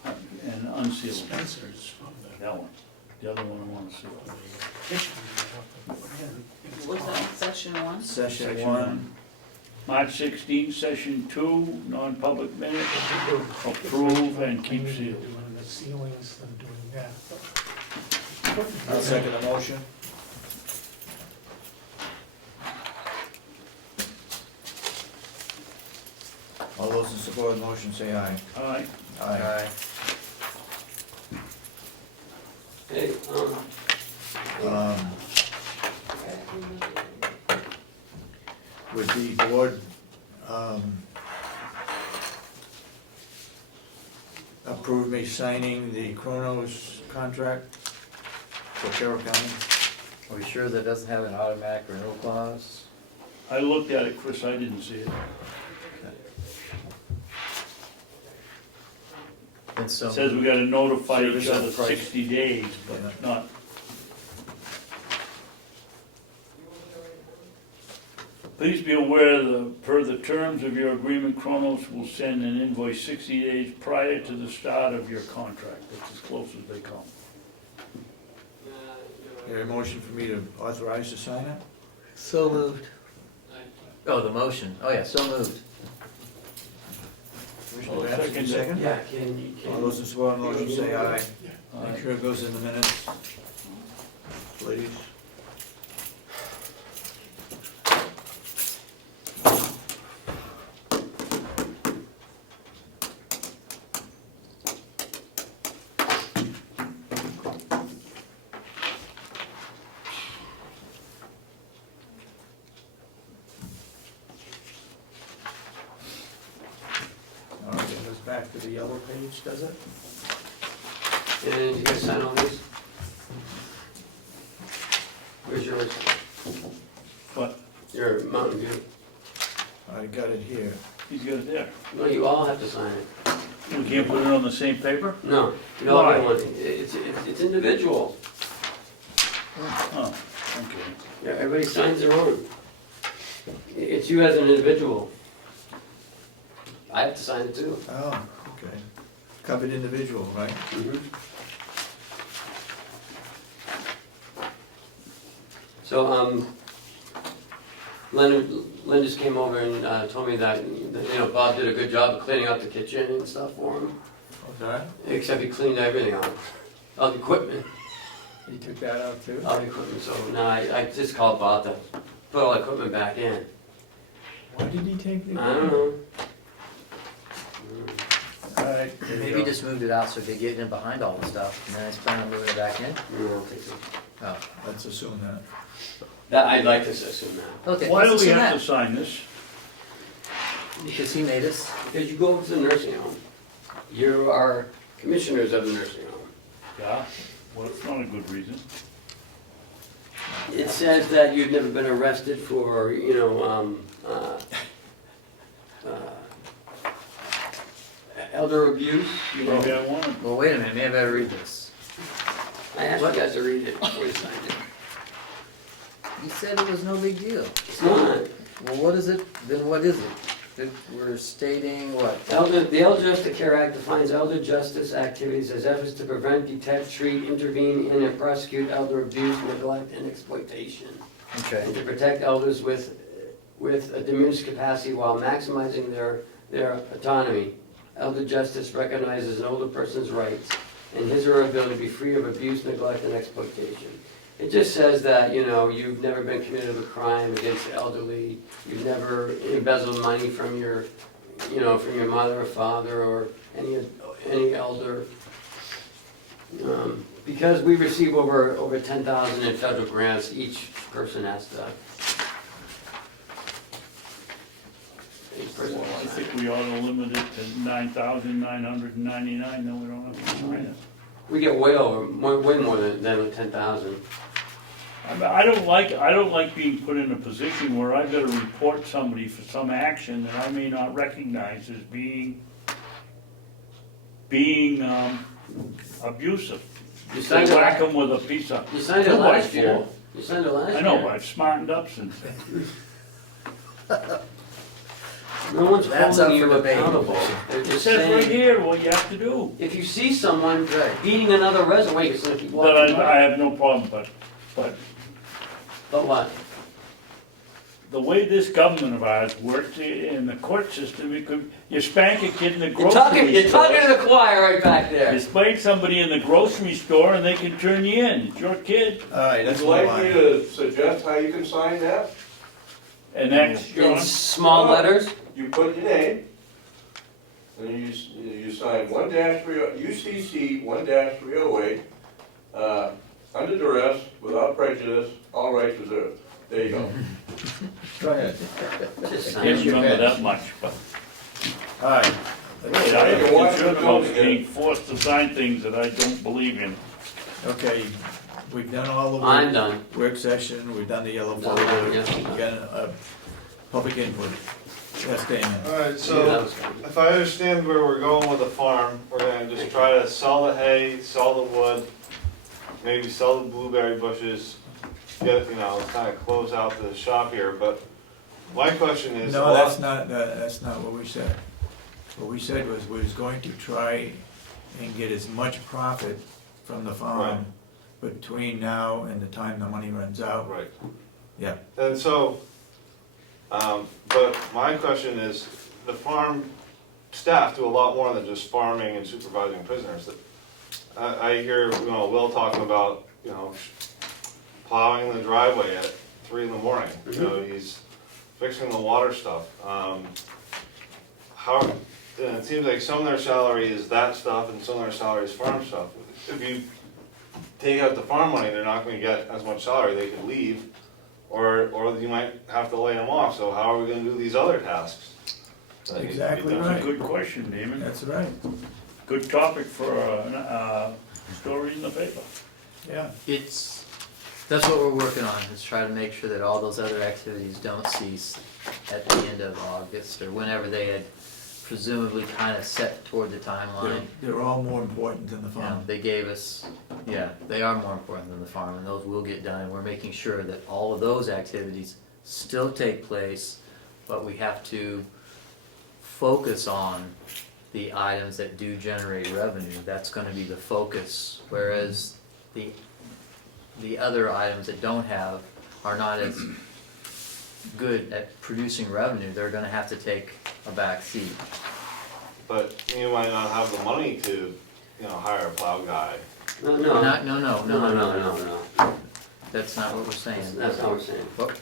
and unsealed. That one. The other one I want to seal. Was that session one? Session 1. March 16th, session 2, non-public minutes, approve and keep sealed. Doing the ceilings, them doing that. I'll second the motion. All those in support of the motion say aye. Aye. Aye. Hey, Would the board, approve me signing the Kronos contract for Carroll County? Are we sure that doesn't have an automatic renewal clause? I looked at it, Chris, I didn't see it. And so. It says we gotta notify each Service at other price. 60 days, Yeah. but not. Please be aware that per the terms of your agreement, Kronos will send an invoice 60 days prior to the start of your contract. That's as close as they come. There a motion for me to authorize to sign it? So moved. Oh, the motion. Oh, yeah, so moved. Commissioner Babson, second? yeah, can you, All those in support of the motion say aye. Aye. Make sure it goes in the minutes, please. All right, it goes back to the yellow page, does it? and you guys sign all these? Where's yours? But Your Mountain View. I got it here. he's got it there. No, you all have to sign it. We can't put it on the same paper? No, you all get Why? one. It's individual. Oh, okay. Yeah, everybody signs their own. It's you as an individual. I have to sign it too. Oh, okay. Covered individual, right? So, Lynn just came over and told me that, you know, Bob did a good job of cleaning up the kitchen and stuff for him, Okay, except he cleaned everything out, all the equipment. you took that out too? All the equipment, so now I just called Bob to put all the equipment back in. Why did he take the? I don't know. Alright, there you Maybe go. just moved it out so they get in behind all the stuff, and then it's planning on moving it back in? I don't think so. Oh, Let's assume that. That, I'd like to assume that. okay, Why do let's we assume have to that, sign this? because he made us. Because you go over to the nursing home, you are commissioners of the nursing home. Yeah, well, it's not a good reason. It says that you've never been arrested for, you know, elder abuse. Maybe I want to. Well, wait a minute, maybe I better read this. I asked you guys to read it before you signed it. You said it was no big deal. It's not. Well, what is it, then what is it? That we're stating what? The Elder Justice Care Act defines elder justice activities as efforts to prevent, detect, treat, intervene in, and prosecute elder abuse, neglect, and exploitation. Okay. And to protect elders with a diminished capacity while maximizing their autonomy. Elder justice recognizes an older person's rights and his or her ability to be free of abuse, neglect, and exploitation. It just says that, you know, you've never been committed a crime against the elderly, you've never embezzled money from your, you know, from your mother or father or any elder. Because we receive over 10,000 in federal grants, each person has to. Each person Well, I has to sign think it. we ought to limit it to 9,999, then we don't have to sign it. We get way more than 10,000. I mean, I don't like being put in a position where I've got to report somebody for some action that I may not recognize as being abusive. You They signed it whack last, them with a piece of you signed it 2 by last year. 4. You signed it last year. I know, but I've smartened up since then. No one's That's holding up for you debate. accountable. They're It just says right saying, here what you have to do. if you see someone Right. beating another resident, wait, it's gonna keep That walking I by. have no problem, but But what? the way this government of ours works in the court system, you spank a kid in the You're grocery talking store. to the choir right back there. You spank somebody in the grocery store and they can turn you in. It's your kid. Alright, let's Would move you like me on. to suggest how you can sign that? And that's, In John, small letters? You put your name, and you sign UCC 1-308, under duress, without prejudice, all rights reserved. There you go. Go ahead. Just I sign can't it. remember that much, but Alright. I am concerned about being forced to sign things that I don't believe in. Okay, we've done all the I'm work, done. work session, we've done the yellow Done, folder, yeah. again, public input. Yes, Damon. Alright, Yeah, that so was good. if I understand where we're going with the farm, we're gonna just try to sell the hay, sell the wood, maybe sell the blueberry bushes, get, kind of close out the shop here, but my question is. No, that's not what we said. What we said was we was going to try and get as much profit from the Right. farm between now and the time the money runs out. Right. Yeah. And so, but my question is, the farm staff do a lot more than just farming and supervising prisoners. I hear, Will talking about, plowing the driveway at 3 in the morning. He's fixing the water stuff. And it seems like some of their salary is that stuff and some of their salary is farm stuff. If you take out the farm money, they're not gonna get as much salary, they could leave, or you might have to lay them off, so how are we gonna do these other tasks? that need to be Exactly done? right. That's a good question, Damon. That's right. Good topic for a story in the paper. Yeah. That's what we're working on, is try to make sure that all those other activities don't cease at the end of August, or whenever they had presumably kind of set toward the timeline. They're all more important than the farm. They gave us, they are more important than the farm, and those will get done, and we're making sure that all of those activities still take place, but we have to focus on the items that do generate revenue. That's gonna be the focus, whereas the other items that don't have are not as good at producing revenue, they're gonna have to take a back seat. But you might not have the money to, you know, hire a plow guy. No, No. That's not what we're saying. That's not what we're saying. But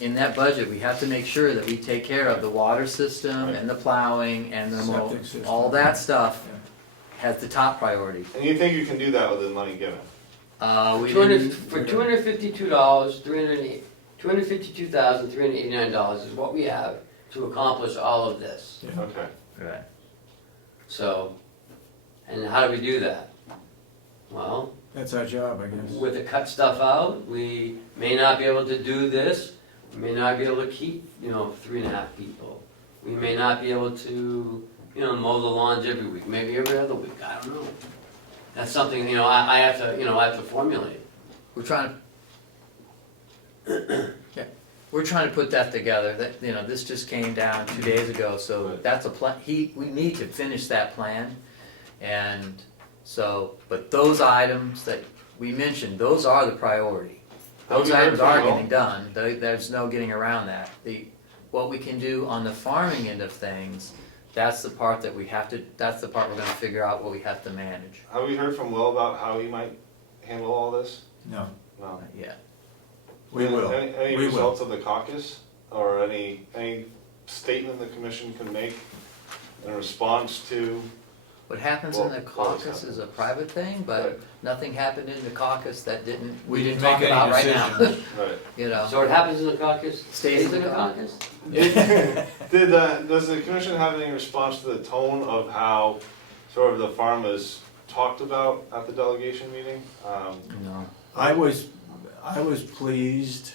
in that budget, we have to make sure that we take care of the water system and the plowing and the Septic system. all that stuff has the top priority. And you think you can do that with the money given? We For $252, $252,389 is what we have to accomplish all of this. Okay. Right. So, and how do we do that? Well, That's our job, I guess. with the cut stuff out, we may not be able to do this. We may not be able to keep, 3.5 people. We may not be able to, mow the lawns every week, maybe every other week, I don't know. That's something, I have to formulate. We're trying to, we're trying to put that together. That, this just came down 2 days ago, so that's a plan. We need to finish that plan. And so, but those items that we mentioned, those are the priority. Those items are getting done. There's no getting around that. What we can do on the farming end of things, that's the part that that's the part we're gonna figure out what we have to manage. Have we heard from Will about how he might handle all this? No, No. Yeah. we will. Any We will. results of the caucus, or any statement the commission can make in response to? What happens in the caucus is a private thing, but Right. nothing happened in the caucus that We we didn't didn't talk make any about right now. decisions. So what happens in the caucus, Stays in the caucus? Does the commission have any response to the tone of how sort of the farmers talked about at the delegation meeting? No. I was pleased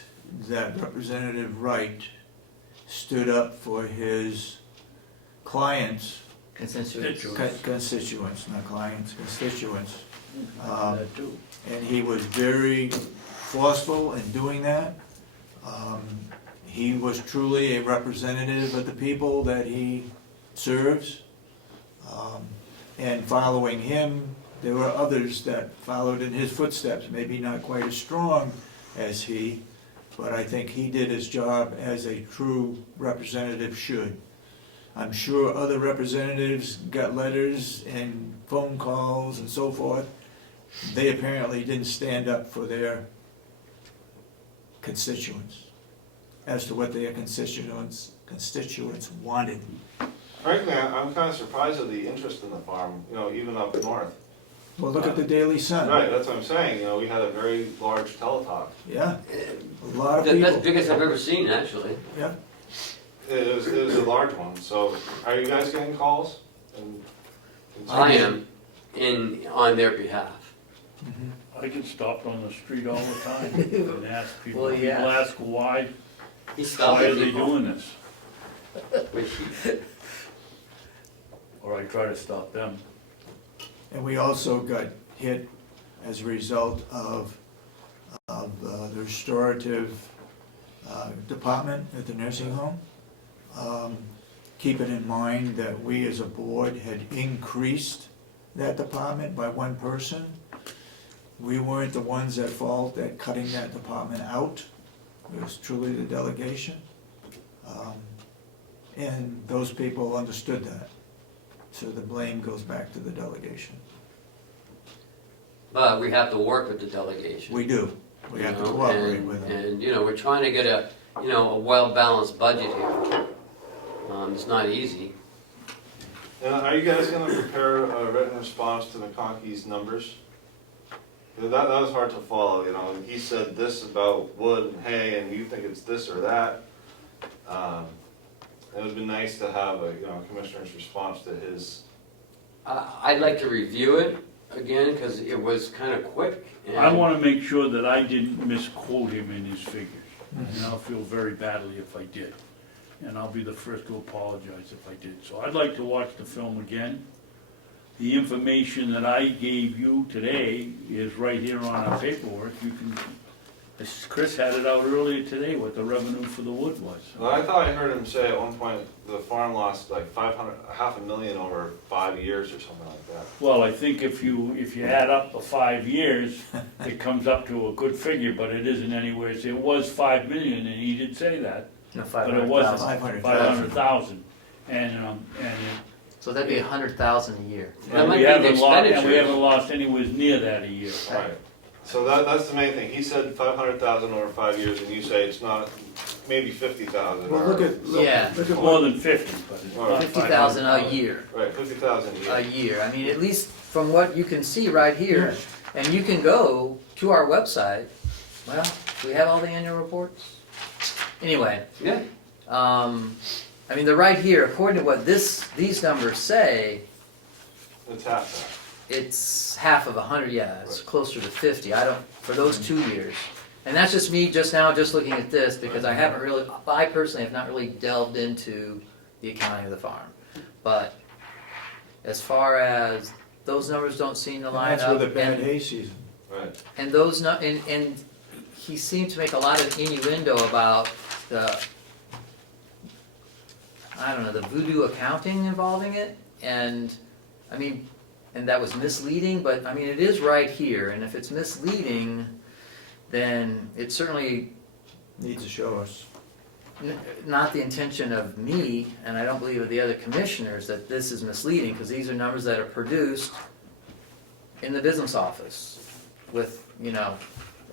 that Representative Wright stood up for his clients, constituents, not clients, constituents. That too. And he was very forceful in doing that. He was truly a representative of the people that he serves. And following him, there were others that followed in his footsteps, maybe not quite as strong as he, but I think he did his job as a true representative should. I'm sure other representatives got letters and phone calls and so forth. They apparently didn't stand up for their constituents as to what their constituents wanted. Frankly, I'm kind of surprised at the interest in the farm, even up north. Well, look at the Daily Sun. Right, that's what I'm saying, we had a very large teletalk. Yeah, a lot of That's the people. biggest I've ever seen, actually. Yeah, It was a large one, so are you guys getting calls? I am on their behalf. I get stopped on the street all the time and ask people, Well, yeah. people ask why He's are stopping they people. doing this? Which- Or I try to stop them. and we also got hit as a result of the restorative department at the nursing home. Keeping in mind that we as a board had increased that department by one person. We weren't the ones at fault at cutting that department out. It was truly the delegation. And those people understood that. So the blame goes back to the delegation. But we have to work with the delegation. We do. We have to you know, cooperate and- with them. And, we're trying to get a well-balanced budget here. It's not easy. And are you guys gonna prepare a written response to McConkey's numbers? That was hard to follow, he said this about wood and hay, and you think it's this or that. It would be nice to have a, commissioner's response to his. I'd like to review it again, because it was kind of quick. and- I wanna make sure that I didn't misquote him in his figures. And I'll feel very badly if I did. And I'll be the first to apologize if I did. So I'd like to watch the film again. The information that I gave you today is right here on our paperwork. You can Chris had it out earlier today, what the revenue for the wood was. Well, I thought I heard him say at one point, the farm lost like $500,000 over 5 years or something like that. Well, I think if you add up the 5 years, it comes up to a good figure, but it isn't anywhere. It was 5 million, and he did say that, No, but it wasn't 500,000. 500,000. And So that'd be 100,000 a year. That might we be the haven't lost, and we expenditures. haven't lost anywhere near that a year. Right. So that's the main thing. He said 500,000 over 5 years, and you say it's not, maybe 50,000. Well, look at, Yeah. look at More what, than 50, but it's not 50,000 a 500,000. year. Right, 50,000 a year. A year. I mean, at least from what you can see right here, and you can go to our website. Well, do we have all the annual reports? Anyway, Yeah, I mean, they're right here. According to what these numbers say, It's half that. it's half of 100. Yeah, it's closer to 50. For those 2 years. And that's just me just now, just looking at this, because I personally have not really delved into the accounting of the farm. But as far as those numbers don't seem to line that's up. with a bad and- hay season. Right. And those and he seemed to make a lot of innuendo about the the voodoo accounting involving it, and I mean, and that was misleading. But I mean, it is right here, and if it's misleading, then it certainly Needs to show us. not the intention of me, and I don't believe of the other commissioners, that this is misleading, because these are numbers that are produced in the business office with,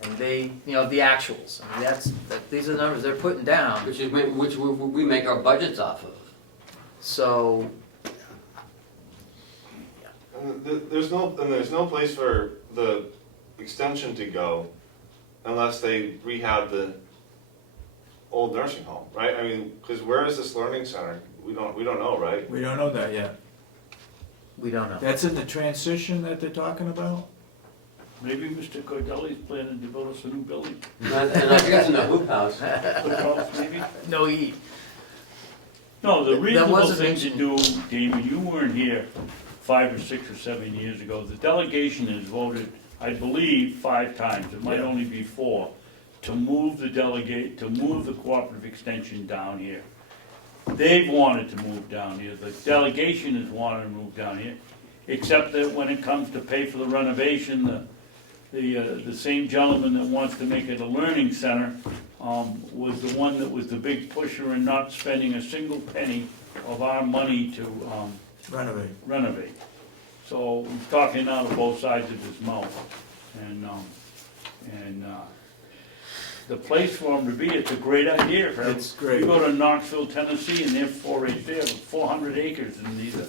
and they, the actuals. I mean, these are the numbers they're putting down. which we make our budgets off of. So, And there's no place for the extension to go unless they rehab the old nursing home, right? I mean, because where is this learning center? We don't know, right? We don't know that yet. we don't know. That's in the transition that they're talking about? Maybe Mr. Cordelli's planning to build us a new building. And I think it's in the hoop house. Courthouse, maybe? No, he, No, the That reasonable wasn't thing to do, Damon, you weren't here 5 or 6 or 7 years ago. The delegation has voted, I believe, 5 times, it might Yeah. only be 4, to move the cooperative extension down here. They've wanted to move down here, the delegation has wanted to move down here, except that when it comes to pay for the renovation, the same gentleman that wants to make it a learning center was the one that was the big pusher in not spending a single penny of our money to Renovate. renovate. So he's talking out of both sides of his mouth. And the place for him to be, it's a great idea for him. It's great. You go to Knoxville, Tennessee, and they're 400 acres, and these are,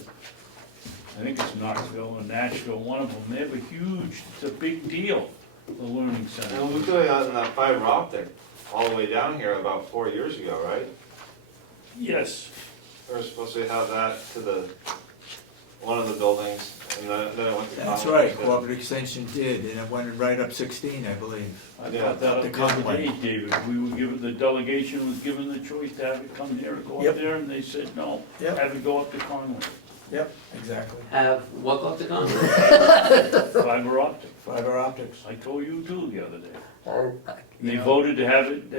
I think it's Knoxville or Nashville, one of them, they have it's a big deal, the learning center. And we could have gotten that fiber optic all the way down here about 4 years ago, right? Yes, We were supposed to have that to one of the buildings, and then it went to. That's Comeau. right, cooperative extension did, and it went right up 16, I believe. I Yeah, brought that up the the other Conway. day, David, the delegation was given the choice to have it come here or go Yep. up there, and they said, no, Yep. have it go up to Conway, Yep, exactly. Have what got the gun? fiber optic. Fiber optics. I told you too the other day. you They know, voted to have it,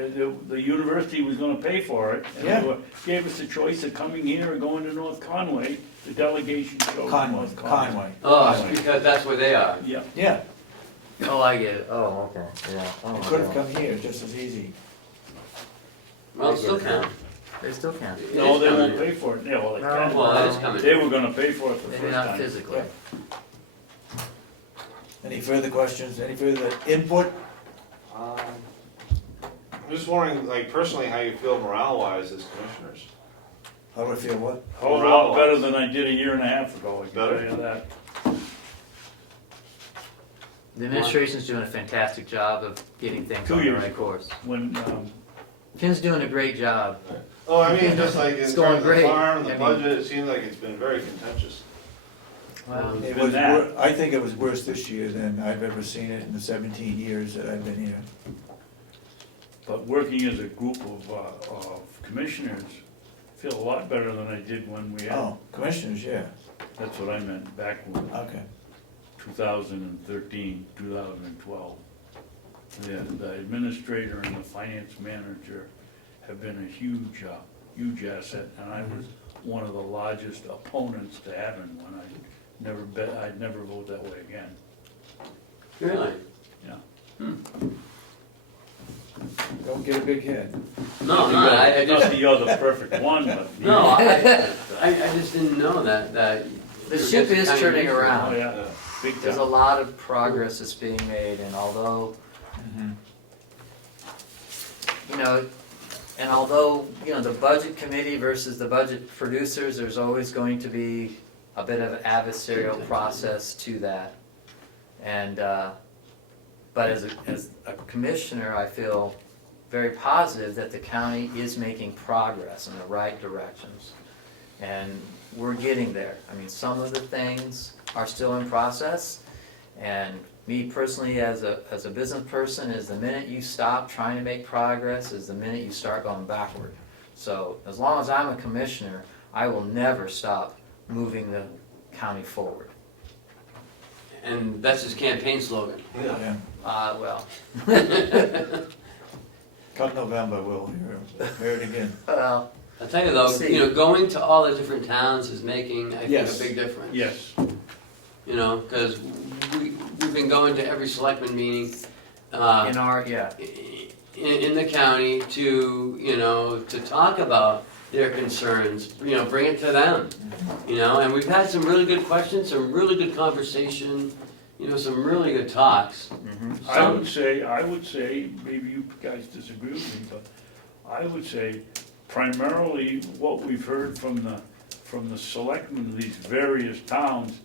the university was gonna pay for it, and Yeah. they gave us the choice of coming here or going to North Conway. The delegation chose Conway, North Conway. Conway. Oh, it's because that's where they are. Yeah, Yeah, Oh, I get it. Oh, okay. Yeah. Oh, it could have yeah. come here just as easy. Well, it still count. They still can. It no, is they won't coming. pay for it, yeah, well, they No. can. Well, it is coming. They were gonna pay for it the Maybe first not time. physically. Any further questions, any further input? I'm just wondering, like, personally, how you feel morale-wise as commissioners? How do I feel, what? A whole lot better than I did a year and a half ago, I can Better? tell you that. The administration's doing a fantastic job of getting things 2 on the years right ago. course. When, Ken's doing a great job. Oh, I mean, just like in It's terms going of the great. farm, the I mean- budget, it seems like it's been very contentious. Well, It been was that. I think it was worse this year than I've ever seen it in the 17 years that I've been here. but working as a group of commissioners, I feel a lot better than I did when we had, Oh, commissioners, yeah, that's what I meant, back when okay. 2013, 2012. The administrator and the finance manager have been a huge asset, and I was one of the largest opponents to having one. I'd never vote that way again. Really? Don't get a big head. No, I Not just, that you're the perfect one, but. no, I just didn't know that. The ship is turning Oh, around. yeah, big There's a time. lot of progress that's being made, and although, you know, the budget committee versus the budget producers, there's always going to be a bit of an adversarial process to that. And, but as a commissioner, I feel very positive that the county is making progress in the right directions. And we're getting there. I mean, some of the things are still in process, and me personally, as a business person, is the minute you stop trying to make progress is the minute you start going backward. So as long as I'm a commissioner, I will never stop moving the county forward. And that's his campaign slogan. Yeah. Well, Come November, we'll hear it again. well, I'll tell you though, See. you know, going to all the different towns is making, I think, Yes. a big difference. Yes, You know, because we've been going to every selectman meeting, in our, yeah, in the county to, you know, to talk about their concerns, you know, bring it to them. You know, and we've had some really good questions, some really good conversation, you know, some really good talks. I would say, maybe you guys disagree with me, but I would say primarily what we've heard from the selectmen of these various towns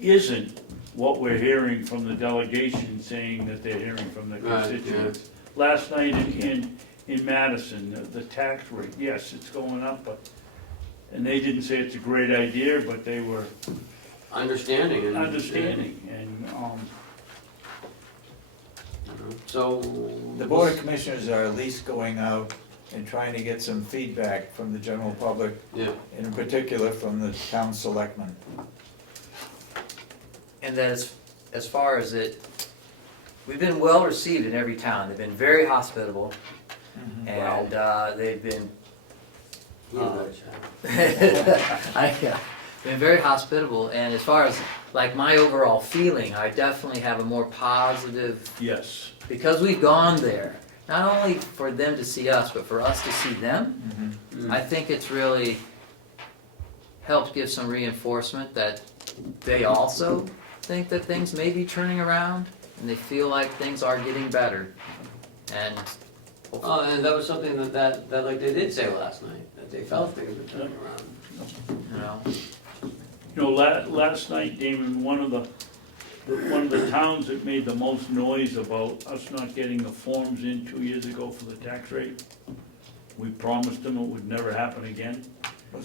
isn't what we're hearing from the delegation saying that they're hearing from the Right, constituents. Last night in Madison, the tax rate, yes, it's going up, but, and they didn't say it's a great idea, but they were Understanding and. understanding, and, So. The Board of Commissioners are at least going out and trying to get some feedback from the general public, Yeah, and in particular from the town selectmen. and that as far as we've been well received in every town. They've been very hospitable, and they've been you know that, Chad. been very hospitable. And as far as like my overall feeling, I definitely have a more positive, yes. because we've gone there. Not only for them to see us, but for us to see them. I think it's really helped give some reinforcement that they also think that things may be turning around, and they feel like things are getting better. And Oh, and that was something that like they did say last night, that they felt things were turning around. you know, You know, last night, Damon, one of the towns that made the most noise about us not getting the forms in 2 years ago for the tax rate, we promised them it would never happen again.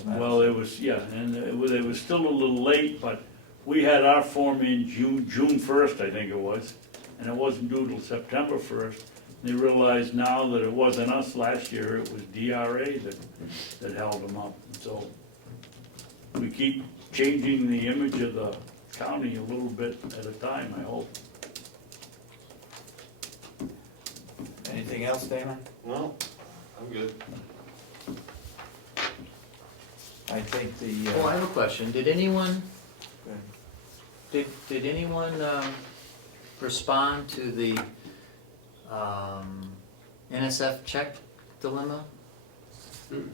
Well, it was, yeah, and it was still a little late, but we had our form in June 1st, I think it was, and it wasn't due till September 1st. They realize now that it wasn't us last year, it was DRA that held them up. So we keep changing the image of the county a little bit at a time, I hope. Anything else, Damon? No, I'm good. I think oh, I have a question. Did anyone, Good. did anyone respond to the NSF check dilemma?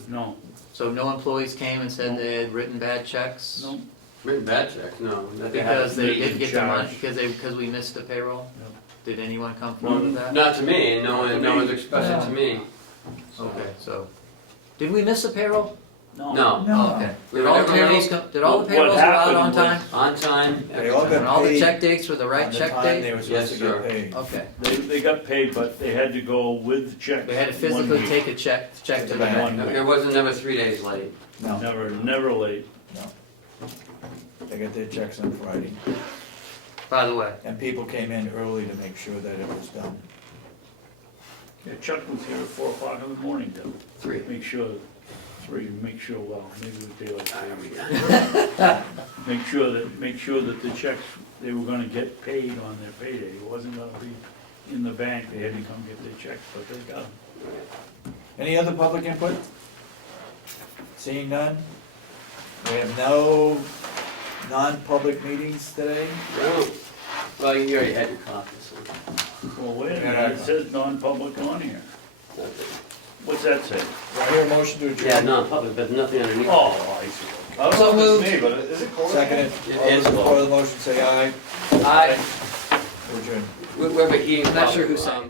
No, So no employees came and said they had written bad checks? no, Written bad checks, no. that they Because haven't. they didn't get the money, Charged. because we missed the payroll? No. Did anyone come forward with that? Not to me, no one's expressed it to me. Okay, so, did we miss the payroll? no. No, Oh, okay. We Did were all the never payrolls late. come, did all the What payrolls go out happened on was- time? on time, They every all time. got And all the paid check dates were the right on the check time they date? were supposed Yes, to sir. get paid. Okay. They got paid, but they had to go with the check. They had to one physically week. take a check to the One bank. week. It wasn't never 3 days late. No, Never late. they got their checks on Friday, By the way, and people came in early to make sure that it was done. Yeah, Chuck was here at 4 o'clock in the morning to 3. make sure, well, maybe it was daylight savings. Make sure that the checks, they were gonna get paid on their payday. It wasn't gonna be in the bank, they had to come get their checks, but they got them. Any other public input? Seeing none? We have no non-public meetings today? No. Well, you already had your coffee, so. Well, wait a minute, it says non-public on here. What's that say? Do I hear a motion to adjourn? Yeah, non-public, but nothing underneath. Oh, I see. I don't know if it's me, but is it cold? Seconded. It All is those in cold. favor of the motion say aye. I, We're adjourned. we have a heating I'm not sure who problem. seconded.